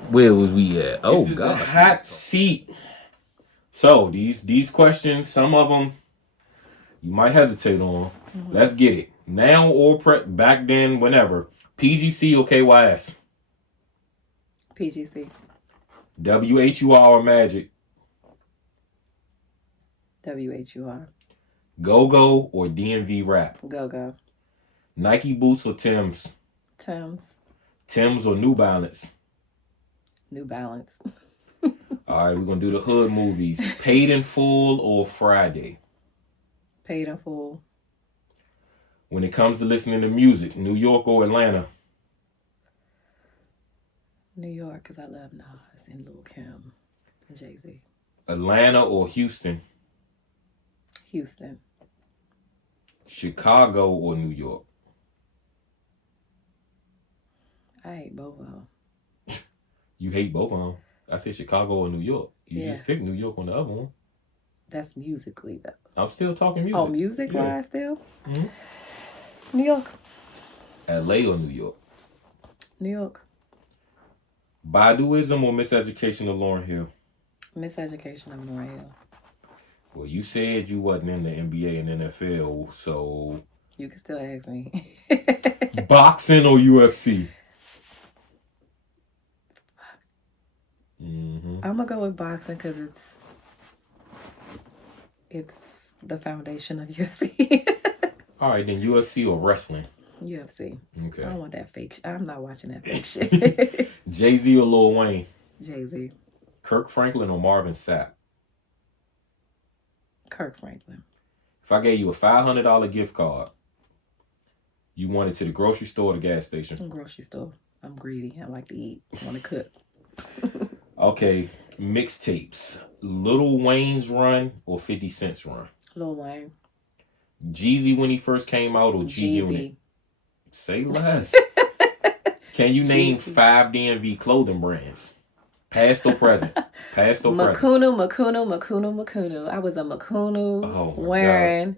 Where was we at? Oh God, hot seat. So these questions, some of them you might hesitate on. Let's get it. Now or back then, whenever. PGC or KYS? PGC. WHUR or Magic? WHUR. Go-Go or DMV Rap? Go-Go. Nike boots or Timbs? Timbs. Timbs or New Balance? New Balance. All right, we're going to do the hood movies. Paid in Full or Friday? Paid in Full. When it comes to listening to music, New York or Atlanta? New York, because I love Nas and Lil Kim and Jay-Z. Atlanta or Houston? Houston. Chicago or New York? I hate both of them. You hate both of them. I said Chicago or New York. You just picked New York on the other one. That's musically, though. I'm still talking music. Oh, music-wise still? Mm-hmm. New York. LA or New York? New York. Baduism or Miseducation of Lauryn Hill? Miseducation of Lauryn Hill. Well, you said you wasn't in the NBA and NFL, so... You can still ask me. Boxing or UFC? I'm going to go with boxing because it's the foundation of UFC. All right, then UFC or wrestling? UFC. Okay. I don't want that fake shit. I'm not watching that fake shit. Jay-Z or Lil Wayne? Jay-Z. Kirk Franklin or Marvin Sapp? Kirk Franklin. If I gave you a $500 gift card, you want it to the grocery store or the gas station? Grocery store. I'm greedy. I like to eat. I want to cook. Okay, mixtapes. Lil Wayne's run or 50 Cent's run? Lil Wayne. Jeezy when he first came out or G-Unit? Say less. Can you name 5 DMV clothing brands? Past or present? Past or present? Makunu. I was a Makunu wearing.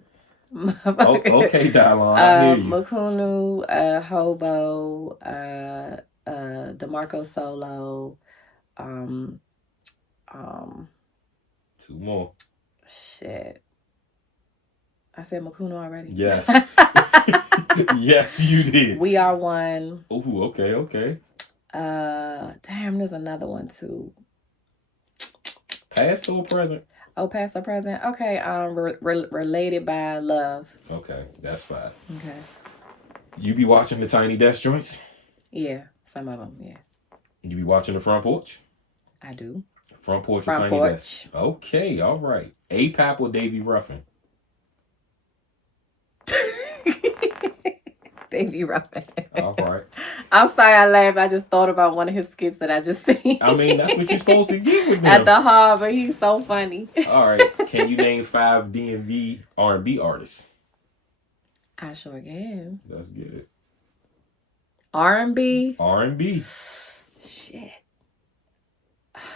Okay, Dylon, I hear you. Makunu, Hobo, DeMarco Solo. 2 more. Shit. I said Makunu already? Yes. Yes, you did. We Are One. Ooh, okay. Damn, there's another one too. Past or present? Oh, past or present? Okay, Related by Love. Okay, that's 5. Okay. You be watching the Tiny Desk joints? Yeah, some of them, yeah. You be watching the Front Porch? I do. Front Porch or Tiny Desk? Okay, all right. APAP or Davy Ruffin? Davy Ruffin. All right. I'm sorry I laughed. I just thought about one of his skits that I just seen. I mean, that's what you're supposed to get with him. At the harbor, he's so funny. All right. Can you name 5 DMV R&B artists? I sure can. Let's get it. R&B? R&B. Shit.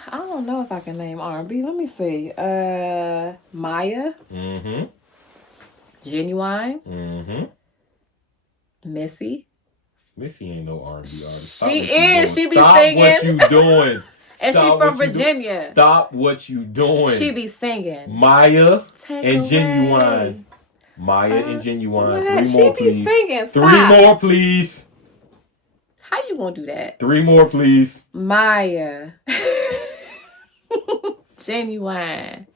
I don't know if I can name R&B. Let me see. Maya. Mm-hmm. Genuine. Mm-hmm. Missy. Missy ain't no R&B artist. She is. She be singing. Stop what you doing. And she from Virginia. Stop what you doing. She be singing. Maya Take and away. Genuine. Maya and Genuine. What? 3 more, she be please. singing. Stop. 3 more, please. How you gonna do that? 3 more, please. Maya. Genuine.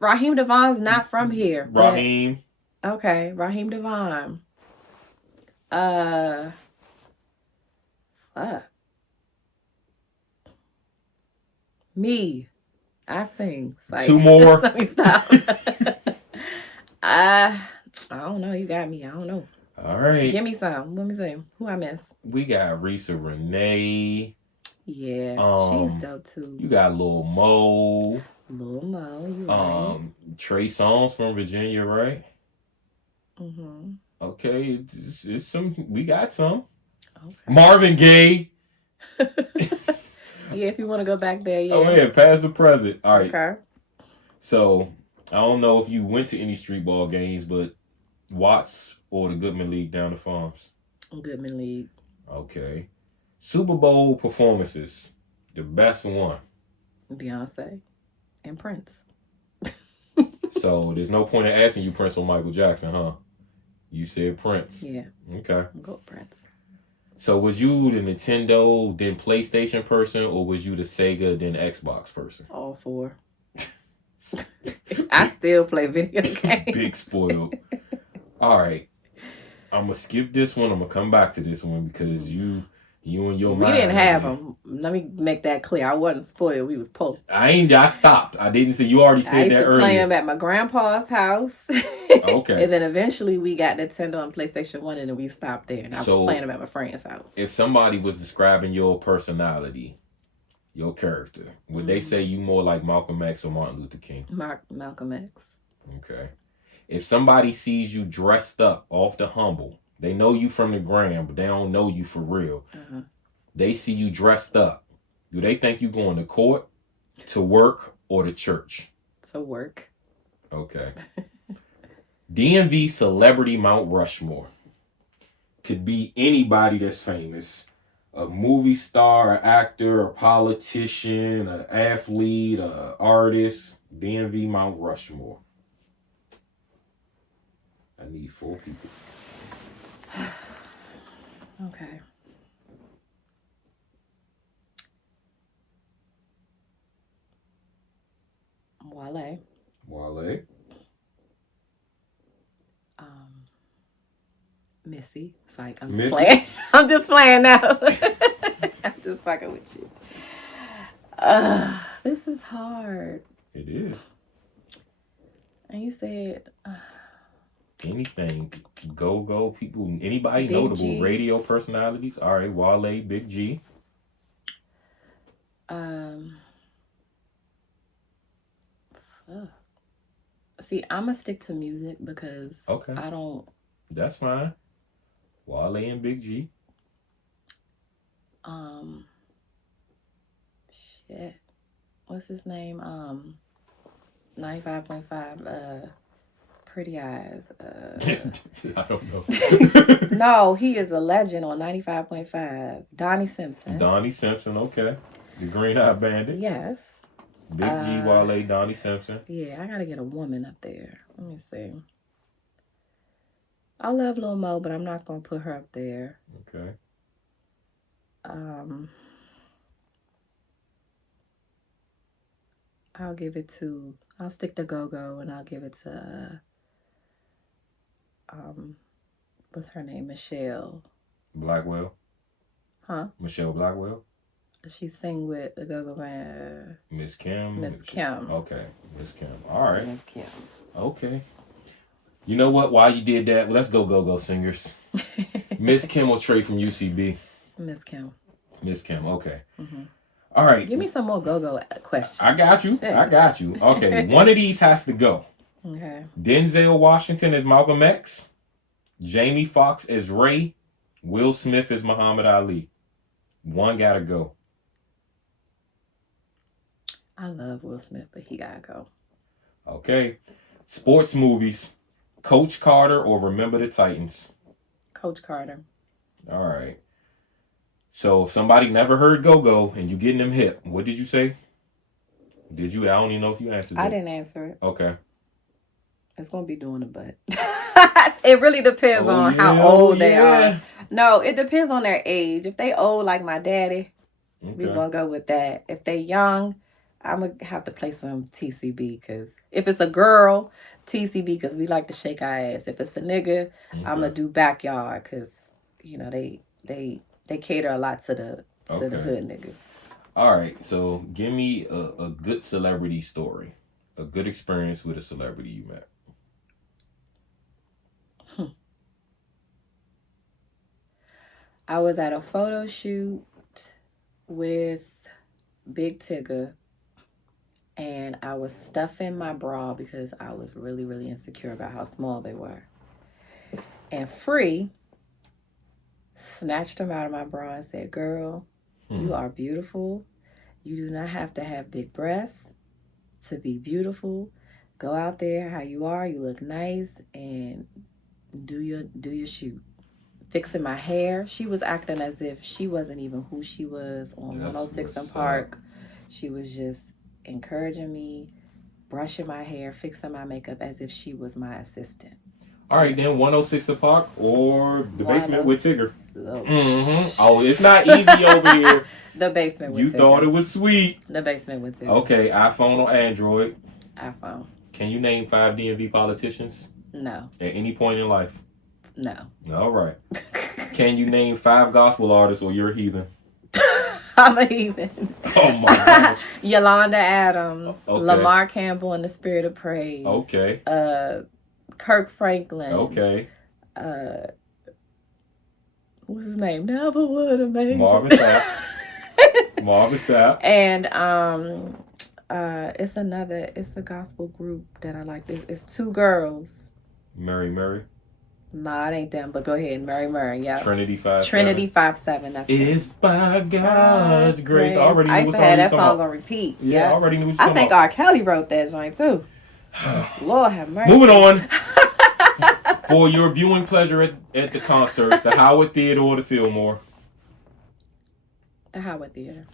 Raheem Devon's not from here. Raheem. Okay, Raheem Devon. Me. I sing. Like, 2 more. Let me stop. I don't know. You got me. I don't know. All right. Give me some. Let me see. Who I miss? We got Risa Renee. Yeah, she's dope too. You got Lil Mo. Lil Mo, you right. Trey Songz from Virginia, right? Mm-hmm. Okay, it's some. We got some. Okay. Marvin Gaye. Yeah, if you want to go back there, yeah. Oh yeah, past the present. All right. Okay. So I don't know if you went to any street ball games, but Watts or the Goodman League down the farms. Goodman League. Okay. Super Bowl performances. The best one. Beyonce and Prince. So there's no point in asking you Prince or Michael Jackson, huh? You said Prince. Yeah. Okay. Go Prince. So was you the Nintendo, then PlayStation person, or was you the Sega, then Xbox person? All 4. I still play video games. Big spoiled. All right. I'm going to skip this one. I'm going to come back to this one because you and your mind. We didn't have them. Let me make that clear. I wasn't spoiled. We was poor. I stopped. I didn't say, you already said that earlier. I used to play them at my grandpa's house. Okay. And then eventually we got Nintendo and PlayStation 1 and then we stopped there. And I was playing them at my friend's house. If somebody was describing your personality, your character, would they say you more like Malcolm X or Martin Luther King? Malcolm X. Okay. If somebody sees you dressed up off the humble, they know you from the gram, but they don't know you for real. Uh-huh. They see you dressed up. Do they think you going to court, to work, or to church? To work. Okay. DMV celebrity Mount Rushmore. Could be anybody that's famous. A movie star, an actor, a politician, an athlete, an artist. DMV Mount Rushmore. I need 4 people. Okay. Wale. Missy. It's like, I'm just playing. I'm just playing now. I'm just fucking with you. This is hard. It is. And you said... anything. Go people. Anybody Big notable. G. Radio personalities. All right. Wale, Big G. See, I'm going to stick to music because I don't... That's fine. Wale and Big G. Shit. What's his name? 95.5. Pretty Eyes. I don't know. No, he is a legend on 95.5. Donnie Simpson. Donnie Simpson, okay. The Green Eye Bandit. Yes. Big G, Wale, Donnie Simpson. Yeah, I gotta get a woman up there. Let me see. I love Lil Mo, but I'm not gonna put her up there. Okay. I'll stick to Go-Go and I'll give it to what's her name? Michelle Blackwell. Huh? Michelle Blackwell. She sang with the Go-Go Band. Miss Kim. Miss Kim. Okay, Miss Kim. All right. Miss Kim. Okay. You know what? While you did that, let's go singers. Miss Kim or Trey from UCB? Miss Kim. Miss Kim. Okay. Mm-hmm. All right. Give me some more go-go questions. I got you. Shit. I got you. Okay. One of these has to go. Okay. Denzel Washington as Malcolm X. Jamie Foxx as Ray. Will Smith as Muhammad Ali. One gotta go. I love Will Smith, but he gotta go. Okay. Sports movies. Coach Carter or Remember the Titans? Coach Carter. All right. So if somebody never heard Go-Go and you getting them hip, what did you say? Did you? I don't even know if you answered that. I didn't answer it. Okay. It's gonna be doing it, but it really depends on how old they are. No, it depends on their age. If they old like my daddy, we're gonna go with that. If they young, I'm gonna have to play some TCB, because if it's a girl, TCB, because we like to shake our ass. If it's a nigga, I'm gonna do Backyard, because you know they cater a lot to the hood niggas. All right, so give me a good celebrity story, a good experience with a celebrity you met. I was at a photo shoot with Big Tigger, and I was stuffing my bra because I was really, really insecure about how small they were. And Free snatched them out of my bra and said, "Girl, you are beautiful. You do not have to have big breasts to be beautiful. Go out there how you are. You look nice, and do your shoot." Fixing my hair. She was acting as if she wasn't even who she was on 106 and Park. She was just encouraging me, brushing my hair, fixing my makeup as if she was my assistant. All right, then 106 and Park or The Basement with Tigger. Oh, it's not easy over here. The Basement with Tigger. You thought it was sweet. The Basement with Tigger. Okay, iPhone or Android? iPhone. Can you name 5 DMV politicians? No. At any point in life? No. All right. Can you name 5 gospel artists or you're a heathen? I'm a heathen. Oh my gosh. Yolanda Adams. Okay. Lamar Campbell and the Spirit of Praise. Okay. Kirk Franklin. Okay. What's his name? Never would have made Marvin Sapp. Marvin Sapp. And it's a gospel group that I like. It's 2 girls. Mary. Nah, it ain't them, but go ahead. Mary, yeah. Trinity 5-7. Trinity 5-7, that's It's by God's grace. I already knew I used to have that song on repeat. Yeah, I already knew what you I think R. Kelly wrote that joint too. Lord have mercy. Moving on. For your viewing pleasure at the concerts, the Howard Theater or the Fillmore? The Howard Theater.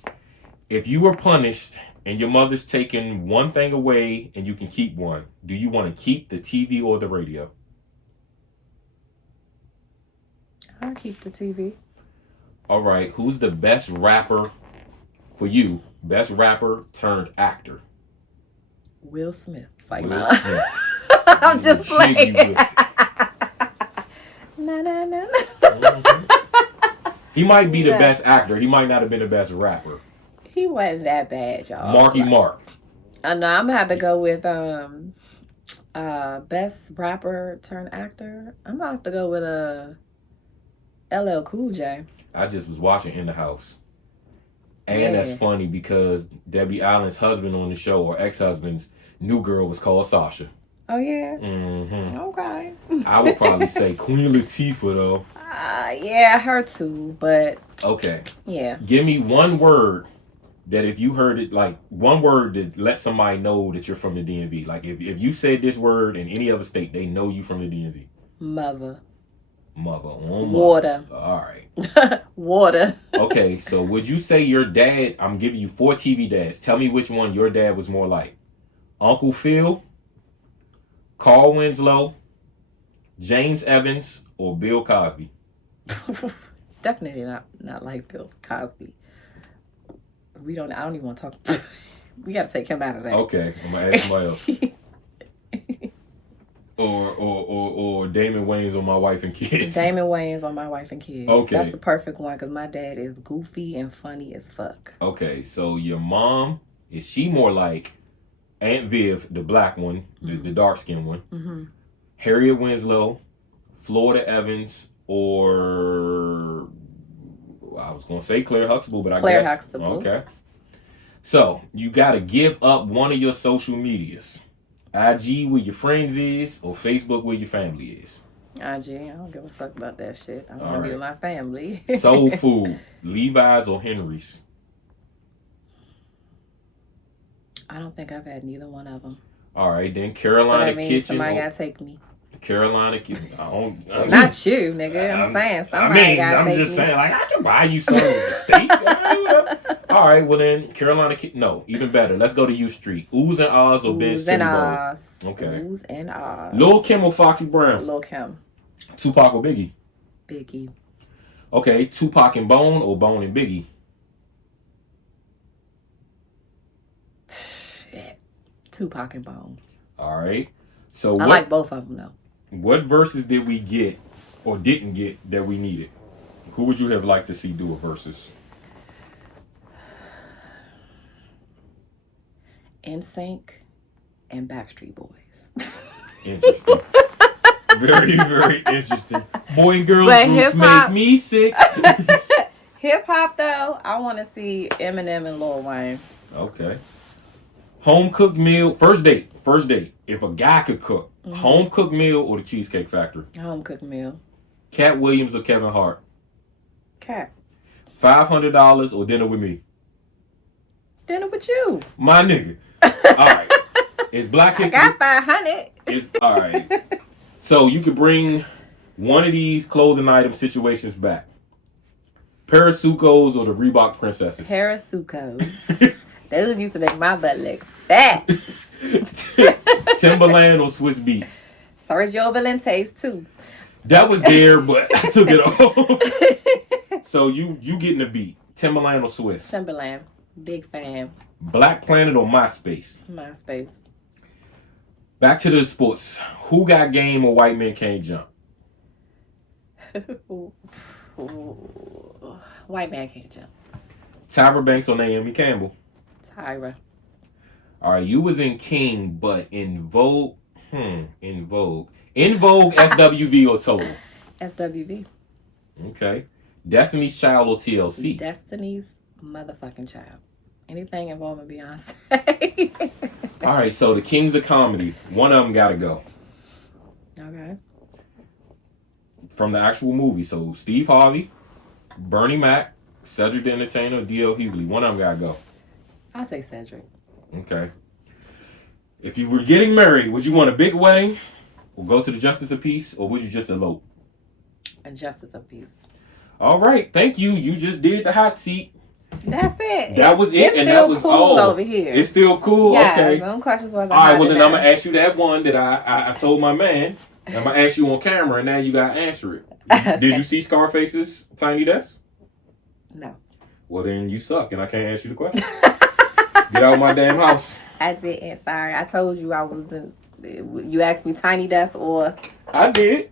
If you were punished and your mother's taking one thing away and you can keep one, do you want to keep the TV or the radio? I'll keep the TV. All right. Who's the best rapper for you? Best rapper turned actor? Will Smith. It's like, Will Smith. I'm just playing. No. He might be the best actor. He might not have been the best rapper. He wasn't that bad, y'all. Marky Mark. I know. I'm gonna have to go with best rapper turned actor. I'm gonna have to go with LL Cool J. I just was watching In the House. And that's funny because Debbie Allen's husband on the show, or ex-husband's new girl, was called Sasha. Oh, yeah? Mm-hmm. Okay. I would probably say Queen Latifah, though. Yeah, her too, but... Okay. Yeah. Give me one word that if you heard it, like, one word that let somebody know that you're from the DMV. Like, if you said this word in any other state, they know you from the DMV. Mother. Water. All right. Water. Okay, so would you say your dad, I'm giving you 4 TV dads. Tell me which one your dad was more like. Uncle Phil, Carl Winslow, James Evans, or Bill Cosby? Definitely not like Bill Cosby. I don't even want to talk. We got to take him out of that. Okay, I'm going to ask somebody else. Or Damon Wayans on My Wife and Kids. Damon Wayans on My Wife and Kids. Okay. That's the perfect one because my dad is goofy and funny as fuck. Okay, so your mom, is she more like Aunt Viv, the black one, the dark-skinned one, mm-hmm. Harriet Winslow, Florida Evans, or I was going to say Claire Huxtable, but Claire guess. Huxtable. Okay. So you got to give up one of your social medias. IG where your friends is, or Facebook where your family is? IG, I don't give a fuck about that shit. I want to be with my family. Soul Food, Levi's or Henry's? I don't think I've had neither one of them. All right, then So Carolina that means Kitchen. somebody gotta take me. Carolina Kitchen. Not you, nigga. I'm saying somebody gotta I'm take just me. saying, like, I can buy you something in the state. All right, well then, Carolina Kitchen. No, even better. Let's go to U Street. Oohs and ahs or Ben's Oohs Chili and Bowl. ahs. Okay. Oohs and ahs. Lil Kim or Foxy Brown? Lil Kim. Tupac or Biggie? Biggie. Okay, Tupac and Bone or Bone and Biggie? Shit. Tupac and Bone. All right. So I like both of them though. What verses did we get or didn't get that we needed? Who would you have liked to see do a versus? NSYNC and Backstreet Boys. Interesting. Very, very interesting. Boy and girl But groups hip-hop- make me sick. Hip hop though, I want to see Eminem and Lil Wayne. Okay. Home cooked meal. First date. If a guy could cook, home cooked meal or the Cheesecake Factory? Home cooked meal. Cat Williams or Kevin Hart? Cat. $500 or dinner with me? Dinner with you. My nigga. All right. It's Black I History. got 500. All right. So you could bring one of these clothing item situations back. Parasucos or the Reebok Princesses? Parasucos. Those used to make my butt look fat. Timberland or Swiss Beats? Sergio Valentes too. That was there, but I took it off. So you getting a beat. Timberland or Swiss? Timberland. Big fan. Black Planet or MySpace? MySpace. Back to the sports. Who got game or white men can't jump? White man can't jump. Tyra Banks or Naomi Campbell? Tyra. All right, you was in King, but in Vogue, SWV or Total? SWV. Okay. Destiny's Child or TLC? Destiny's motherfucking Child. Anything involving Beyonce. All right, so the Kings of Comedy, one of them got to go. Okay. From the actual movie, so Steve Harvey, Bernie Mac, Cedric the Entertainer, D.L. Hughley, one of them got to go. I'll say Cedric. Okay. If you were getting married, would you want a big wedding or go to the Justice of Peace, or would you just elope? A Justice of Peace. All right, thank you. You just did the hot seat. That's it. That was it, It's and still that was cool all. over here. It's still cool. Yeah, Okay. no questions was. All right. Well, then I'm gonna ask you that one that I told my man. I'm gonna ask you on camera, and now you gotta answer it. Did you see Scarface's Tiny Desk? No. Well, then you suck, and I can't ask you the question. Get out of my damn house. I didn't. Sorry, I told you I wasn't. You asked me Tiny Desk or. I did.